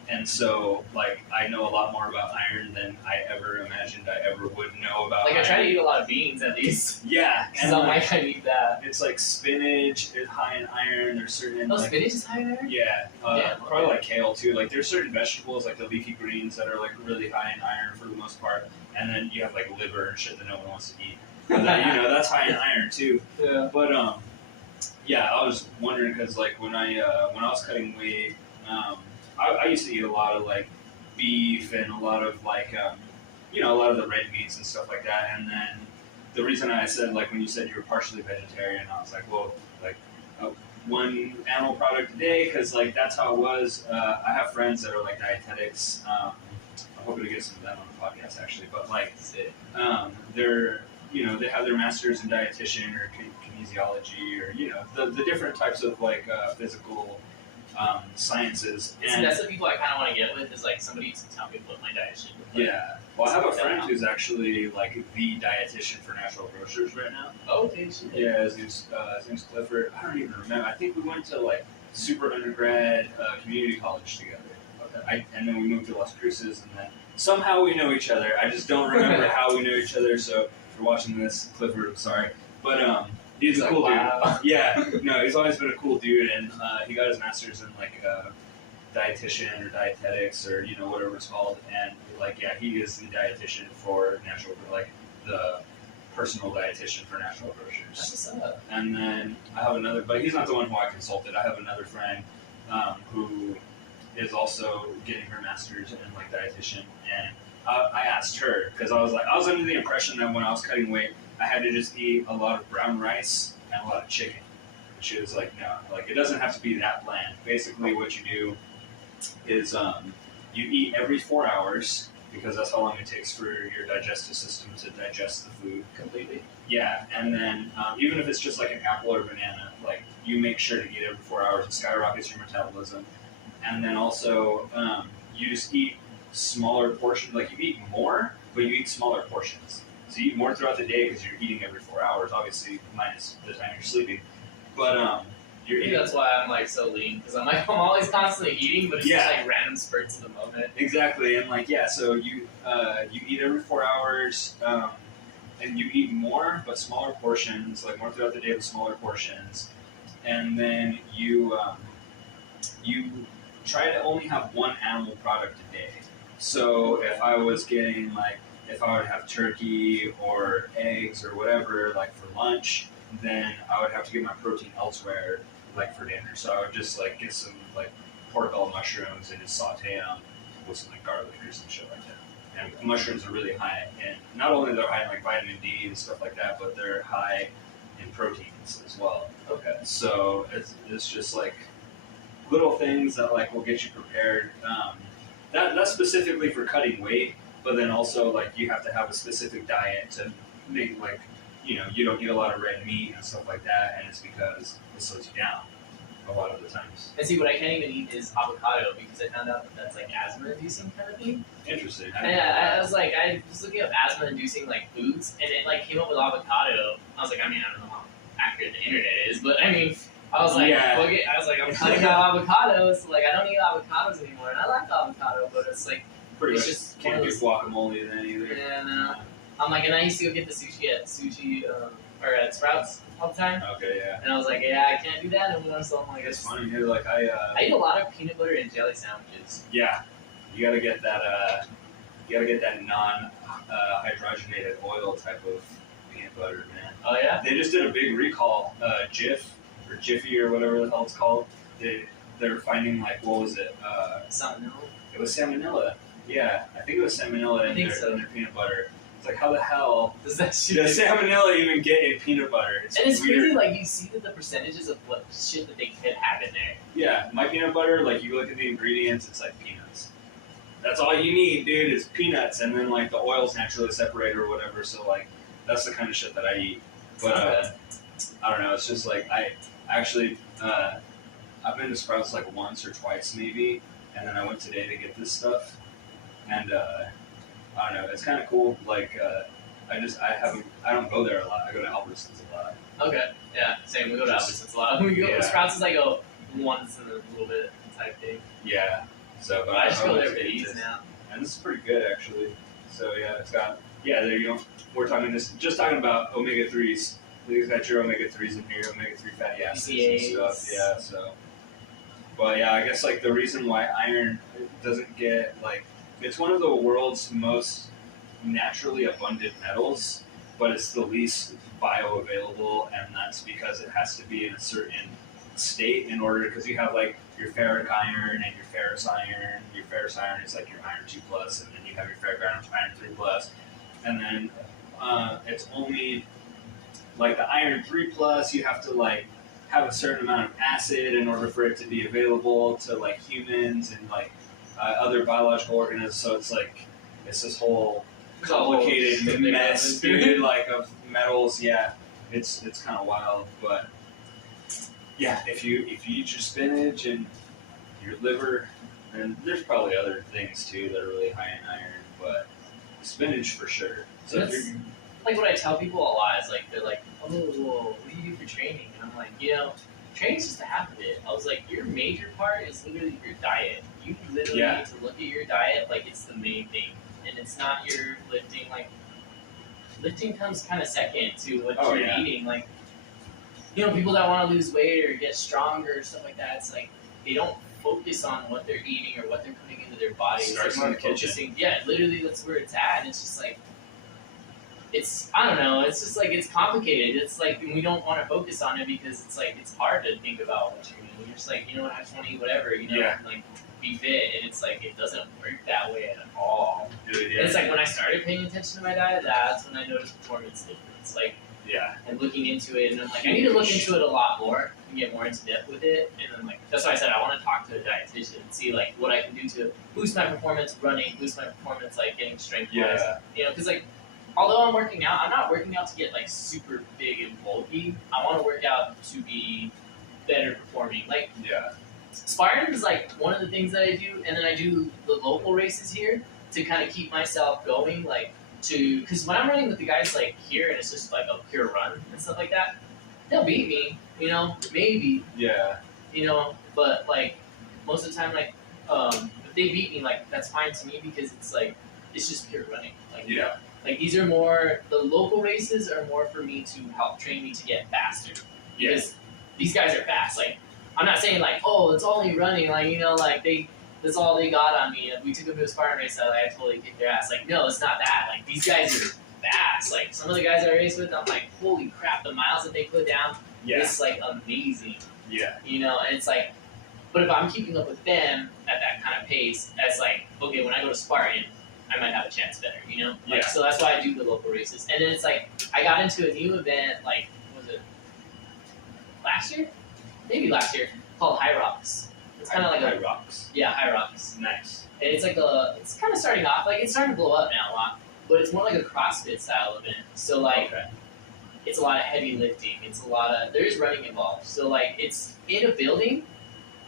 And so, like, I know a lot more about iron than I ever imagined I ever would know about Like, iron. I try to eat a lot of beans, at least. Yeah. Because I'm like, I need that. It's like spinach is high in iron. There's certain... Oh, like, spinach is high in iron? Yeah. Yeah, probably like kale, too. Like, there's certain vegetables, like the leafy greens, that are, like, really high in iron for the most part. And then you have, like, liver and shit that no one wants to eat. But then, that's high in iron, too. Yeah. But, yeah, I was wondering, because, like, when I was cutting weight, I used to eat a lot of, like, beef and a lot of, like, a lot of the red meats and stuff like that. And then the reason I said, like, when you said you were partially vegetarian, I was like, well, like, one animal product a day, because, like, that's how it was. I have friends that are, like, dietetics. I'm hoping to get some of them on the podcast, actually. But, like, they're, they have their masters in dietitian or kinesiology or, the different types of, like, physical sciences. And that's the people I kind of want to get with, is like somebody to tell me what my diet should look like. Yeah. Well, I have a friend who's actually like the dietitian for Natural Grocers right now. Oh, okay, shit. Yeah, his name's Clifford. I don't even remember. I think we went to like super undergrad community college together. Okay. And then we moved to Las Cruces, and then somehow we know each other. I just don't remember how we know each other. So if you're watching this, Clifford, I'm sorry. But he's a cool dude. Yeah, no, he's always been a cool dude, and he got his master's in like dietitian or dietetics or whatever it's called, and like he is the dietitian for the personal dietitian for Natural Grocers. That's what's up. And then I have another, but he's not the one who I consulted. I have another friend who is also getting her master's in like dietitian, and I asked her because I was under the impression that when I was cutting weight, I had to just eat a lot of brown rice and a lot of chicken. And she was like, no, like it doesn't have to be that bland. Basically what you do is you eat every 4 hours, because that's how long it takes for your digestive system to digest the food completely. Yeah, and then even if it's just like an apple or banana, like you make sure to eat every 4 hours. It skyrockets your metabolism. And then also you just eat smaller portions. Like you eat more, but you eat smaller portions. So you eat more throughout the day because you're eating every 4 hours, obviously minus the time you're sleeping. But you're Maybe eating that's why I'm like so lean, because I'm like I'm always constantly eating, but it's Yeah. just like random spurts of the moment. exactly, and like so you eat every 4 hours, and you eat more but smaller portions, like more throughout the day but smaller portions, and then you try to only have one animal product a day. So if I was getting if I would have turkey or eggs or whatever like for lunch, then I would have to get my protein elsewhere like for dinner. So I would just like get some like portobello mushrooms and just saute them with some like garlic or some shit like that. And mushrooms are really high, and not only they're high in like vitamin D and stuff like that, but they're high in proteins as well. Okay. So it's just like little things that like will get you prepared. That's specifically for cutting weight, but then also like you have to have a specific diet to make like you don't eat a lot of red meat and stuff like that, and it's because it slows you down a lot of the times. And see, what I can't even eat is avocado because I found out that that's like asthma-inducing kind of thing. Interesting. And I was looking up asthma-inducing like foods, and it like came up with avocado. I was like, I mean, I don't know how accurate the internet is, but I mean, I was like, okay, I'm cutting out avocados. So, like, I don't eat avocados anymore, and I like avocado, but it's like Pretty it's much just can't do guacamole then either. Yeah, no. I'm like, and I used to go get the sushi or at Sprouts all the time. Okay, yeah. And I was like, yeah, I can't do that anymore. So I'm like, It's funny, dude. Like I eat a lot of peanut butter and jelly sandwiches. Yeah, you gotta get that. You gotta get that hydrogenated oil type of peanut butter, man. Oh yeah. They just did a big recall. Jif or Jiffy or whatever the hell it's called. They're finding like what was it? Salmonella. It was salmonella. Yeah, I think it was salmonella in their peanut butter. It's like, how the hell does salmonella even get in peanut butter? And it's crazy, like, you see that the percentages of what shit that they could have in there. Yeah, my peanut butter, like, you look at the ingredients, it's like peanuts. That's all you need, dude, is peanuts, and then, like, the oil's naturally separated or whatever, so, like, that's the kind of shit that I eat. But, I don't know, it's just, like, I actually, I've been to Sprouts, like, once or twice, maybe, and then I went today to get this stuff, and, I don't know. It's kind of cool. Like, I don't go there a lot. I go to Albertsons a lot. Okay. Yeah. Same. We go to Albertsons a lot. We go to Sprouts is like a once in a little bit type thing. Yeah. So, but I just go there for these now. And this is pretty good actually. So yeah, it's got there you go. We're talking just talking about omega 3s. It's got your omega 3s in here, omega 3 fatty acids and stuff. Yeah. So, but yeah, I guess like the reason why iron doesn't get like. It's one of the world's most naturally abundant metals, but it's the least bioavailable, and that's because it has to be in a certain state in order, because you have like your ferric iron and your ferrous iron. Your ferrous iron is like your iron 2+, and then you have your ferric iron 3+, and then it's only like the iron 3+, you have to like have a certain amount of acid in order for it to be available to like humans and like other biological organisms, so it's like it's this whole complicated mess, dude, like of metals. Yeah, it's kind of wild, but yeah, if you eat your spinach and your liver, and there's probably other things too that are really high in iron, but spinach for sure. So that's like what I tell people a lot is like they're like, oh, well, what do you do for training? And I'm like, training's just a half of it. I was like, your major part is literally your diet. You literally need to look at your diet like it's the main thing, and it's not your lifting. Like, lifting comes kind of second to what you're eating. Like, people that want to lose weight or get stronger or stuff like that, it's like they don't focus on what they're eating or what they're putting into their body. Starts in the kitchen. Yeah, literally that's where it's at. And it's just like, I don't know, it's just like, it's complicated. It's like, we don't want to focus on it because it's like, it's hard to think about what you're eating. You're just like, I just want to eat whatever, and like, be fit, and it's like, it doesn't work that way at all. Dude, It's like, when I started paying attention to my diet, that's when I noticed performance difference. Like, and looking into it, and I'm like, I need to look into it a lot more and get more into depth with it, and then like, that's why I said I want to talk to a dietitian and see like what I can do to boost my performance running, boost my performance like getting strength wise. Because like, although I'm working out, I'm not working out to get like super big and bulky. I want to work out to be better performing. Like, Spartan is like one of the things that I do, and then I do the local races here to kind of keep myself going, like because when I'm running with the guys like here, and it's just like a pure run and stuff like that, they'll beat me, maybe, Yeah. but like most of the time, like if they beat me, like that's fine to me because it's like it's just pure running. Like Yeah. like these are more the local races are more for me to help train me to get faster because these guys are fast. Like I'm not saying like it's only running, like like that's all they got on me. If we took them to a Spartan race, I totally kicked their ass. Like no, it's not that. Like these guys are fast. Like some of the guys I race with, I'm like holy crap, the miles that they put down. Yeah. It's like amazing. Yeah. And it's like, but if I'm keeping up with them at that kind of pace, that's like, okay, when I go to Spartan, I might have a chance better, Like, so that's why I do the local races. And then it's like, I got into a new event, like, was it last year? Maybe last year, called High Rocks. It's kind of like High Rocks. Yeah, High Rocks. Nice. And it's like it's kind of starting off, like, it's starting to blow up now a lot, but it's more like a CrossFit style event. So, like, it's a lot of heavy lifting. It's a lot of, there's running involved. So, like, it's in a building,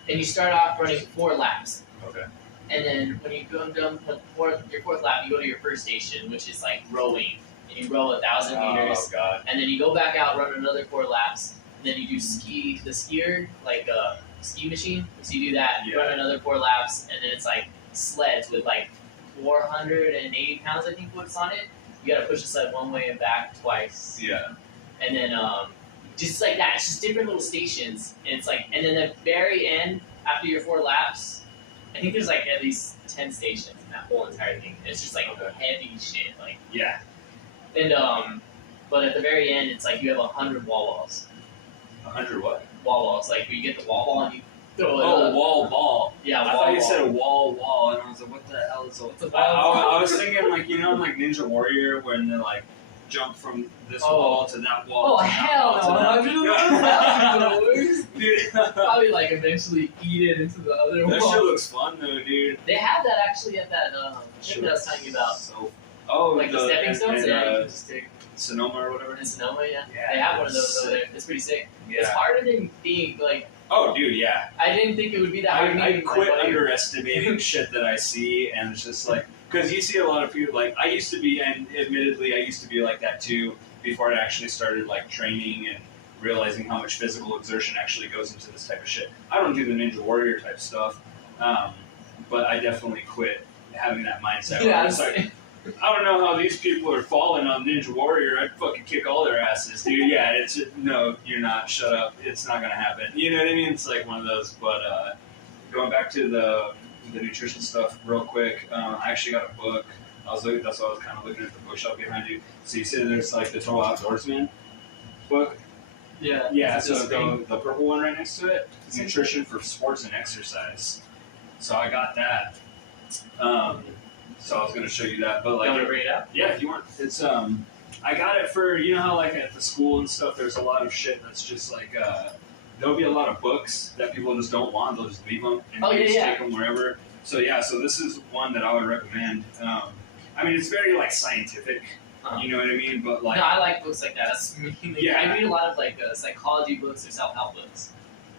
and you start off running 4 laps. Okay. And then when you go done with your fourth lap, you go to your first station, which is like rowing. And you row 1,000 meters. Oh, God. And then you go back out, run another 4 laps. And then you do the skier, like a ski machine. So you do that, run another 4 laps. And then it's like sleds with like 480 pounds, I think, what's on it. You got to push the sled one way and back twice. Yeah. And then just like that. It's just different little stations. And it's like, and then at the very end, after your 4 laps, I think there's like at least 10 stations in that whole entire thing. It's just like heavy shit. Like and but at the very end, it's like you have 100 wall balls. 100 what? Wall balls. Like you get the wall ball and you throw it. Oh, wall ball. Yeah, I thought you said a wall, and I was like, what the hell is a What's a wall? I was thinking like like Ninja Warrior when they like jump from this wall to that wall. Oh hell no! Dude, probably like eventually eat it into the other wall. That shit looks fun though, dude. They have that actually at that trip that I was telling you about. Like the stepping stones, yeah. You just take Sonoma or whatever. In Sonoma, yeah. They have one of those over there. It's pretty sick. Yeah. It's harder than you think. Like. Oh, dude, yeah. I didn't think it would be that hard. I quit underestimating shit that I see, and it's just like, because you see a lot of people, like, I used to be, and admittedly, I used to be like that too, before I actually started, like, training and realizing how much physical exertion actually goes into this type of shit. I don't do the Ninja Warrior type stuff, but I definitely quit having that mindset. Yeah, it's like, I don't know how these people are falling on Ninja Warrior. I'd fucking kick all their asses, dude. Yeah, it's no, you're not. Shut up. It's not gonna happen. You know what I mean? It's like one of those. But going back to the nutrition stuff real quick, I actually got a book. That's why I was kind of looking at the bookshelf behind you. So you said there's like the Total Outdoorsman book. Yeah. Yeah. So the purple one right next to it, Nutrition for Sports and Exercise. So I got that. So I was going to show you that, but like, you want to bring it out? Yeah, if you want. It's I got it for how like at the school and stuff. There's a lot of shit that's just like there'll be a lot of books that people just don't want. They'll just leave them and take them wherever. So so this is one that I would recommend. I mean, it's very like scientific. You know what I mean? But like, no, I like books like that. That's mainly, I read a lot of like psychology books or self-help books.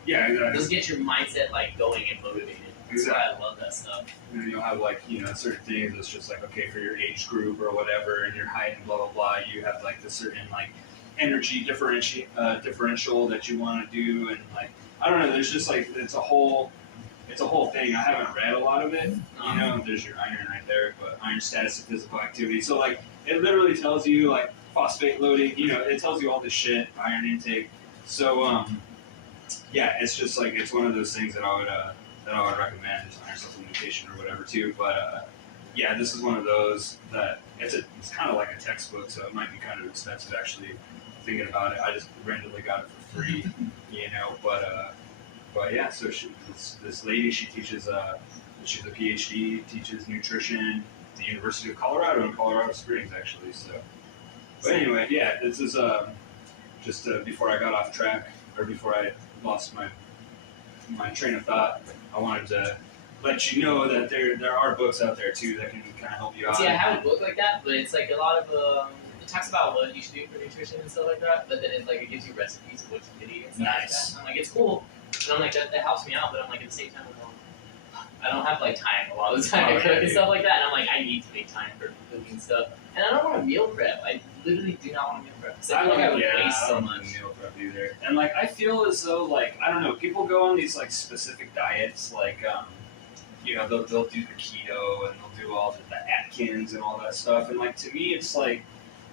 Yeah, exactly. Those get your mindset like going and motivated. That's why I love that stuff. And then you'll have like, certain things that's just like, okay, for your age group or whatever, and your height and blah, blah, blah, you have like the certain like energy differential that you want to do. And like, I don't know, there's just like, it's a whole thing. I haven't read a lot of it. There's your iron right there, but iron status of physical activity. So like, it literally tells you like phosphate loading, it tells you all this shit, iron intake. So, it's just like, it's one of those things that I would recommend, iron supplementation or whatever too. But this is one of those that it's kind of like a textbook, so it might be kind of expensive actually. Thinking about it, I just randomly got it for free, But yeah, so this lady, she teaches. She's a PhD, teaches nutrition at the University of Colorado in Colorado Springs actually. So, but anyway, this is just before I got off track or before I lost my train of thought. I wanted to let you know that there are books out there too that can kind of help you out. See, I have a book like that, but it's like a lot of it talks about what you should do for nutrition and stuff like that. But then it gives you recipes of what you can eat and stuff like that. I'm like, it's cool, and I'm like that helps me out. But I'm like at the same time, I don't have like time a lot of the time to cook and stuff like that. And I'm like, I need to make time for cooking stuff, and I don't want to meal prep. literally do not want to meal prep. Because I feel like I would waste so much. Meal prep either. And like I feel as though like I don't know, people go on these like specific diets, like you know, they'll do the keto and they'll do all the Atkins and all that stuff. And like to me, it's like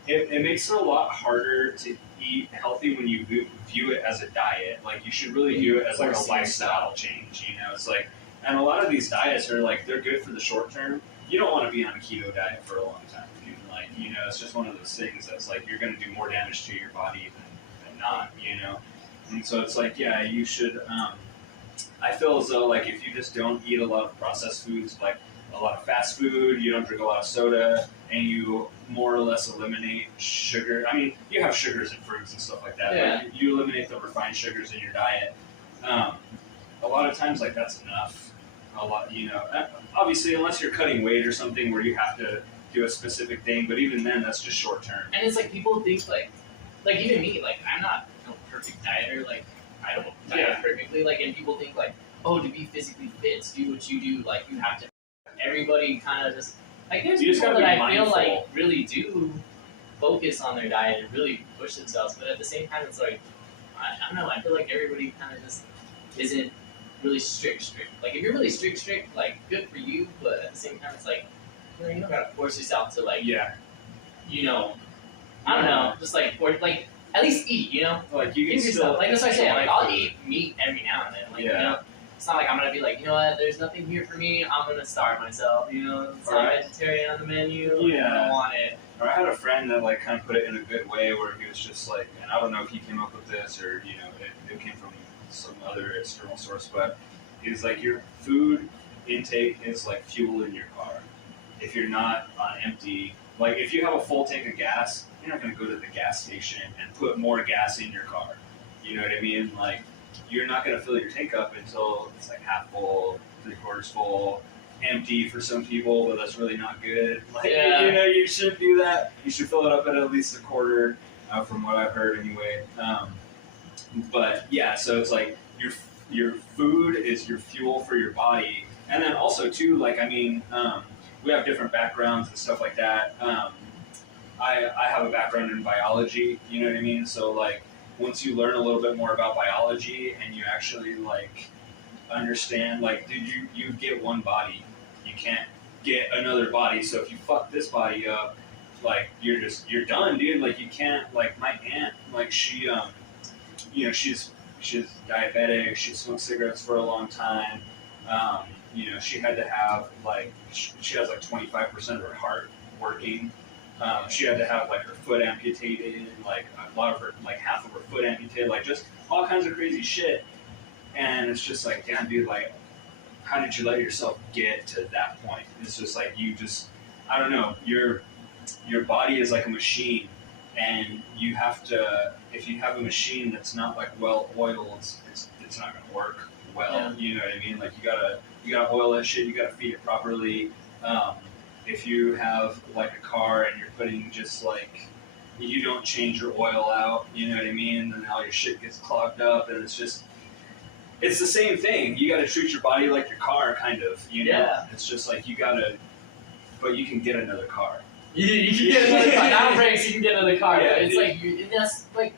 it makes it a lot harder to eat healthy when you view it as a diet. Like you should really view it as like a lifestyle change. You know, it's like, and a lot of these diets are like they're good for the short term. You don't want to be on a keto diet for a long time, dude. Like, you know, it's just one of those things that's like you're going to do more damage to your body than not, you know. And so it's like, yeah, you should. I feel as though like if you just don't eat a lot of processed foods, like a lot of fast food, you don't drink a lot of soda, and you more or less eliminate sugar. I mean, you have sugars in fruits and stuff like that, Yeah. but you eliminate the refined sugars in your diet. A lot of times, like that's enough. A lot, you know. Obviously, unless you're cutting weight or something where you have to do a specific thing, but even then, that's just short term. And it's like people think like even me, like I'm not a perfect dieter, like I don't diet perfectly, like, and people think like, oh, to be physically fit, to do what you do, like you have to. Everybody kind of just like there's people that I feel like really do focus on their diet and really push themselves, but at the same time, it's like I don't know. I feel like everybody kind of just isn't really strict. Like if you're really strict, like good for you, but at the same time, it's like you don't gotta force yourself to like you know, I don't know, just like or like at least eat, you know, like you can still like that's what I say. Like I'll eat meat every now and then, like you know. It's not like I'm gonna be like, you know what, there's nothing here for me, I'm gonna starve myself, you know, it's not vegetarian on the menu, I don't want it. Or I had a friend that like kind of put it in a good way where he was just like, and I don't know if he came up with this or, you know, it came from some other external source, but he was like, your food intake is like fuel in your car. If you're not on empty, like if you have a full tank of gas, you're not gonna go to the gas station and put more gas in your car. You know what I mean? Like, you're not going to fill your tank up until it's like half full, 3/4 full, empty for some people, but that's really not good. Like, you know, you shouldn't do that. You should fill it up at least a quarter, from what I've heard anyway. But yeah, so it's like your food is your fuel for your body, and then also too, like I mean, we have different backgrounds and stuff like that. I have a background in biology. You know what I mean? So like. Once you learn a little bit more about biology and you actually like understand, like, dude, you get one body, you can't get another body. So if you fuck this body up, like you're done, dude. Like you can't. Like my aunt, like she, you know, she's diabetic. She smoked cigarettes for a long time. You know, she had to have like she has like 25% of her heart working. She had to have like her foot amputated, like a lot of her, like half of her foot amputated, like just all kinds of crazy shit. And it's just like, damn, dude, like, how did you let yourself get to that point? It's just like I don't know, your body is like a machine, and you have to, if you have a machine that's not like well oiled, it's not gonna work well. Yeah. You know what I mean? Like you gotta oil that shit. You gotta feed it properly. If you have like a car and you're putting just like, you don't change your oil out, you know what I mean? And all your shit gets clogged up, and it's the same thing. You gotta treat your body like your car, kind of, you know? Yeah. It's just like but you can get another car. You can get another car. Not brakes, you can get another car. Yeah, it's like, that's like,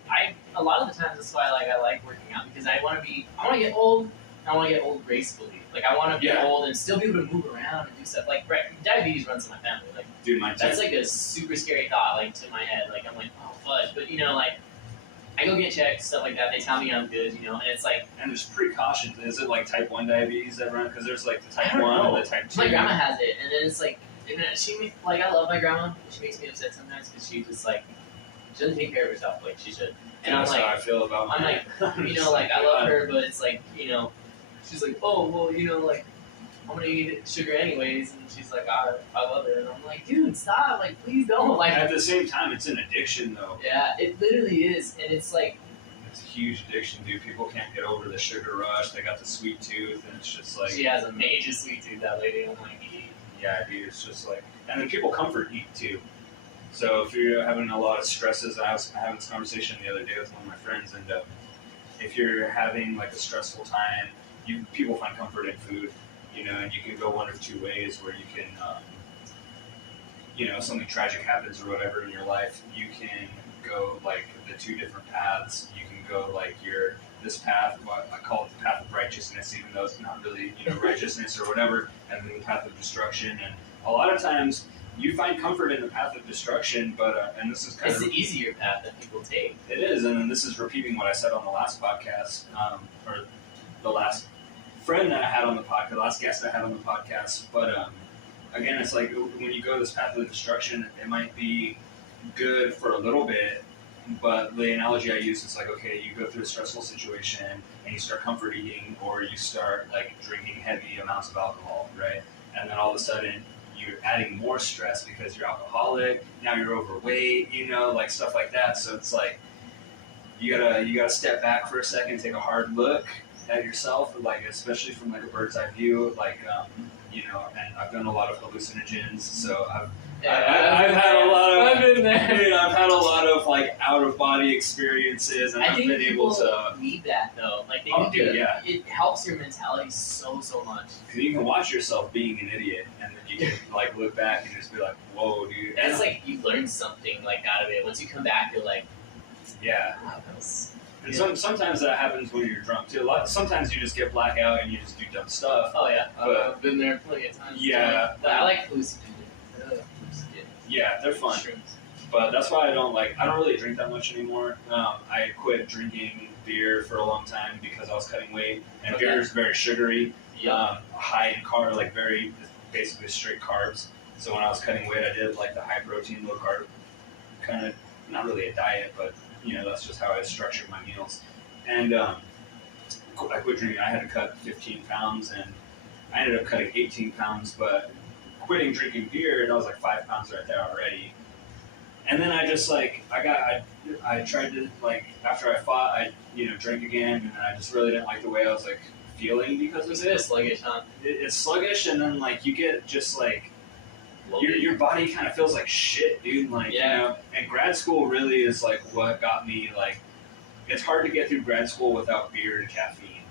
a lot of the times that's why like I like working out, because I want to get old, and I want to get old gracefully. Like, I want to be old and still be able to move around and do stuff. Like, diabetes runs in my family. Like, dude, mine too. That's like a super scary thought, like, to my head. Like, I'm like, oh, fudge. But, you know, like, I go get checked, stuff like that. They tell me I'm good, you know, and it's like... And there's precautions. Is it, like, type 1 diabetes that run? Because there's, like, the type 1 and the type 2. My grandma has it, and then it's like, like, I love my grandma. She makes me upset sometimes because she just, like, she doesn't take care of herself like she should. And that's I'm like... how I feel about I'm like, you know, like, I love her, but it's like, you know... She's like, oh, well, you know, like, I'm gonna eat sugar anyways, and she's like, I love it, and I'm like, dude, stop, like, please don't, like. At the same time, it's an addiction, though. Yeah, it literally is, and it's like. It's a huge addiction, dude. People can't get over the sugar rush. They got the sweet tooth, and it's just like. She has a major sweet tooth, that lady. I'm like, yeah, dude, it's just like, and then people comfort eat too. So if you're having a lot of stresses, I was having this conversation the other day with one of my friends, and if you're having like a stressful time, people find comfort in food, you know, and you can go one of two ways where you can something tragic happens or whatever in your life, you can go like the two different paths. You can go like this path, what I call it the path of righteousness, even though it's not really righteousness or whatever, and then the path of destruction. And a lot of times you find comfort in the path of destruction, but and this is it's the easier path that people take. It is, and then this is repeating what I said on the last podcast, or the last friend that I had on the podcast, the last guest I had on the podcast. But again, it's like when you go this path of destruction, it might be good for a little bit, but the analogy I use is like, okay, you go through a stressful situation and you start comfort eating, or you start like drinking heavy amounts of alcohol, right? And then all of a sudden you're adding more stress because you're alcoholic, now you're overweight, like stuff like that. So it's like you gotta step back for a second, take a hard look at yourself, like especially from like a bird's eye view, like and I've done a lot of hallucinogens, so I've had a lot of I've been there. I've had a lot of like out of body experiences, and I I've think been able people to need that though. Like yeah. It helps your mentality so much. Because you can watch yourself being an idiot, and then you can like look back and just be like, "Whoa, dude!" And it's like you learn something like out of it. Once you come back, you're like, "Yeah." Wow, that was. And sometimes that happens when you're drunk too. Sometimes you just get blackout and you just do dumb stuff. Oh yeah, But I've been there plenty of times. Yeah, but I like hallucinogens. Yeah, they're fun. Shrooms. But that's why I don't really drink that much anymore. I quit drinking beer for a long time because I was cutting weight, and beer is very sugary, high in carb, like very basically straight carbs. So when I was cutting weight, I did like the high protein, low carb, kind of not really a diet, but that's just how I structured my meals. And I quit drinking. I had to cut 15 pounds, and I ended up cutting 18 pounds, but quitting drinking beer, and I was like 5 pounds right there already. And then I just I tried to after I fought, I drink again, and I just really didn't like the way I was feeling because of it. Sluggish, huh? It's sluggish, and then you get just your body kind of feels like shit, dude. And grad school really is what got me it's hard to get through grad school without beer and caffeine.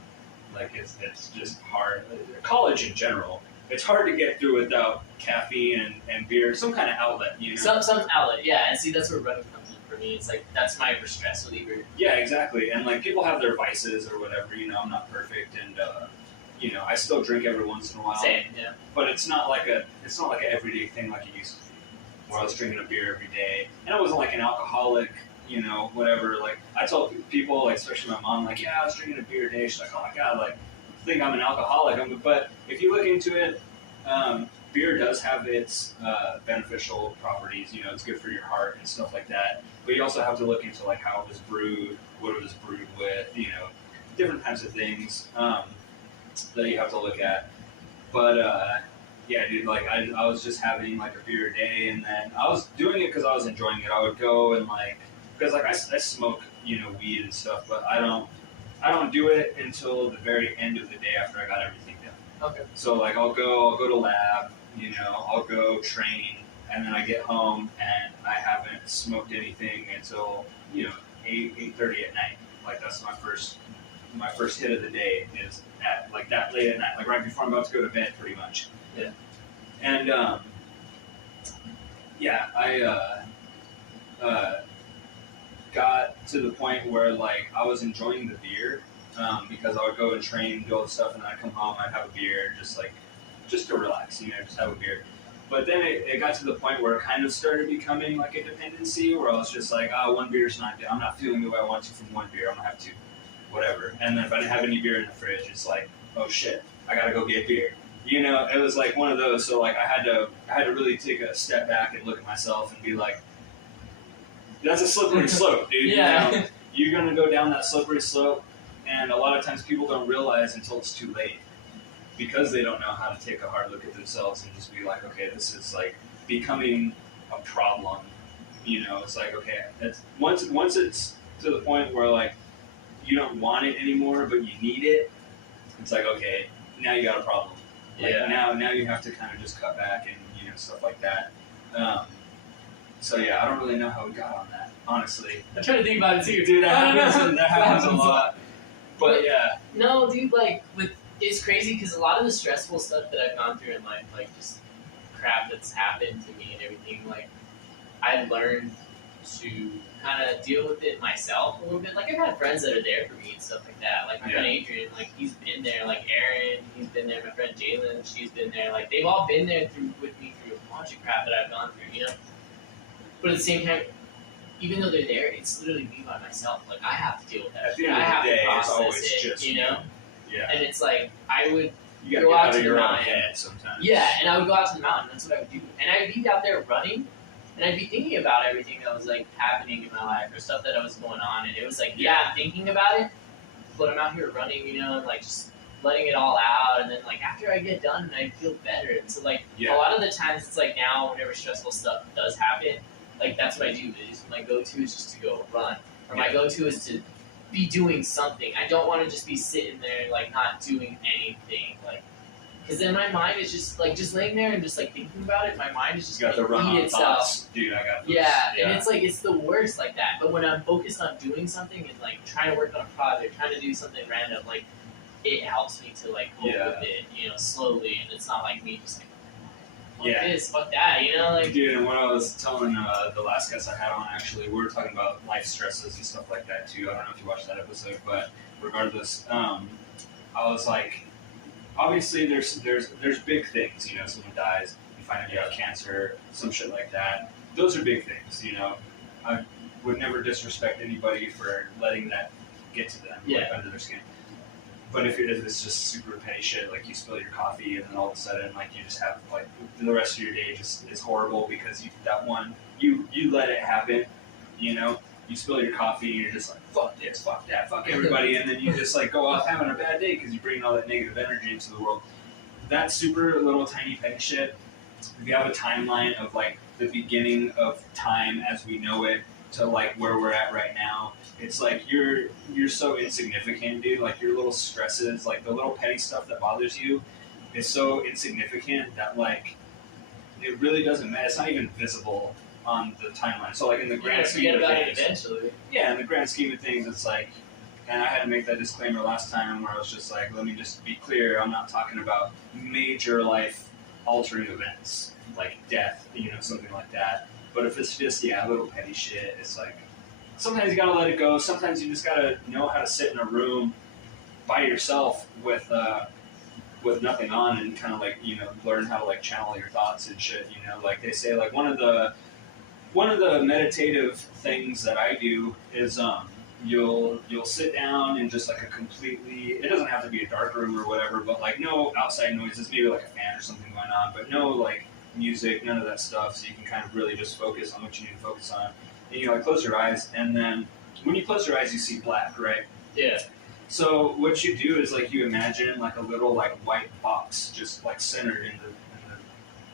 It's just hard. College in general, it's hard to get through without caffeine and beer, some kind of outlet, Some outlet, yeah. And see, that's where running comes in for me. It's that's my stress reliever. Yeah, exactly. And people have their vices or whatever. I'm not perfect, and I still drink every once in a while. Same, yeah. But it's not like an everyday thing like it used to be, where I was drinking a beer every day, and I wasn't an alcoholic. Whatever. I tell people, especially my mom, yeah, I was drinking a beer a day. She's like, oh my god, I think I'm an alcoholic. But if you look into it, beer does have its beneficial properties. It's good for your heart and stuff like that. But you also have to look into how it was brewed, what it was brewed with, different types of things that you have to look at. But yeah, dude, I was just having a beer a day, and then I was doing it because I was enjoying it. I would go and because I smoke weed and stuff, but I don't do it until the very end of the day after I got everything done. Okay. So I'll go to lab, I'll go train, and then I get home and I haven't smoked anything until 8:30 at night. That's my first hit of the day is at that late at night, right before I'm about to go to bed, pretty much. Yeah. And yeah, I got to the point where I was enjoying the beer because I would go and train, do all the stuff, and then I'd come home, I'd have a beer, just to relax, just have a beer. But then it got to the point where it kind of started becoming a dependency, where I was just one beer's not good. I'm not feeling the way I want to from one beer. I'm gonna have two, whatever. And then if I didn't have any beer in the fridge, it's oh shit, I gotta go get beer. It was one of those. So I had to really take a step back and look at myself and be that's a slippery slope, dude. Yeah. You're gonna go down that slippery slope, and a lot of times people don't realize until it's too late, because they don't know how to take a hard look at themselves and just be okay, this is becoming a problem. It's okay, it's once it's to the point where you don't want it anymore, but you need it. It's okay, now you got a problem. Now you have to kind of just cut back and stuff like that. So yeah, I don't really know how we got on that, honestly. I'm trying to think about it too, dude. That happens a lot. But yeah. No, dude. It's crazy because a lot of the stressful stuff that I've gone through in life, just crap that's happened to me and everything, like I learned to kind of deal with it myself a little bit. Like I've had friends that are there for me and stuff like that. Like my friend Adrian, like he's been there. Like Aaron, he's been there. My friend Jalen, she's been there. Like they've all been there with me through a bunch of crap that I've gone through, you know. But at the same time, even though they're there, it's literally me by myself. Like I have to deal with that. At the I end have of the day, to it's process always it, just you know. Yeah. And it's like I would You gotta go get out out to of the your own mountain. head sometimes. Yeah, and I would go out to the mountain. That's what I would do. And I'd be out there running, and I'd be thinking about everything that was like happening in my life or stuff that was going on. And it was like, yeah, I'm thinking about it, but I'm out here running, you know, and like just letting it all out. And then like after I get done, I feel better. And so like a lot of the times, it's like now whenever stressful stuff does happen, like that's what I do. My go-to is just to go run, or my go-to is to be doing something. I don't want to just be sitting there like not doing anything, like. Because then my mind is just laying there and just like thinking about it. My mind is just got the run on itself. thoughts, dude. I got this. Yeah, and it's like it's the worst like that. But when I'm focused on doing something and like trying to work on a project, trying to do something random, like it helps me to like cope with it, you know, slowly. And it's not like me just like fuck this, fuck that, you know, like. Dude, and when I was telling the last guest I had on, actually, we were talking about life stresses and stuff like that too. I don't know if you watched that episode, but regardless, I was like. Obviously, there's big things, you know. Someone dies, you find out you have cancer, some shit like that. Those are big things, you know. I would never disrespect anybody for letting that get to them, like under their skin. But if it's just super petty shit, like you spill your coffee and then all of a sudden, like you just have like the rest of your day just is horrible because you let it happen, you know. You spill your coffee and you're just like, fuck this, fuck that, fuck everybody, and then you just like go off having a bad day because you bring all that negative energy into the world. That super little tiny petty shit, if you have a timeline of like the beginning of time as we know it to like where we're at right now, it's like you're so insignificant, dude. Like your little stresses, like the little petty stuff that bothers you is so insignificant that like it really doesn't matter. It's not even visible on the timeline. So like in the grand scheme of things, eventually. Yeah, in the grand scheme of things, it's like, and I had to make that disclaimer last time where I was just like, let me just be clear, I'm not talking about major life altering events like death, you know, something like that. But if it's just a little petty shit, it's like sometimes you gotta let it go. Sometimes you just gotta know how to sit in a room by yourself with nothing on and kind of like, you know, learn how to like channel your thoughts and shit. You know, like they say, like one of the meditative things that I do is you'll sit down in just like a completely, it doesn't have to be a dark room or whatever, but like no outside noises, maybe like a fan or something going on, but no like music, none of that stuff, so you can kind of really just focus on what you need to focus on. And you like close your eyes, and then when you close your eyes you see black, right? Yeah. So what you do is like you imagine like a little like white box just like centered in the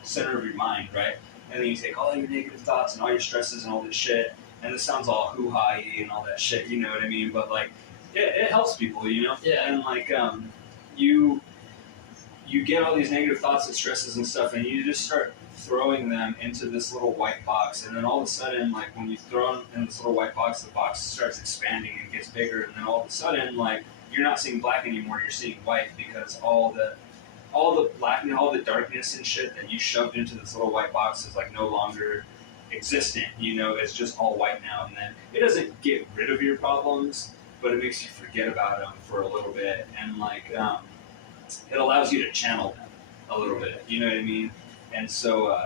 center of your mind, right? And then you take all your negative thoughts and all your stresses and all this shit, and this sounds all hoo-ha-y and all that shit, you know what I mean? But like, it helps people, you know? Yeah. And like, you get all these negative thoughts and stresses and stuff, and you just start throwing them into this little white box, and then all of a sudden, like when you throw them in this little white box, the box starts expanding and gets bigger, and then all of a sudden, like you're not seeing black anymore, you're seeing white because all the black and all the darkness and shit that you shoved into this little white box is like no longer existent, you know, it's just all white now. And then it doesn't get rid of your problems, but it makes you forget about them for a little bit, and like it allows you to channel them a little bit, you know what I mean? And so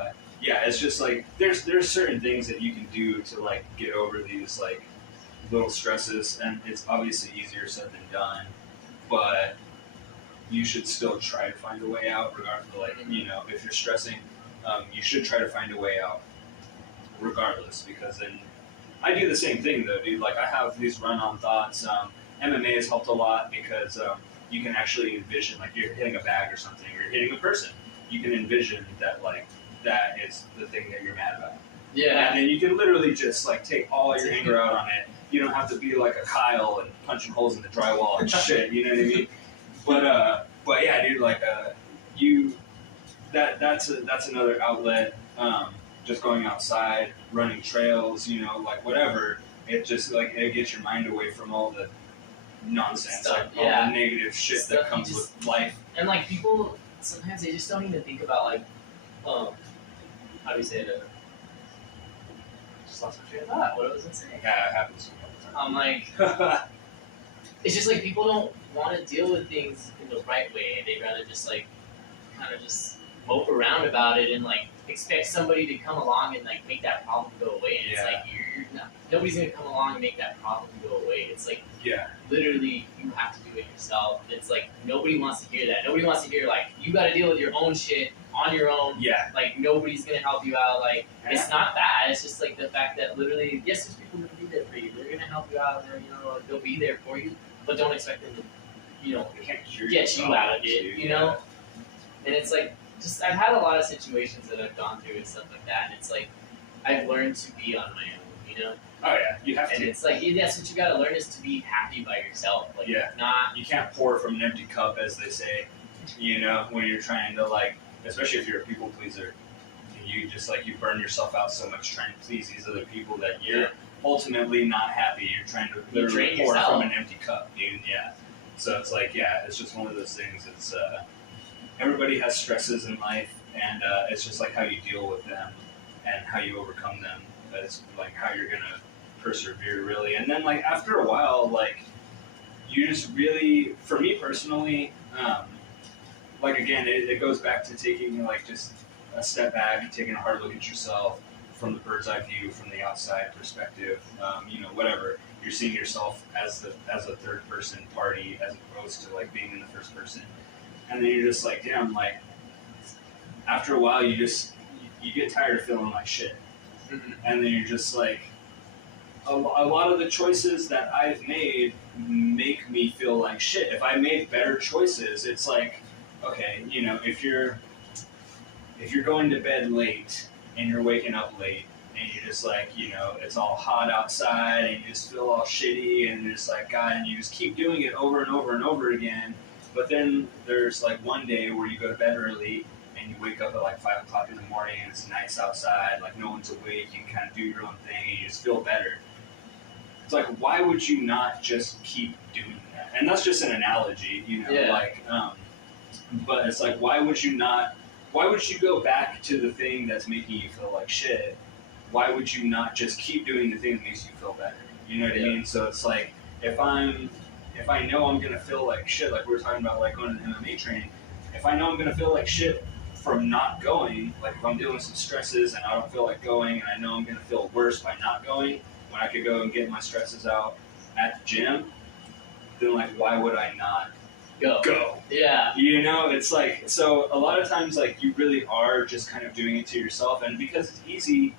yeah, it's just like there's certain things that you can do to like get over these like little stresses, and it's obviously easier said than done, but you should still try to find a way out regardless. Like, you know, if you're stressing, you should try to find a way out regardless, because then I do the same thing though, dude. Like I have these run-on thoughts. MMA has helped a lot because you can actually envision, like you're hitting a bag or something, or you're hitting a person. You can envision that like that is the thing that you're mad about. Yeah. And then you can literally just like take all your anger out on it. You don't have to be like a Kyle and punching holes in the drywall and shit, you know what I mean? But yeah, dude, like that's another outlet. Just going outside, running trails, you know, like whatever. It just like it gets your mind away from all the nonsense, stuff, like all the negative shit stuff that comes with life. And like people sometimes they just don't even think about like how do you say it? Just lost my train of thought. What was I saying? Yeah, it happens I'm like, it's just like people don't want to deal with things in the right way. They'd rather just like kind of just mope around about it and like expect somebody to come along and like make that problem go away. And it's like you're not, nobody's gonna come along and make that problem go away. It's like literally you have to do it yourself. It's like nobody wants to hear that. Nobody wants to hear like you got to deal with your own shit on your own. Yeah. Like nobody's gonna help you out. Like it's not that. It's just like the fact that literally yes, there's people gonna be there for you. They're gonna help you out. They're, they'll be there for you, but don't expect them to get you out of it. You know. And it's like, just I've had a lot of situations that I've gone through and stuff like that, and it's like, I've learned to be on my own, Oh yeah, you have to. And it's like, that's what you gotta learn is to be happy by yourself. Like, not. You can't pour from an empty cup, as they say, when you're trying to like, especially if you're a people pleaser, you just like, you burn yourself out so much trying to please these other people that you're ultimately not happy. You're trying to literally pour from an empty cup, dude. Yeah. So it's like, it's just one of those things. It's, everybody has stresses in life, and it's just like how you deal with them and how you overcome them. That's like how you're gonna persevere, really. And then like after a while, like you just really, for me personally, like again, it goes back to taking like just a step back, taking a hard look at yourself from the bird's eye view, from the outside perspective. Whatever you're seeing yourself as a third person party as opposed to like being in the first person. And then you're just like, damn, like, after a while, you get tired of feeling like shit. Mm-hmm. And then you're just like, a lot of the choices that I've made make me feel like shit. If I made better choices, it's like, okay, if you're going to bed late and you're waking up late and you're just like, it's all hot outside and you just feel all shitty and you're just like, God, and you just keep doing it over and over and over again. But then there's like one day where you go to bed early and you wake up at like 5 o'clock in the morning and it's nice outside, like no one's awake, you can kind of do your own thing and you just feel better. It's like, why would you not just keep doing that? And that's just an analogy, but it's like, why would you go back to the thing that's making you feel like shit? Why would you not just keep doing the thing that makes you feel better? You know what I mean? So it's like, if I know I'm going to feel like shit, like we were talking about like going to the MMA training, if I know I'm going to feel like shit from not going, like if I'm dealing with some stresses and I don't feel like going and I know I'm going to feel worse by not going, when I could go and get my stresses out at the gym, then like why would I not go? Yeah. It's like, so a lot of times like you really are just kind of doing it to yourself, and because it's easy,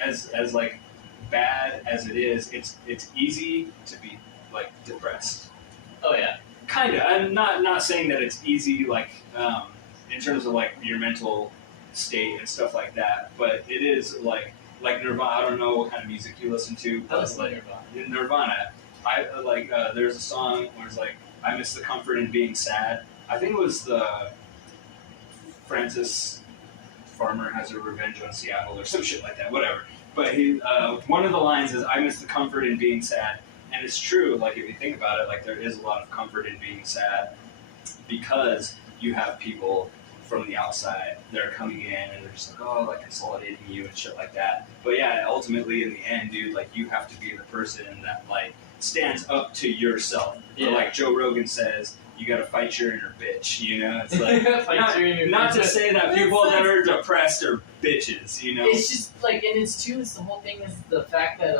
as like bad as it is, it's easy to be like depressed. Oh yeah. Kinda. I'm not saying that it's easy, like in terms of like your mental state and stuff like that, but it is like Nirvana. I don't know what kind of music you listen to, but listen like to Nirvana. I like there's a song where it's like, I miss the comfort in being sad. I think it was the Francis Farmer Has a Revenge on Seattle or some shit like that. Whatever. But one of the lines is, I miss the comfort in being sad. And it's true, like if you think about it, like there is a lot of comfort in being sad because you have people from the outside that are coming in and they're just like, like consolidating you and shit like that. But yeah, ultimately in the end, dude, like you have to be the person that like stands up to yourself. Yeah. Or like Joe Rogan says, you gotta fight your inner bitch, It's like, not to say that people that are depressed are bitches, It's just like, and it's the whole thing is the fact that,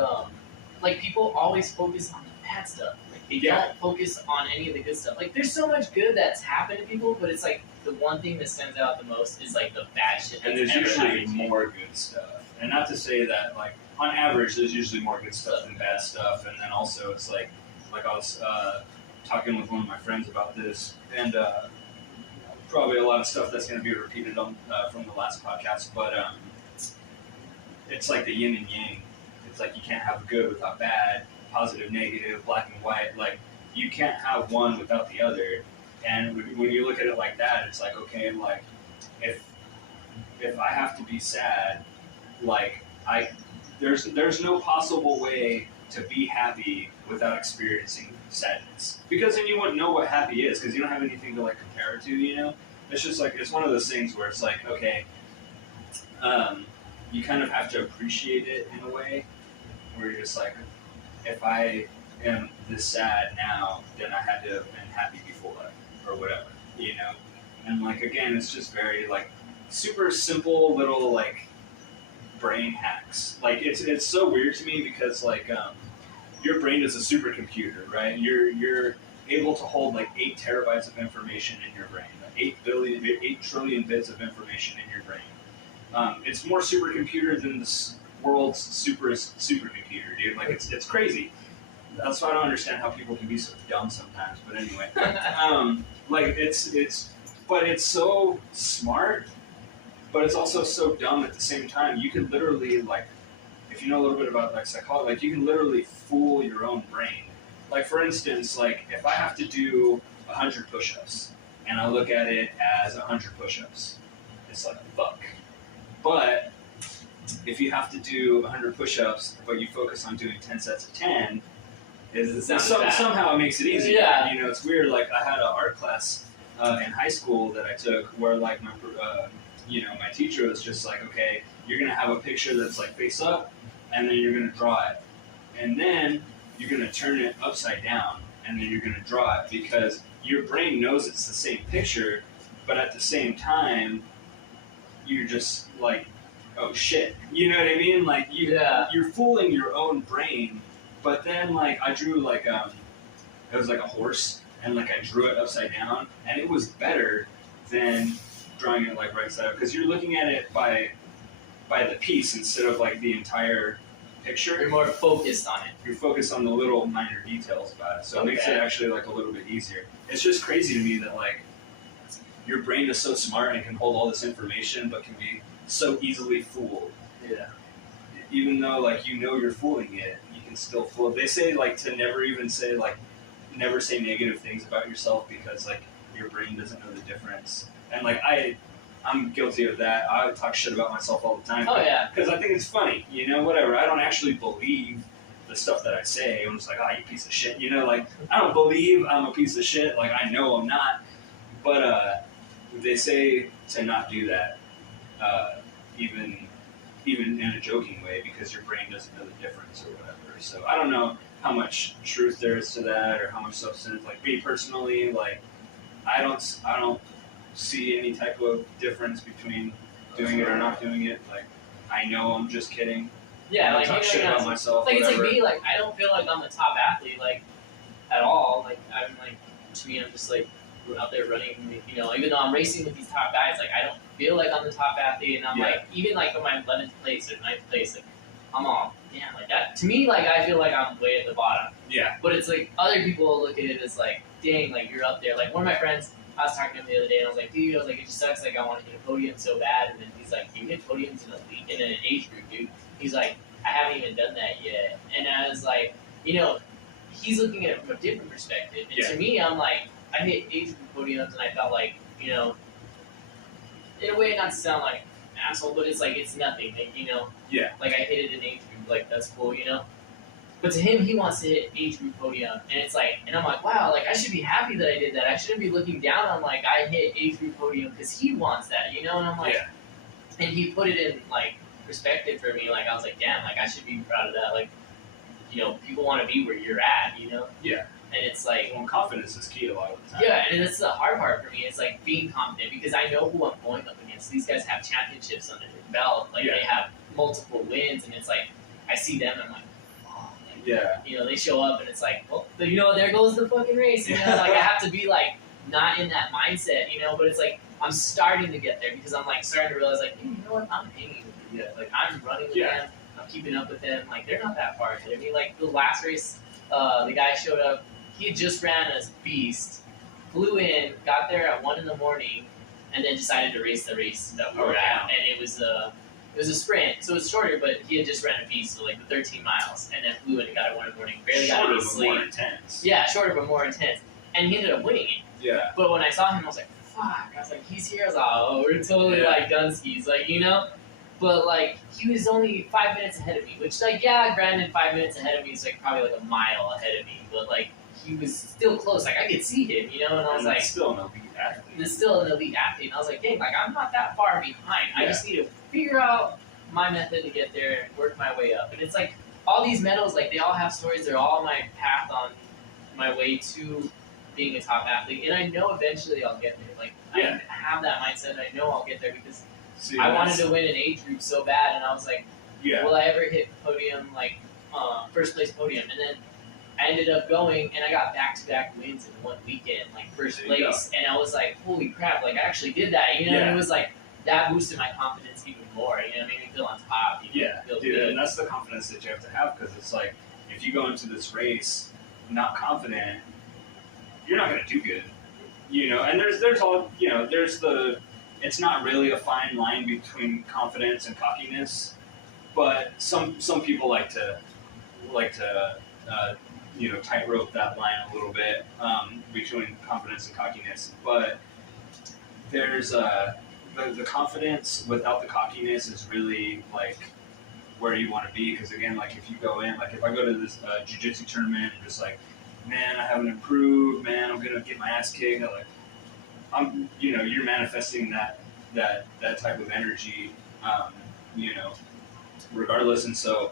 like people always focus on the bad stuff. Like they don't focus on any of the good stuff. Like there's so much good that's happened to people, but it's like the one thing that stands out the most is like the bad shit. And there's usually more good stuff. And not to say that like on average there's usually more good stuff than bad stuff. And then also it's like I was talking with one of my friends about this, and probably a lot of stuff that's going to be repeated on from the last podcast, but it's like the yin and yang. It's like you can't have good without bad, positive, negative, black and white. Like you can't have one without the other. And when you look at it like that, it's like, okay, like if I have to be sad, like there's no possible way to be happy without experiencing sadness, because then you wouldn't know what happy is, because you don't have anything to like compare it to. It's just like, it's one of those things where it's like, okay, you kind of have to appreciate it in a way where you're just like, if I am this sad now, then I had to have been happy before, or whatever, you know? And like, again, it's just very like super simple little like brain hacks. Like it's so weird to me because like your brain is a supercomputer, right? You're able to hold like 8 terabytes of information in your brain, like 8 trillion bits of information in your brain. It's more supercomputer than the world's supercomputer, dude. Like it's crazy. That's why I don't understand how people can be so dumb sometimes. But anyway, like but it's so smart, but it's also so dumb at the same time. You can literally like, if you know a little bit about like psychology, like you can literally fool your own brain. Like for instance, like if I have to do 100 push-ups and I look at it as 100 push-ups, it's like fuck. But if you have to do 100 push-ups, but you focus on doing 10 sets of 10, somehow it makes it easier. Yeah. You know, it's weird. Like I had an art class in high school that I took where like my my teacher was just like, okay, you're gonna have a picture that's like face up, and then you're gonna draw it, and then you're gonna turn it upside down, and then you're gonna draw it because your brain knows it's the same picture, but at the same time, you're just like, oh shit, you know what I mean? Like you're fooling your own brain. But then like I drew like it was like a horse, and like I drew it upside down, and it was better than drawing it like right side up because you're looking at it by the piece instead of like the entire picture. You're more focused on it. You're focused on the little minor details about it, so it makes it actually like a little bit easier. It's just crazy to me that like your brain is so smart and can hold all this information, but can be so easily fooled. Yeah. Even though like you know you're fooling it, you can still fool it. They say like to never even say like never say negative things about yourself because like your brain doesn't know the difference. And like I'm guilty of that. I would talk shit about myself all the time. Oh yeah. Because I think it's funny, you know, whatever. I don't actually believe the stuff that I say. I'm just like, oh, you piece of shit, you know, like I don't believe I'm a piece of shit. Like I know I'm not. But they say to not do that, even in a joking way, because your brain doesn't know the difference or whatever. So I don't know how much truth there is to that or how much substance. Like me personally, like I don't see any type of difference between doing it or not doing it. Like I know I'm just kidding. Yeah, I like talk shit about myself. Like whatever. It's like me. Like I don't feel like I'm a top athlete like at all. Like I'm like to me I'm just like out there running. You know, even though I'm racing with these top guys, like I don't feel like I'm the top athlete. And I'm like even like on my 11th place or 9th place, like I'm all damn like that. To me, like I feel like I'm way at the bottom. Yeah. But it's like other people look at it as like, dang, like you're up there. Like one of my friends, I was talking to him the other day, and I was like, dude, it just sucks. Like I want to hit a podium so bad, and then he's like, you hit podiums in an age group, dude. He's like, I haven't even done that yet. And I was like, you know, he's looking at it from a different perspective. And to me, I'm like, I hit age group podiums, and I felt like, you know, in a way, not to sound like an asshole, but it's like it's nothing, like, you know. Yeah. Like I hit it in age group, like that's cool, you know. But to him, he wants to hit age group podium, and it's like, and I'm like, wow, like I should be happy that I did that. I shouldn't be looking down on like I hit age group podium because he wants that, you know. And I'm like, and he put it in like perspective for me. Like I was like, damn, like I should be proud of that. Like, you know, people want to be where you're at, you know. Yeah. And it's like, well, confidence is key a lot of the time. Yeah, and that's the hard part for me. It's like being confident because I know who I'm going up against. These guys have championships under their belt. Like they have multiple wins, and it's like I see them, and I'm like, oh, like, you know, they show up, and it's like, well, you know, there goes the fucking race. You know, like I have to be like not in that mindset, you know. But it's like I'm starting to get there because I'm like starting to realize, like, hey, you know what, I'm hanging with them. Like I'm running with them, I'm keeping up with them. Like they're not that far ahead of me. Like the last race, the guy showed up. He had just ran as beast, flew in, got there at 1 a.m, and then decided to race the race that we were at. And it was a sprint, so it's shorter, but he had just ran a beast, so like the 13 miles, and then flew in and got it 1 a.m, barely got any sleep. More intense. Yeah, shorter but more intense. And he ended up winning it. Yeah. But when I saw him, I was like, fuck. I was like, he's here. I was like, oh, we're totally like Dunskies, like, you know? But like, he was only 5 minutes ahead of me, which like, yeah, granted, 5 minutes ahead of me is like probably like a mile ahead of me, but like, he was still close. Like I could see him, you know, and I was like, still an elite athlete. He's still an elite athlete. And I was like, dang, like I'm not that far behind. I just need to figure out my method to get there and work my way up. And it's like all these medals, like they all have stories. They're all my path on my way to being a top athlete. And I know eventually I'll get there. Like I have that mindset. I know I'll get there because I wanted to win an age group so bad, and I was like, will I ever hit podium, like first place podium? And then I ended up going, and I got back-to-back wins in one weekend, like first place, and I was like, holy crap, like I actually did that, you know? And it was like, that boosted my confidence even more, you know, it made me feel on top. Feel dude, good. and that's the confidence that you have to have, because it's like, if you go into this race not confident, you're not going to do good, you know? And there's all, you know, it's not really a fine line between confidence and cockiness, but some people like to you know, tightrope that line a little bit between confidence and cockiness. But there's the confidence without the cockiness is really like where you want to be. Because again, like if you go in, like if I go to this jiu-jitsu tournament and just like, man, I haven't improved, man, I'm gonna get my ass kicked. You know, you're manifesting that type of energy, you know, regardless. And so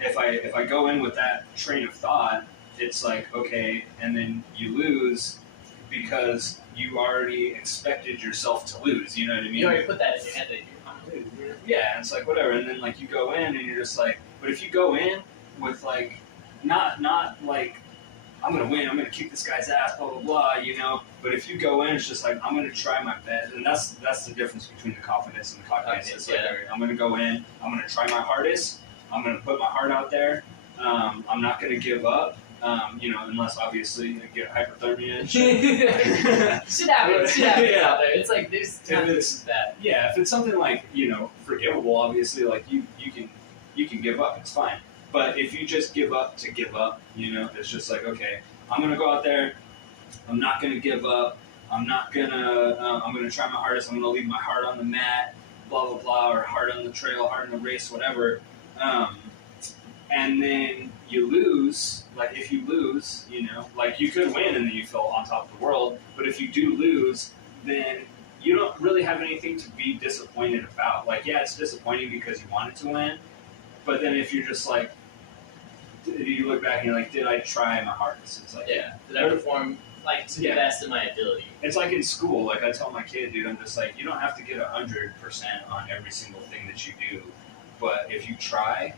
if I go in with that train of thought, it's like, okay, and then you lose because you already expected yourself to lose. You know what I mean? You already put that in your head that you're going to lose. Yeah, it's like whatever. And then like you go in and you're just like, but if you go in with like not like I'm gonna win, I'm gonna kick this guy's ass, blah blah blah, you know. But if you go in, it's just like I'm gonna try my best, and that's the difference between the confidence and the cockiness. It's like I'm gonna go in, I'm gonna try my hardest, I'm gonna put my heart out there. I'm not gonna give up, you know, unless obviously you get hypothermia and shit. Should happen out there. It's like there's times that. Yeah, if it's something like, you know, forgivable, obviously, like you can give up, it's fine. But if you just give up to give up, you know, it's just like, okay, I'm gonna go out there, I'm not gonna give up, I'm gonna try my hardest, I'm gonna leave my heart on the mat, blah blah blah, or heart on the trail, heart in the race, whatever. And then you lose. Like if you lose, you know, like you could win and then you feel on top of the world. But if you do lose, then you don't really have anything to be disappointed about. Like, yeah, it's disappointing because you wanted to win, but then if you're just like, you look back and you're like, did I try my hardest? It's like, yeah. Did I perform like to the best of my ability? It's like in school. Like I tell my kid, dude, I'm just like, you don't have to get 100% on every single thing that you do, but if you try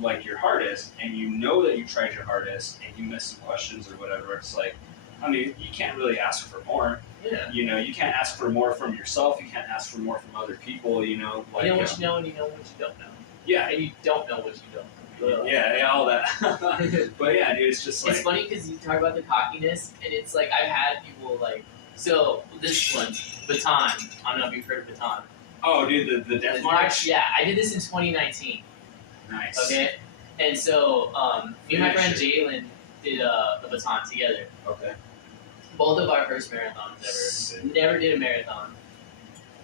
like your hardest and you know that you tried your hardest and you missed some questions or whatever, it's like, I mean, you can't really ask for more. Yeah. You know, you can't ask for more from yourself. You can't ask for more from other people. You know, like you know what you know and you know what you don't know. Yeah. And you don't know what you don't know. Yeah, all that. But yeah, dude, it's just like it's funny because you talk about the cockiness, and it's like I've had people like this one baton. I don't know if you've heard of baton. Oh, dude, the death march. Yeah, I did this in 2019. Nice. Okay, and so me and my friend Jalen did the baton together. Okay. Both of our first marathons ever. Never did a marathon,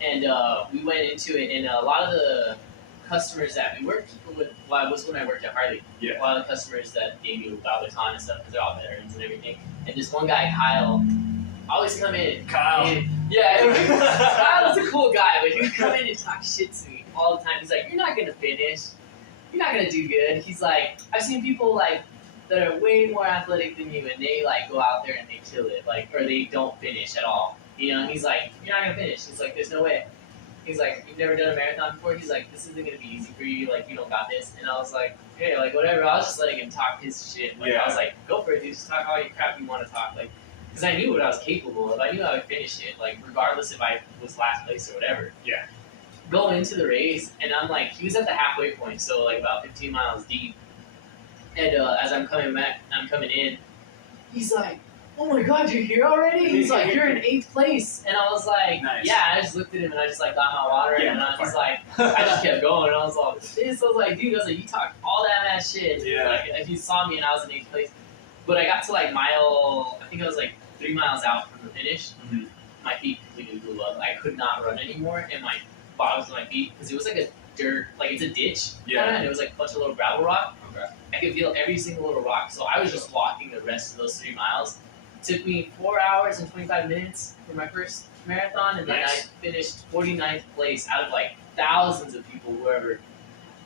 and we went into it, and a lot of the customers that we worked with, well, was when I worked at Harley. Yeah. A lot of the customers that gave me about baton and stuff, because they're all veterans and everything. And this one guy, Kyle, always come in. Kyle. And, Kyle's a cool guy, but he would come in and talk shit to me all the time. He's like, you're not going to finish. You're not going to do good. He's like, I've seen people like that are way more athletic than you, and they like go out there and they kill it, like, or they don't finish at all. You know, and he's like, you're not going to finish. He's like, there's no way. He's like, you've never done a marathon before? He's like, this isn't going to be easy for you. Like, you don't got this. And I was like, hey, like, whatever. I was just letting him talk his shit. Like, I was like, go for it, dude. Just talk all your crap you want to talk. Like, because I knew what I was capable of. I knew I would finish it, like, regardless if I was last place or whatever. Yeah. Go into the race, and I'm like, he was at the halfway point, so, like, about 15 miles deep. And as I'm coming in, he's like, oh my god, you're here already? He's like, you're in 8th place. And I was like, nice. Yeah, I just looked at him and I just like got my water and I was like, I just kept going and I was all this. I was like, dude, you talked all that mad shit. Yeah. Like, he saw me and I was in 8th place. But I got to like I think I was like 3 miles out from the finish. Mm-hmm. My feet completely blew up. I could not run anymore and my bottoms of my feet, because it was like a dirt, like it's a ditch. Yeah. And it was like a bunch of little gravel rock. Okay. I could feel every single little rock. So I was just walking the rest of those 3 miles. Took me 4 hours and 25 minutes for my first marathon, and then I finished 49th place out of like thousands of people who ever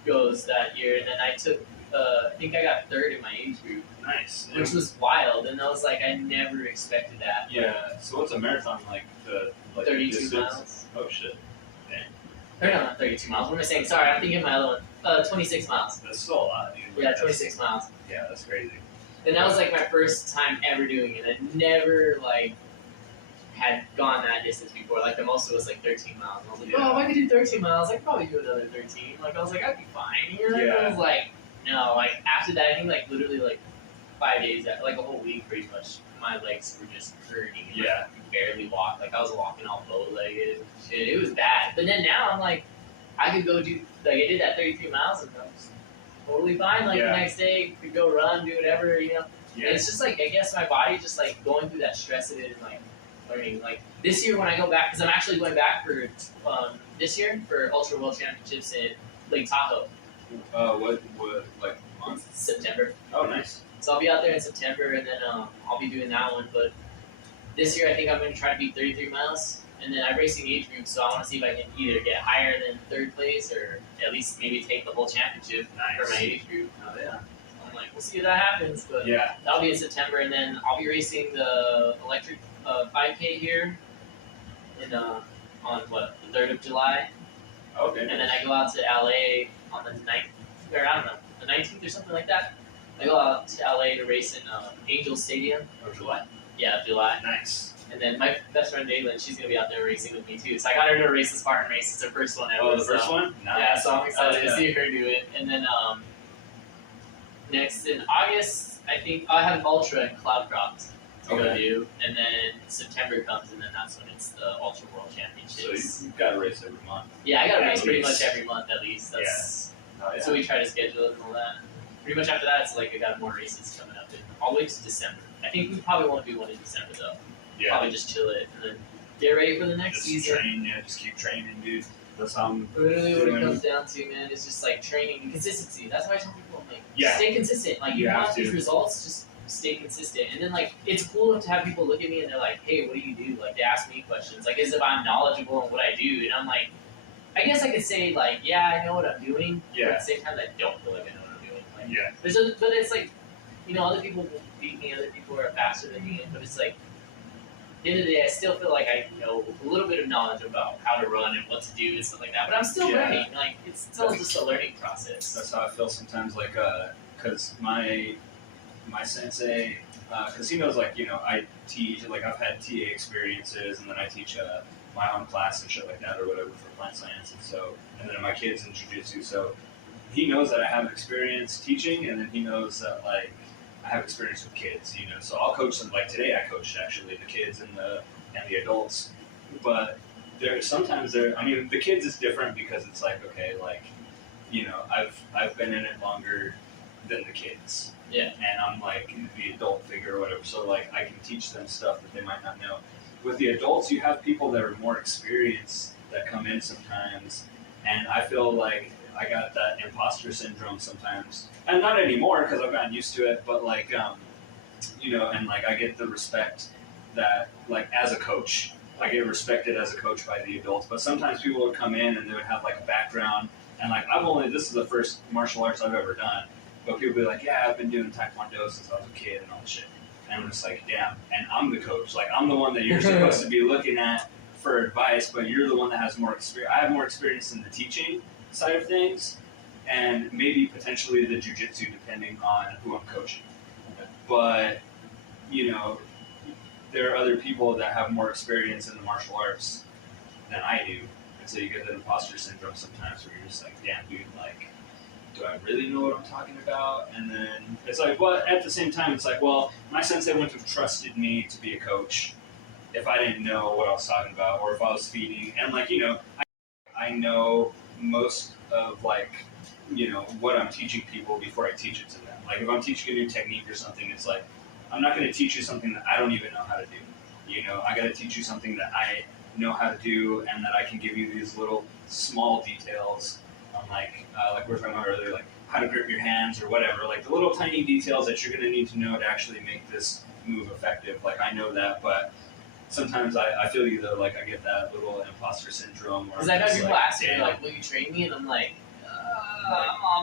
goes that year, and then I took. I think I got third in my age group. Nice. Which was wild, and I was like, I never expected that. Yeah. So what's a marathon like? The 32 distance? miles. Oh shit. Or no, not 32 miles. What am I saying? Sorry, I'm thinking of my other one. 26 miles. That's still a lot, dude. Yeah, 26 miles. Yeah, that's crazy. And that was like my first time ever doing it. I never like had gone that distance before. Like the most was like 13 miles. And I was like, oh, if I could do 13 miles, I could probably do another 13. Like I was like, I'd be fine. You know? Yeah. I was like, no. Like after that, I think like literally like 5 days, like a whole week, pretty much, my legs were just hurting. Like, Yeah. I could barely walk. Like I was walking all bow-legged and shit. It was bad. But then now I'm like, I could go do like I did that 33 miles and I was totally fine. Like the next day, could go run, do whatever, you know. Yeah. And it's just like I guess my body just like going through that stress of it and like learning. Like this year when I go back, because I'm actually going back for this year for Ultra World Championships in Lake Tahoe. What like month? September. Oh, nice. So I'll be out there in September, and then I'll be doing that one. But this year, I think I'm going to try to beat 33 miles. And then I'm racing age group, so I want to see if I can either get higher than third place or at least maybe take the whole championship for my age group. Oh, yeah. I'm like, we'll see if that happens. But Yeah. that'll be in September, and then I'll be racing the electric 5K here in on what, the 3rd of July. Okay. And then I go out to LA on the 9th, or I don't know, the 19th or something like that. I go out to LA to race in Angel Stadium. Oh, July. Yeah, July. Nice. And then my best friend Daylin, she's gonna be out there racing with me too. So I got her to race the Spartan race. It's her first one ever. Oh, the first one? Nice. Yeah, so I'm excited to see her do it. And then next in August, I think I have an ultra in Cloudcroft to go do. And then September comes, and then that's when it's the Ultra World Championships. So you've got to race every month. Yeah, I got to At race pretty least. much every month at least. That's Oh, yeah. so we try to schedule it and all that. Pretty much after that, it's like I got more races coming up in all the way to December. I think we probably won't do one in December though. Yeah. Probably just chill it and then get ready for the next Just season. train, yeah. Just keep training, dude. That's how I'm Literally, what it doing. comes down to, man, is just like training and consistency. That's why I tell people, like, Yeah. stay consistent. Like, You you have want these to. results, just stay consistent. And then, like, it's cool to have people look at me and they're like, hey, what do you do? Like, they ask me questions, like, as if I'm knowledgeable in what I do. And I'm like, I guess I could say, like, yeah, I know what I'm doing. But Yeah. at the same time, I don't feel like I know what I'm doing. Like, Yeah. but it's like, you know, other people will beat me, other people are faster than me, but it's like, at the end of the day, I still feel like I know a little bit of knowledge about how to run and what to do and stuff like that. But I'm still Yeah. learning. Like it's still just a learning process. That's how I feel sometimes. Like, cause my sensei, cause he knows, like, you know, I teach, like, I've had TA experiences, and then I teach my own class and shit like that or whatever for plant science, and so, and then my kids in jiu-jitsu. So he knows that I have experience teaching, and then he knows that, like, I have experience with kids, you know. So I'll coach them. Like today, I coached actually the kids and the adults. But sometimes I mean, the kids is different because it's like, okay, like, you know, I've been in it longer than the kids. Yeah. And I'm like the adult figure or whatever. So like I can teach them stuff that they might not know. With the adults, you have people that are more experienced that come in sometimes, and I feel like I got that imposter syndrome sometimes, and not anymore because I've gotten used to it. But like, you know, and like I get the respect that, like, as a coach, I get respected as a coach by the adults. But sometimes people would come in and they would have like a background, and like this is the first martial arts I've ever done. But people would be like, yeah, I've been doing Taekwondo since I was a kid and all this shit. And I'm just like, damn. And I'm the coach. Like, I'm the one that you're supposed to be looking at for advice, but you're the one that has more experience. I have more experience in the teaching side of things, and maybe potentially the jiu-jitsu, depending on who I'm coaching. Okay. But, you know, there are other people that have more experience in the martial arts than I do. And so you get the imposter syndrome sometimes where you're just like, damn, dude, like, do I really know what I'm talking about? And then it's like, well, at the same time, it's like, well, my sensei wouldn't have trusted me to be a coach if I didn't know what I was talking about, or if I was feeding. And like, you know, I know most of, like, you know, what I'm teaching people before I teach it to them. Like, if I'm teaching a new technique or something, it's like, I'm not going to teach you something that I don't even know how to do. You know, I got to teach you something that I know how to do, and that I can give you these little small details on, like we were talking about earlier, like how to grip your hands or whatever, like the little tiny details that you're going to need to know to actually make this move effective. Like, I know that, but sometimes I feel you though, like I get that little imposter syndrome. Because I've had people ask me, like, will you train me? And I'm like,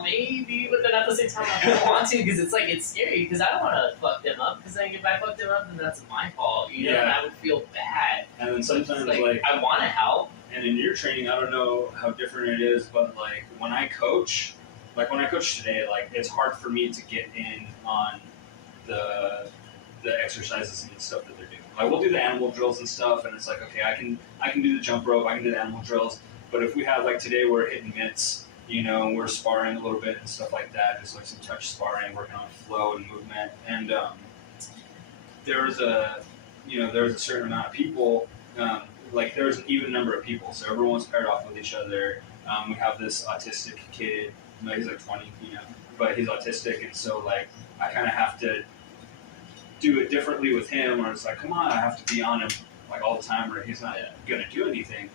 maybe, but then at the same time, I don't want to because it's like it's scary because I don't want to fuck them up because like if I fuck them up, then that's my fault, you know, and I would feel bad. And then sometimes like I want to help. And in your training, I don't know how different it is, but like when I coach today, like it's hard for me to get in on the exercises and stuff that they're doing. Like we'll do the animal drills and stuff, and it's like okay, I can do the jump rope, I can do the animal drills, but if we have like today we're hitting mitts, you know, and we're sparring a little bit and stuff like that, just like some touch sparring, working on flow and movement, and there's a certain amount of people. Like there's an even number of people, so everyone's paired off with each other. We have this autistic kid, he's like 20, you know, but he's autistic, and so like I kind of have to do it differently with him, or it's like, come on, I have to be on him like all the time, or he's not gonna do anything.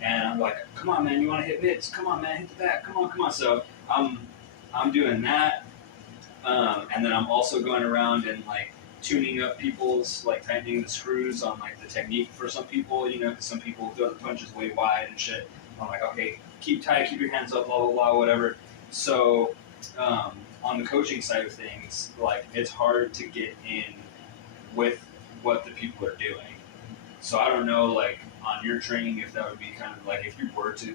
And I'm like, come on, man, you want to hit mitts? Come on, man, hit the back. Come on. So I'm doing that, and then I'm also going around and like tuning up people's, like tightening the screws on like the technique for some people, you know, because some people throw the punches way wide and shit. I'm like, okay, keep tight, keep your hands up, blah, blah, blah, whatever. So on the coaching side of things, like it's hard to get in with what the people are doing. So I don't know, like on your training, if that would be kind of like if you were to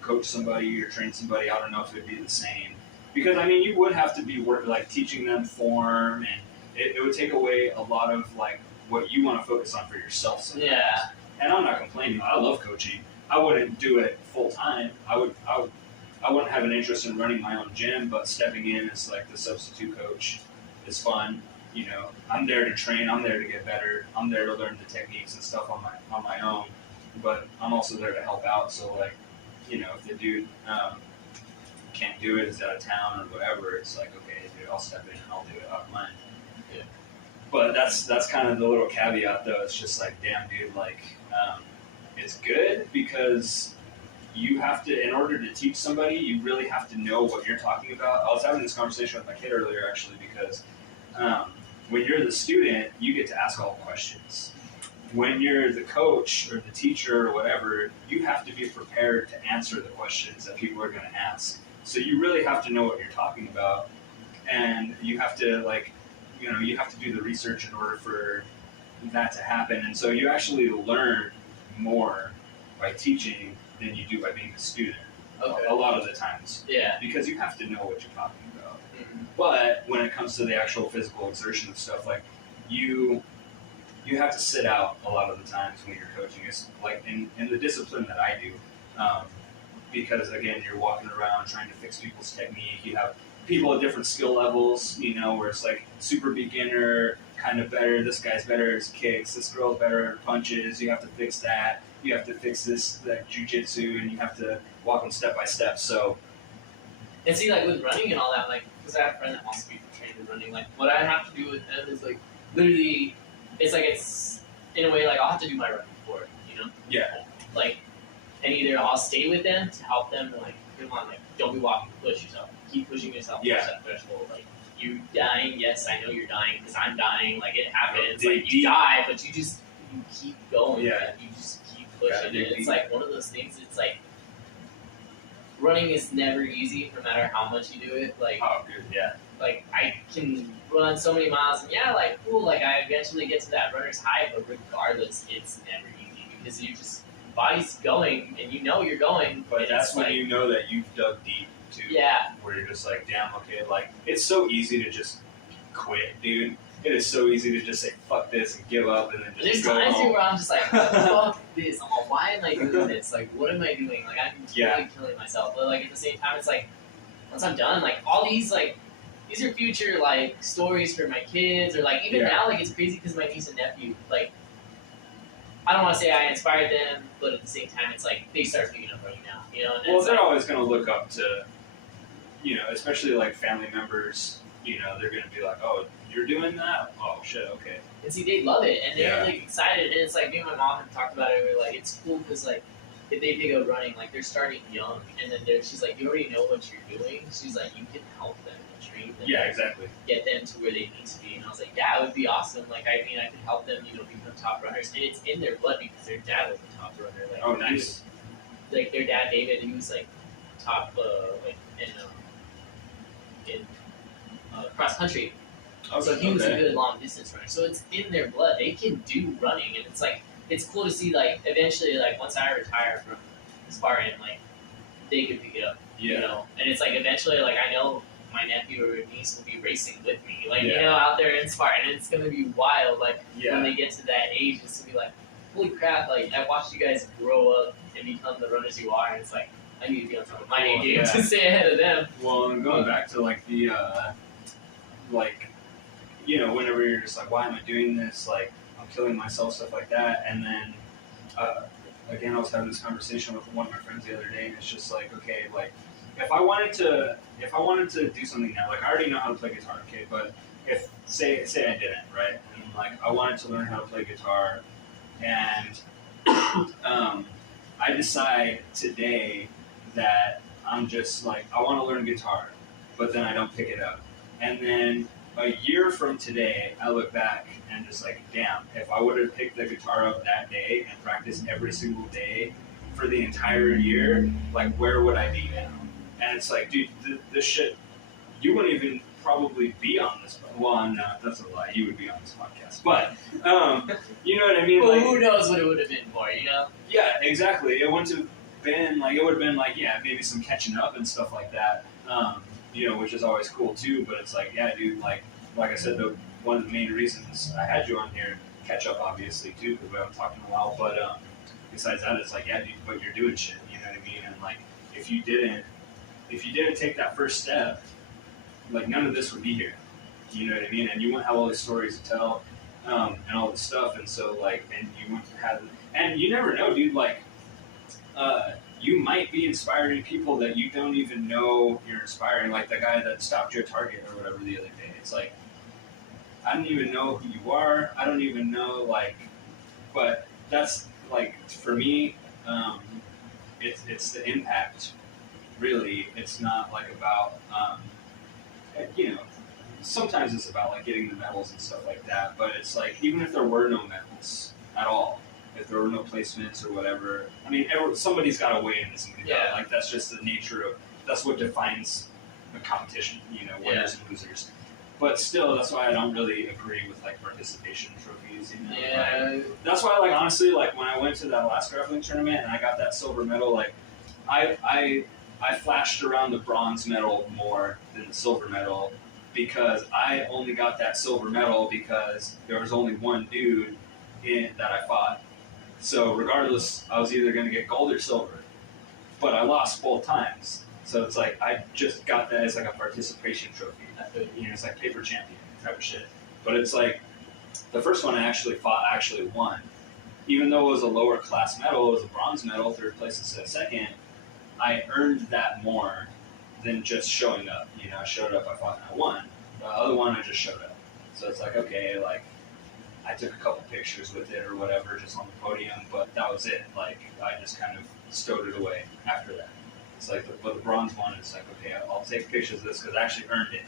coach somebody or train somebody, I don't know if it would be the same. Because I mean, you would have to be like teaching them form, and it would take away a lot of like what you want to focus on for yourself sometimes. Yeah. And I'm not complaining. I love coaching. I wouldn't do it full time. I wouldn't have an interest in running my own gym, but stepping in as like the substitute coach is fun. You know, I'm there to train. I'm there to get better. I'm there to learn the techniques and stuff on my own. But I'm also there to help out. So like, you know, if the dude can't do it, is out of town or whatever, it's like, okay, dude, I'll step in and I'll do it out of mine. Yeah. But that's kind of the little caveat, though. It's just like, damn, dude, like, it's good because you have to, in order to teach somebody, you really have to know what you're talking about. I was having this conversation with my kid earlier, actually, because when you're the student, you get to ask all the questions. When you're the coach or the teacher or whatever, you have to be prepared to answer the questions that people are going to ask. So you really have to know what you're talking about, and you have to, like, you know, you have to do the research in order for that to happen. And so you actually learn more by teaching than you do by being a student. Okay. A lot of the times. Yeah. Because you have to know what you're talking about. Mm-hmm. But when it comes to the actual physical exertion of stuff, like you have to sit out a lot of the times when you're coaching. It's like in the discipline that I do, because again, you're walking around trying to fix people's technique. You have people at different skill levels, you know, where it's like super beginner, kind of better. This guy's better at his kicks. This girl's better at punches. You have to fix that. You have to fix that jujitsu, and you have to walk them step by step. So, and see, like with running and all that, like, because I have a friend that wants to be trained in running. Like, what I have to do with them is like, literally, it's in a way like I'll have to do my running for it, you know? Yeah. Like, and either I'll stay with them to help them, like, come on, like, don't be walking, push yourself, keep pushing yourself to that threshold. Like, you dying, yes, I know you're dying because I'm dying. Like, it happens. Like, you die, but you keep going. Yeah. You just keep pushing. And it's like one of those things. It's like running is never easy, no matter how much you do it. Like, oh, good, yeah. Like, I can run so many miles, and yeah, like, cool, like, I eventually get to that runner's high, but regardless, it's never easy because you just, body's going, and you know you're going. But that's when you know that you've dug deep, too. Yeah. Where you're just like, damn, okay, like, it's so easy to just quit, dude. It is so easy to just say, fuck this, and give up, and then just go home. There's times where I'm just like, fuck this, why am I doing this? Like, what am I doing? Like, I'm totally killing myself. But, like, at the same time, it's like, once I'm done, like, all these, like, these are future, like, stories for my kids, or, like, even now, like, it's crazy because my niece and nephew, like, I don't want to say I inspired them, but at the same time, it's like, they start picking up running now, you know? And well, they're always going to look up to, you know, especially, like, family members, you know, they're going to be like, oh, you're doing that? Oh, shit, okay. And see, they love it, and they're, like, excited, and it's like, me and my mom have talked about it, we're like, it's cool because, like, if they pick up running, like, they're starting young, and then she's like, you already know what you're doing, she's like, you can help them. Yeah, exactly. Get them to where they need to be, and I was like, yeah, it would be awesome. Like, I mean, I could help them, you know, become top runners, and it's in their blood because their dad was a top runner. Like, oh, nice. Like their dad, David, he was like top like in cross country. So he was a good long distance runner. So it's in their blood. They can do running, and it's like it's cool to see. Like eventually, like once I retire from Spartan, like they could pick it up. You know, and it's like eventually, like I know my nephew or niece will be racing with me, like you know, out there in Spartan. And it's gonna be wild. Like when they get to that age, it's gonna be like, holy crap! Like I watched you guys grow up and become the runners you are, and it's like I need to be on top of my game to stay ahead of them. Well, and going back to like the like, you know, whenever you're just like, why am I doing this? Like, I'm killing myself, stuff like that. And then, again, I was having this conversation with one of my friends the other day, and it's just like, okay, like, if I wanted to do something now, like, I already know how to play guitar, okay, but if, say I didn't, right, and like, I wanted to learn how to play guitar, and I decide today that I'm just like, I want to learn guitar, but then I don't pick it up. And then a year from today, I look back and just like, damn, if I would have picked the guitar up that day and practiced every single day for the entire year, like, where would I be now? And it's like, dude, this shit, you wouldn't even probably be on this. Well, no, that's a lie. You would be on this podcast. But, you know what I mean? Well, like, who knows what it would have been for, you know? Yeah, exactly. It wouldn't have been, like, it would have been, like, yeah, maybe some catching up and stuff like that. You know, which is always cool too, but it's like, yeah, dude, like I said, one of the main reasons I had you on here, catch up obviously too, because we haven't talked in a while, but besides that, it's like, yeah, dude, but you're doing shit, you know what I mean? And like, if you didn't take that first step, like, none of this would be here, you know what I mean? And you wouldn't have all these stories to tell, and all this stuff, and so like, and you wouldn't have, and you never know, dude, like, you might be inspiring people that you don't even know you're inspiring, like the guy that stopped you at Target or whatever the other day. It's like, I don't even know who you are. I don't even know, like, but that's, like, for me, it's the impact, really. It's not, like, about, you know, sometimes it's about, like, getting the medals and stuff like that, but it's like, even if there were no medals at all, if there were no placements or whatever, I mean, somebody's got to weigh in this. Like, that's just the nature of, that's what defines the competition, you know, winners and losers. But still, that's why I don't really agree with, like, participation trophies, you know. Like, that's why, like, honestly, like, when I went to that last grappling tournament and I got that silver medal, like, I flashed around the bronze medal more than the silver medal, because I only got that silver medal because there was only one dude that I fought. So regardless, I was either going to get gold or silver, but I lost both times. So it's like, I just got that as like a participation trophy. You know, it's like paper champion type of shit. But it's like, the first one I actually fought, I actually won. Even though it was a lower class medal, it was a bronze medal, third place instead of second, I earned that more than just showing up. You know, I showed up, I fought, and I won. The other one, I just showed up. So it's like, okay, like, I took a couple pictures with it or whatever, just on the podium, but that was it. Like, I just kind of stowed it away after that. It's like, but the bronze one, it's like, okay, I'll take pictures of this because I actually earned it.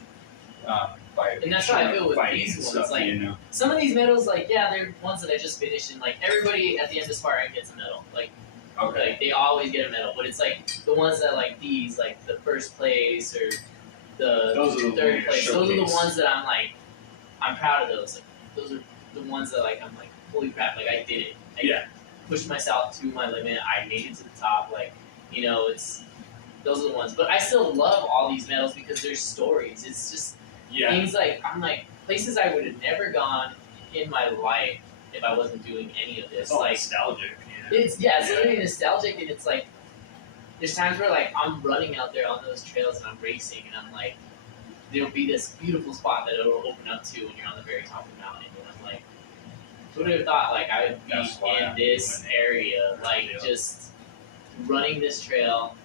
And that's how I feel with these ones. Stuff, like, you know? Some of these medals, like, yeah, they're ones that I just finished, and like everybody at the end of Spartan gets a medal. Like, like they always get a medal, but it's like the ones that, like, these, like the first place or the third place. Those are the ones that I'm like, I'm proud of those. Like, those are the ones that, like, I'm like, holy crap, like, I did it. I pushed myself to my limit. I made it to the top. Like, you know, those are the ones. But I still love all these medals because there's stories. It's just things like, I'm like, places I would have never gone in my life if I wasn't doing any of this. It's all like, nostalgic. It's literally nostalgic, and it's like, there's times where, like, I'm running out there on those trails and I'm racing, and I'm like, there'll be this beautiful spot that it'll open up to when you're on the very top of the mountain, and I'm like, who would have thought, like, I would be in this area, like, just running this trail,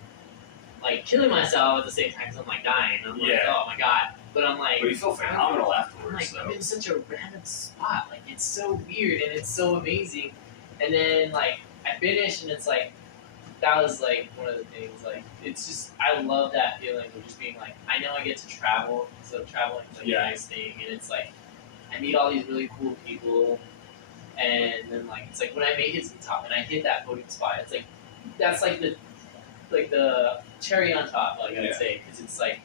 like, killing myself at the same time because I'm, like, dying. I'm like, oh my god. But I'm like, but you feel phenomenal afterwards. I'm in such a random spot. Like, it's so weird and it's so amazing. And then, like, I finish and it's like, that was, like, one of the things. Like, it's just, I love that feeling of just being like, I know I get to travel. So traveling is, like, a nice thing. And it's like, I meet all these really cool people. And then, like, it's like when I make it to the top and I hit that podium spot, it's like, that's like the like the cherry on top, like I would Yeah. say, because it's like,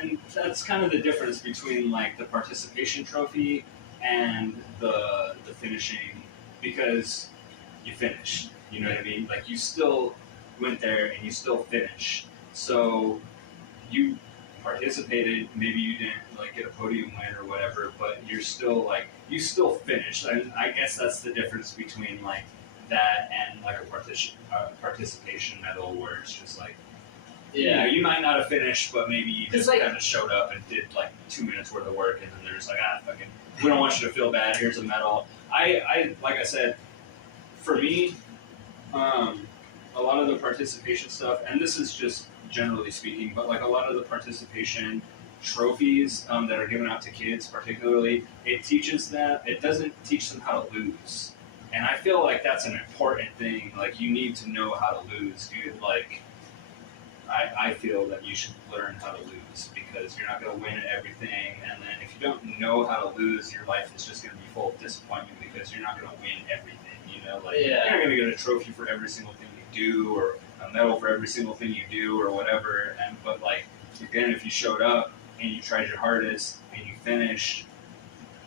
And that's kind of the difference between like the participation trophy and the finishing, because you finished. You know what I mean? Like you still went there and you still finished. So you participated. Maybe you didn't like get a podium win or whatever, but you're still like you still finished. And I guess that's the difference between like that and like a participation medal where it's just like. You know, you might not have finished, but maybe you just like- kind of showed up and did like 2 minutes worth of work, and then they're just like, fucking, we don't want you to feel bad. Here's a medal. I like I said, for me, a lot of the participation stuff, and this is just generally speaking, but like a lot of the participation trophies that are given out to kids, particularly, it teaches them. It doesn't teach them how to lose, and I feel like that's an important thing. Like you need to know how to lose, dude. Like. I feel that you should learn how to lose because you're not going to win at everything. And then if you don't know how to lose, your life is just going to be full of disappointment because you're not going to win everything. You know, like you're not going to get a trophy for every single thing you do or a medal for every single thing you do or whatever. But like again, if you showed up and you tried your hardest and you finished,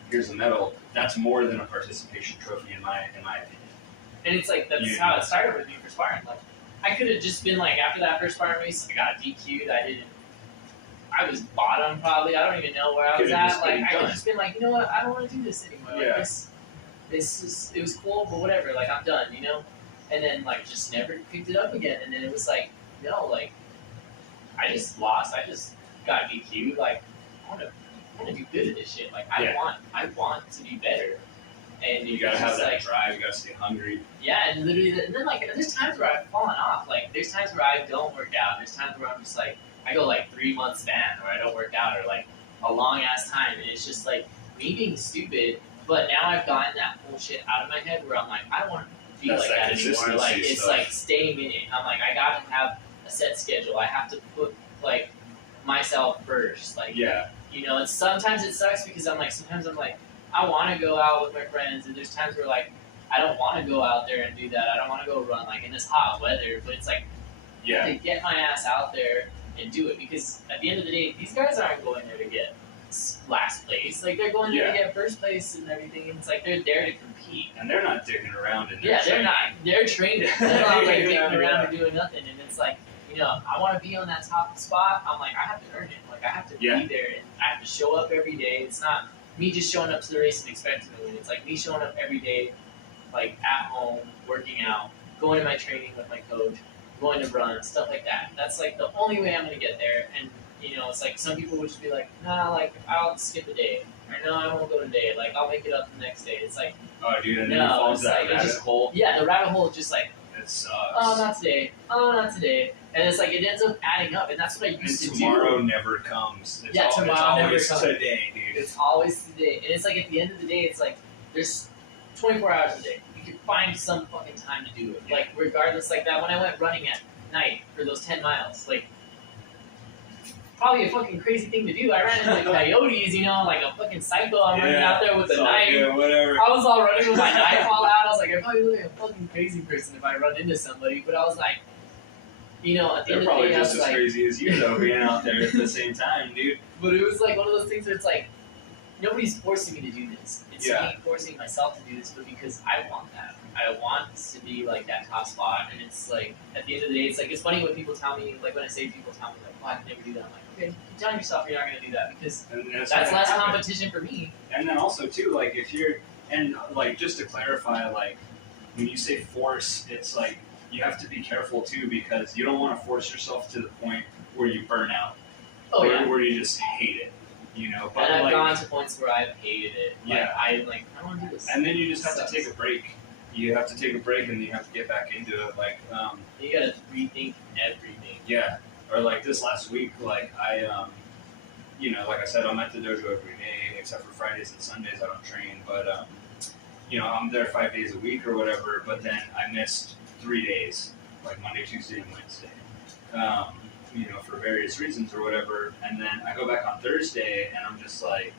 here's a medal. That's more than a participation trophy in my opinion. And it's like that's how it started with me for sparring. Like I could have just been like after that first sparring race, I got DQ'd. I was bottom probably. I don't even know where I was at. Like I could have just been like, you know what? I don't want to do this anymore. Like this is it was cool, but whatever. Like I'm done, you know. And then like just never picked it up again. And then it was like, no, like I just lost. I just got DQ'd. Like I want to do good at this shit. Like I want to be better. And you gotta have that drive. You gotta stay hungry. Yeah, and literally, and then like there's times where I've fallen off. Like there's times where I don't work out. There's times where I'm just like I go like 3 months span where I don't work out or like a long ass time, and it's just like me being stupid. But now I've gotten that bullshit out of my head where I'm like I don't want to be like that anymore. Like it's like staying in it. I'm like I gotta have a set schedule. I have to put like myself first. Like you know, and sometimes it sucks because sometimes I'm like. I want to go out with my friends, and there's times where like I don't want to go out there and do that. I don't want to go run like in this hot weather, but it's like I have to get my ass out there and do it because at the end of the day, these guys aren't going there to get last place. Like they're going there to get first place and everything. And it's like they're there to compete, and they're not dicking around. They're not. They're trained. They're not like dicking around and doing nothing. And it's like you know, I want to be on that top spot. I'm like I have to earn it. Like I have to be there, and I have to show up every day. It's not. Me just showing up to the race and expecting to win. It's like me showing up every day, like at home, working out, going to my training with my coach, going to run, stuff like that. That's like the only way I'm gonna get there. And you know, it's like some people would just be like, nah, like I'll skip a day, or no, I won't go today. Like I'll make it up the next day. It's like, oh, dude, and then you fall into that rabbit hole. Yeah, the rabbit hole is just like, it sucks. Oh, not today. Oh, not today. And it's like it ends up adding up, and that's what I used to do. Tomorrow never comes. Tomorrow never comes. Today, dude. It's always today, and it's like at the end of the day, it's like there's 24 hours a day. You can find some fucking time to do it. Like regardless, like that when I went running at night for those 10 miles, like probably a fucking crazy thing to do. I ran into like coyotes, you know, like a fucking psycho. I'm running out there with a knife. Yeah, whatever. I was all running with my knife all out. I was like, I probably look like a fucking crazy person if I run into somebody. But I was like, you know, at the end of the day, they're probably just as crazy as you though, being out there at the same time, dude. But it was like one of those things where it's like, nobody's forcing me to do this. It's me forcing myself to do this, but because I want that. I want to be like that top spot, and it's like at the end of the day, it's like it's funny when people tell me, like when I say people tell me like, "Oh, I can never do that." I'm like, okay, keep telling yourself you're not going to do that because that's less competition for me. And then also too, like if you're and like just to clarify, like when you say force, it's like you have to be careful too because you don't want to force yourself to the point where you burn out, where you just hate it. You know, but and I've gone to points where I've hated it. Like, I don't want to do this. And then you just have to take a break. You have to take a break, and then you have to get back into it. Like, you gotta rethink everything. Yeah, or like this last week, like I, you know, like I said, I'm at the dojo every day except for Fridays and Sundays. I don't train, but you know, I'm there 5 days a week or whatever. But then I missed 3 days, like Monday, Tuesday, and Wednesday. You know, for various reasons or whatever. And then I go back on Thursday, and I'm just like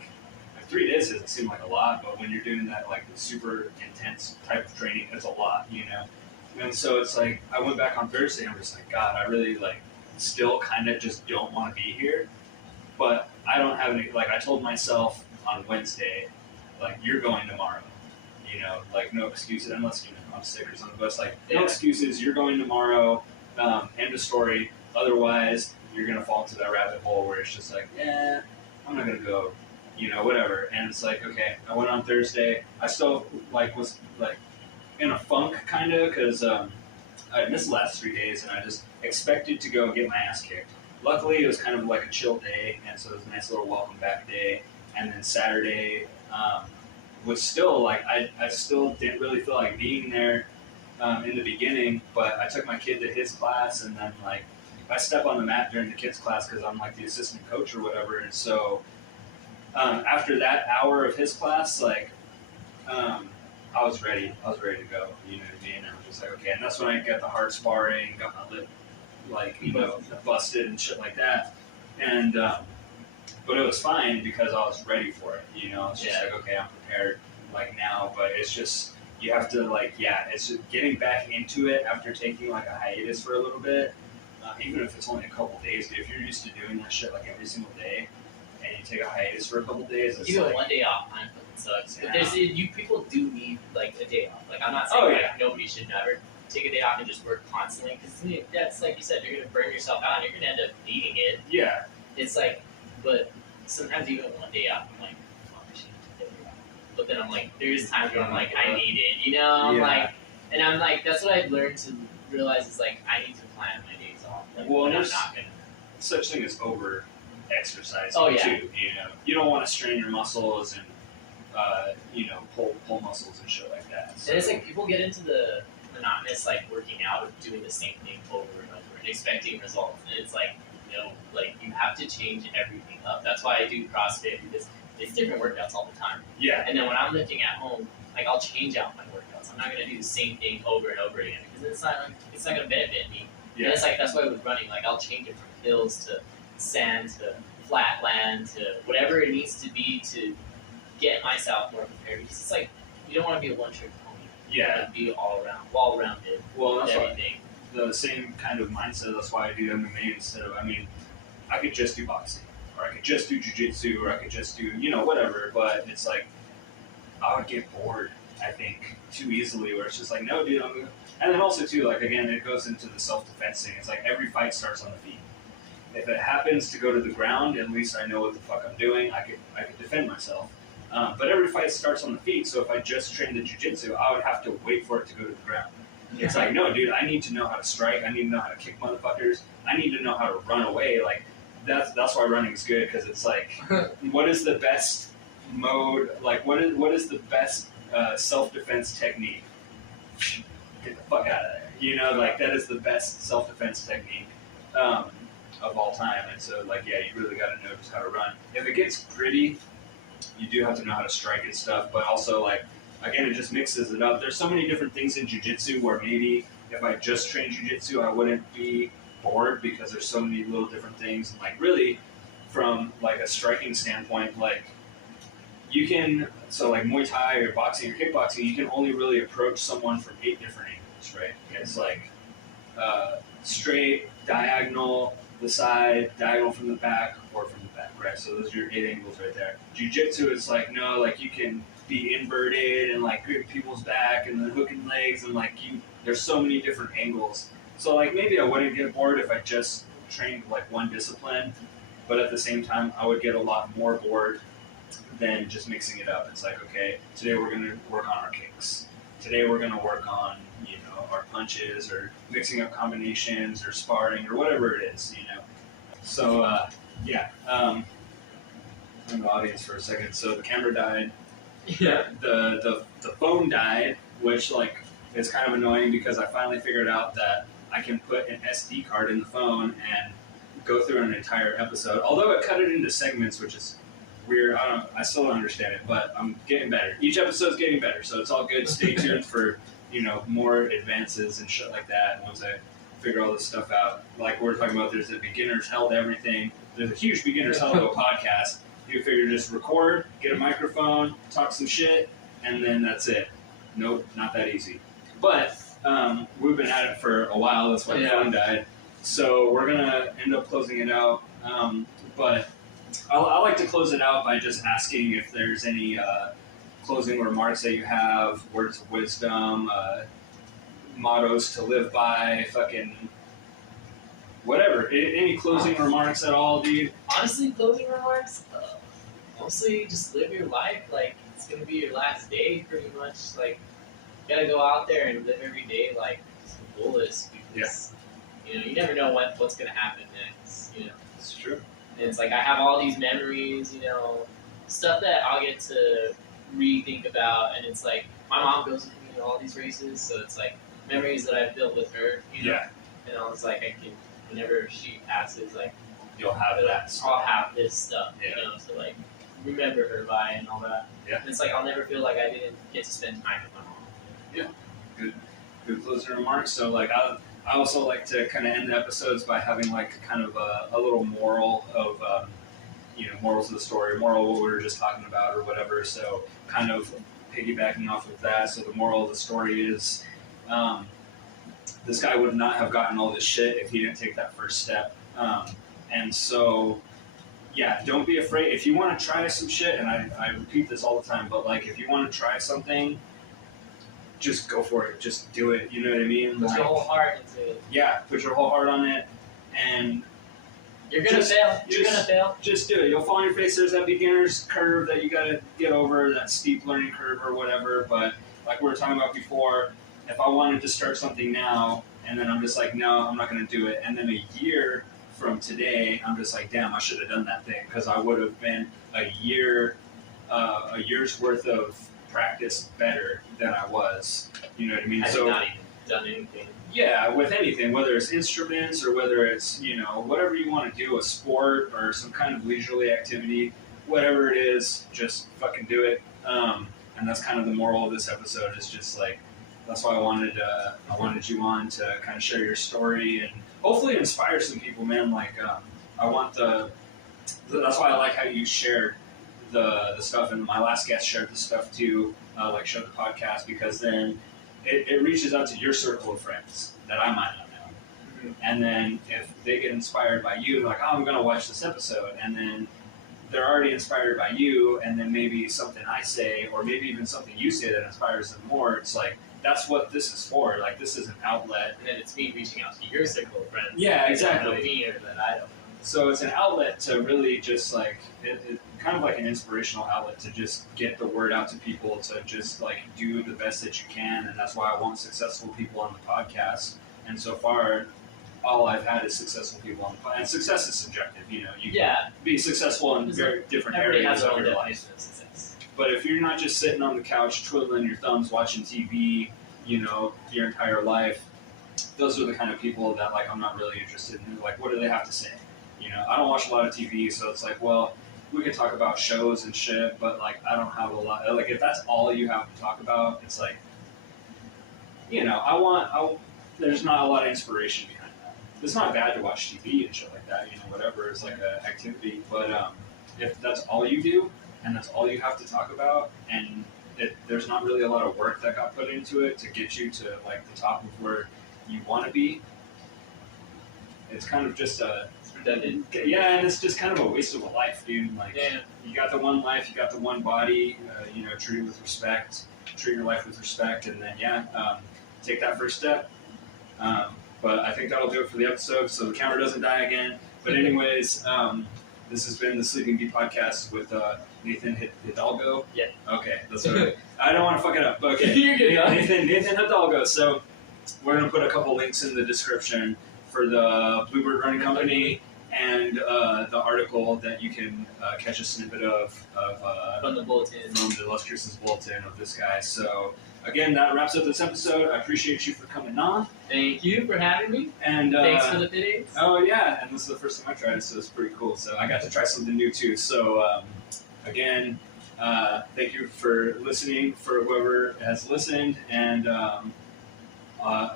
3 days doesn't seem like a lot, but when you're doing that like super intense type of training, it's a lot, you know. And so it's like I went back on Thursday and I'm just like, God, I really like still kind of just don't want to be here. But I don't have any, like I told myself on Wednesday, like you're going tomorrow. You know, like no excuses unless you know I'm sick or something. But it's like no excuses. You're going tomorrow. End of story. Otherwise, you're gonna fall into that rabbit hole where it's just like, yeah, I'm not gonna go. You know, whatever. And it's like, okay, I went on Thursday. I still like was like in a funk kind of because I missed the last 3 days and I just expected to go and get my ass kicked. Luckily, it was kind of like a chill day, and so it was a nice little welcome back day. And then Saturday was still like I still didn't really feel like being there in the beginning, but I took my kid to his class, and then like I step on the mat during the kids' class because I'm like the assistant coach or whatever, and so after that hour of his class, like I was ready. I was ready to go. You know what I mean? I was just like, okay, and that's when I got the hard sparring, got my lip like busted and shit like that, and but it was fine because I was ready for it. You know, it's just like, okay, I'm prepared like now, but it's just you have to like, it's just getting back into it after taking like a hiatus for a little bit, even if it's only a couple days. But if you're used to doing that shit like every single day, and you take a hiatus for a couple days, it's even like, 1 day off, man, fucking sucks. But people do need like a day off. Like I'm not saying like nobody should never take a day off and just work constantly because that's like you said, you're gonna burn yourself out and you're gonna end up needing it. Yeah. It's like, but sometimes even 1 day off, I'm like, fuck, I should take a day off. But then I'm like, there's times where I'm like, I need it, you know? I'm like, and I'm like, that's what I've learned to realize is like, I need to plan my days off. Like, well, I'm there's not gonna. Such thing as over exercising too. You know, you don't want to strain your muscles and you know pull muscles and shit like that. So. And it's like people get into the monotonous like working out of doing the same thing over and over and expecting results, and it's like. Like you have to change everything up. That's why I do CrossFit because it's different workouts all the time. Yeah. And then when I'm lifting at home, like I'll change out my workouts. I'm not gonna do the same thing over and over again because it's not gonna benefit me. Yeah. And it's like that's why with running, like I'll change it from hills to sand to flat land to whatever it needs to be to get myself more prepared. Because it's like you don't want to be a one-trick pony. You want to be well-rounded. Well, that's everything. The same kind of mindset. That's why I do MMA instead of. I mean, I could just do boxing, or I could just do jiu-jitsu, or I could just do whatever. But it's like I would get bored. I think too easily, where it's just like, no, dude. And then also too, like again, it goes into the self-defense thing. It's like every fight starts on the feet. If it happens to go to the ground, at least I know what the fuck I'm doing. I could defend myself. But every fight starts on the feet. So if I just trained the jiu-jitsu, I would have to wait for it to go to the ground. It's like, no, dude, I need to know how to strike. I need to know how to kick motherfuckers. I need to know how to run away. Like, that's why running is good, because it's like, what is the best mode? Like, what is the best self-defense technique? Get the fuck out of there. You know, like, that is the best self-defense technique of all time. And so, like, yeah, you really got to know just how to run. If it gets pretty, you do have to know how to strike and stuff, but also, like, again, it just mixes it up. There's so many different things in jiu-jitsu where maybe if I just trained jiu-jitsu, I wouldn't be bored because there's so many little different things. And like really, from like a striking standpoint, like you can, so like Muay Thai or boxing or kickboxing, you can only really approach someone from 8 different angles, right? It's like straight, diagonal, the side, diagonal from the back, or from the back, right? So those are your 8 angles right there. Jiu-jitsu is like, no, like you can be inverted and like grip people's back and then hooking legs and like there's so many different angles. So like maybe I wouldn't get bored if I just trained like one discipline, but at the same time I would get a lot more bored than just mixing it up. It's like, okay, today we're gonna work on our kicks. Today we're gonna work on, our punches or mixing up combinations or sparring or whatever it is, So I'm in the audience for a second. So the camera died. Yeah. The phone died, which like is kind of annoying because I finally figured out that I can put an SD card in the phone and go through an entire episode. Although it cut it into segments, which is weird. I still don't understand it, but I'm getting better. Each episode's getting better, so it's all good. Stay tuned for more advances and shit like that once I figure all this stuff out. Like we're talking about, there's a beginner's hell to everything. There's a huge beginner's hell to a podcast. You figure just record, get a microphone, talk some shit, and then that's it. Nope, not that easy. But we've been at it for a while. That's why the phone died. So we're gonna end up closing it out. But I like to close it out by just asking if there's any closing remarks that you have, words of wisdom, mottos to live by, fucking whatever. Any closing remarks at all, dude? Honestly, closing remarks. Mostly just live your life like it's gonna be your last day, pretty much. Like, you gotta go out there and live every day like to the fullest because you know you never know what's gonna happen next. You know, it's true. And it's like I have all these memories, you know, stuff that I'll get to rethink about, and it's like my mom goes with me to all these races, so it's like memories that I've built with her. You know? And I was like, I can whenever she passes, like you'll have that. I'll have this stuff, you know, to like remember her by and all that. Yeah. And it's like I'll never feel like I didn't get to spend time with my mom. Yeah. Good closing remarks. So like I also like to kind of end the episodes by having like kind of a little moral of morals of the story, moral of what we were just talking about or whatever. So kind of piggybacking off of that. So the moral of the story is this guy would not have gotten all this shit if he didn't take that first step. And so yeah, don't be afraid. If you want to try some shit, and I repeat this all the time, but like if you want to try something, just go for it. Just do it. You know what I mean? Put your whole heart into it. Yeah, put your whole heart on it, and you're gonna fail. You're gonna fail. Just do it. You'll fall on your face. There's that beginner's curve that you gotta get over, that steep learning curve or whatever. But like we were talking about before, if I wanted to start something now, and then I'm just like, no, I'm not gonna do it, and then a year from today, I'm just like, damn, I should have done that thing because I would have been a year's worth of practice better than I was. You know what I mean? I've not even done anything. Yeah, with anything, whether it's instruments or whether it's whatever you want to do, a sport or some kind of leisurely activity, whatever it is, just fucking do it. And that's kind of the moral of this episode. Is just like that's why I wanted you on to kind of share your story and hopefully inspire some people, man. Like, I want that's why I like how you shared the stuff, and my last guest shared the stuff too, like shared the podcast, because then it reaches out to your circle of friends that I might not know. Mm-hmm. And then if they get inspired by you, like, oh, I'm going to watch this episode, and then they're already inspired by you, and then maybe something I say, or maybe even something you say that inspires them more, it's like, that's what this is for. Like, this is an outlet. And then it's me reaching out to your circle of friends. Yeah, exactly. That know me or that I don't know. So it's an outlet to really just like, it kind of like an inspirational outlet to just get the word out to people, to just like do the best that you can. And that's why I want successful people on the podcast. And so far, all I've had is successful people on the podcast. And success is subjective, you can be successful in very different areas of your life. But if you're not just sitting on the couch twiddling your thumbs watching TV, your entire life, those are the kind of people that like I'm not really interested in. Like, what do they have to say? I don't watch a lot of TV, so it's like, well, we can talk about shows and shit, but like I don't have a lot. Like, if that's all you have to talk about, it's like, there's not a lot of inspiration behind that. It's not bad to watch TV and shit like that, whatever is like an activity. But if that's all you do and that's all you have to talk about, and there's not really a lot of work that got put into it to get you to like the top of where you want to be, it's kind of just and it's just kind of a waste of a life, dude. Like, you got the one life, you got the one body, treat it with respect, treat your life with respect, and then take that first step. But I think that'll do it for the episode, so the camera doesn't die again. But anyways, this has been the Sleeping Bee podcast with Nathan Hidalgo. Yeah. Okay, that's right. I don't want to fuck it up. Okay. You're good, huh? Nathan Hidalgo. So we're gonna put a couple links in the description for the Bluebird Running Company and the article that you can catch a snippet of from the bulletin, from the Illustrious's bulletin of this guy. So again, that wraps up this episode. I appreciate you for coming on. Thank you for having me. And thanks for the fittings. Oh yeah, and this is the first time I tried it, so it's pretty cool. So I got to try something new too. So again, thank you for listening, for whoever has listened, and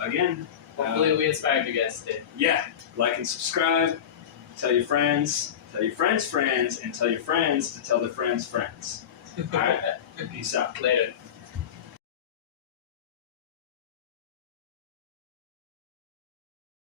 again. Hopefully we inspired you guys today. Yeah, like and subscribe. Tell your friends, tell your friends' friends, and tell your friends to tell their friends' friends. All right, peace out. Later.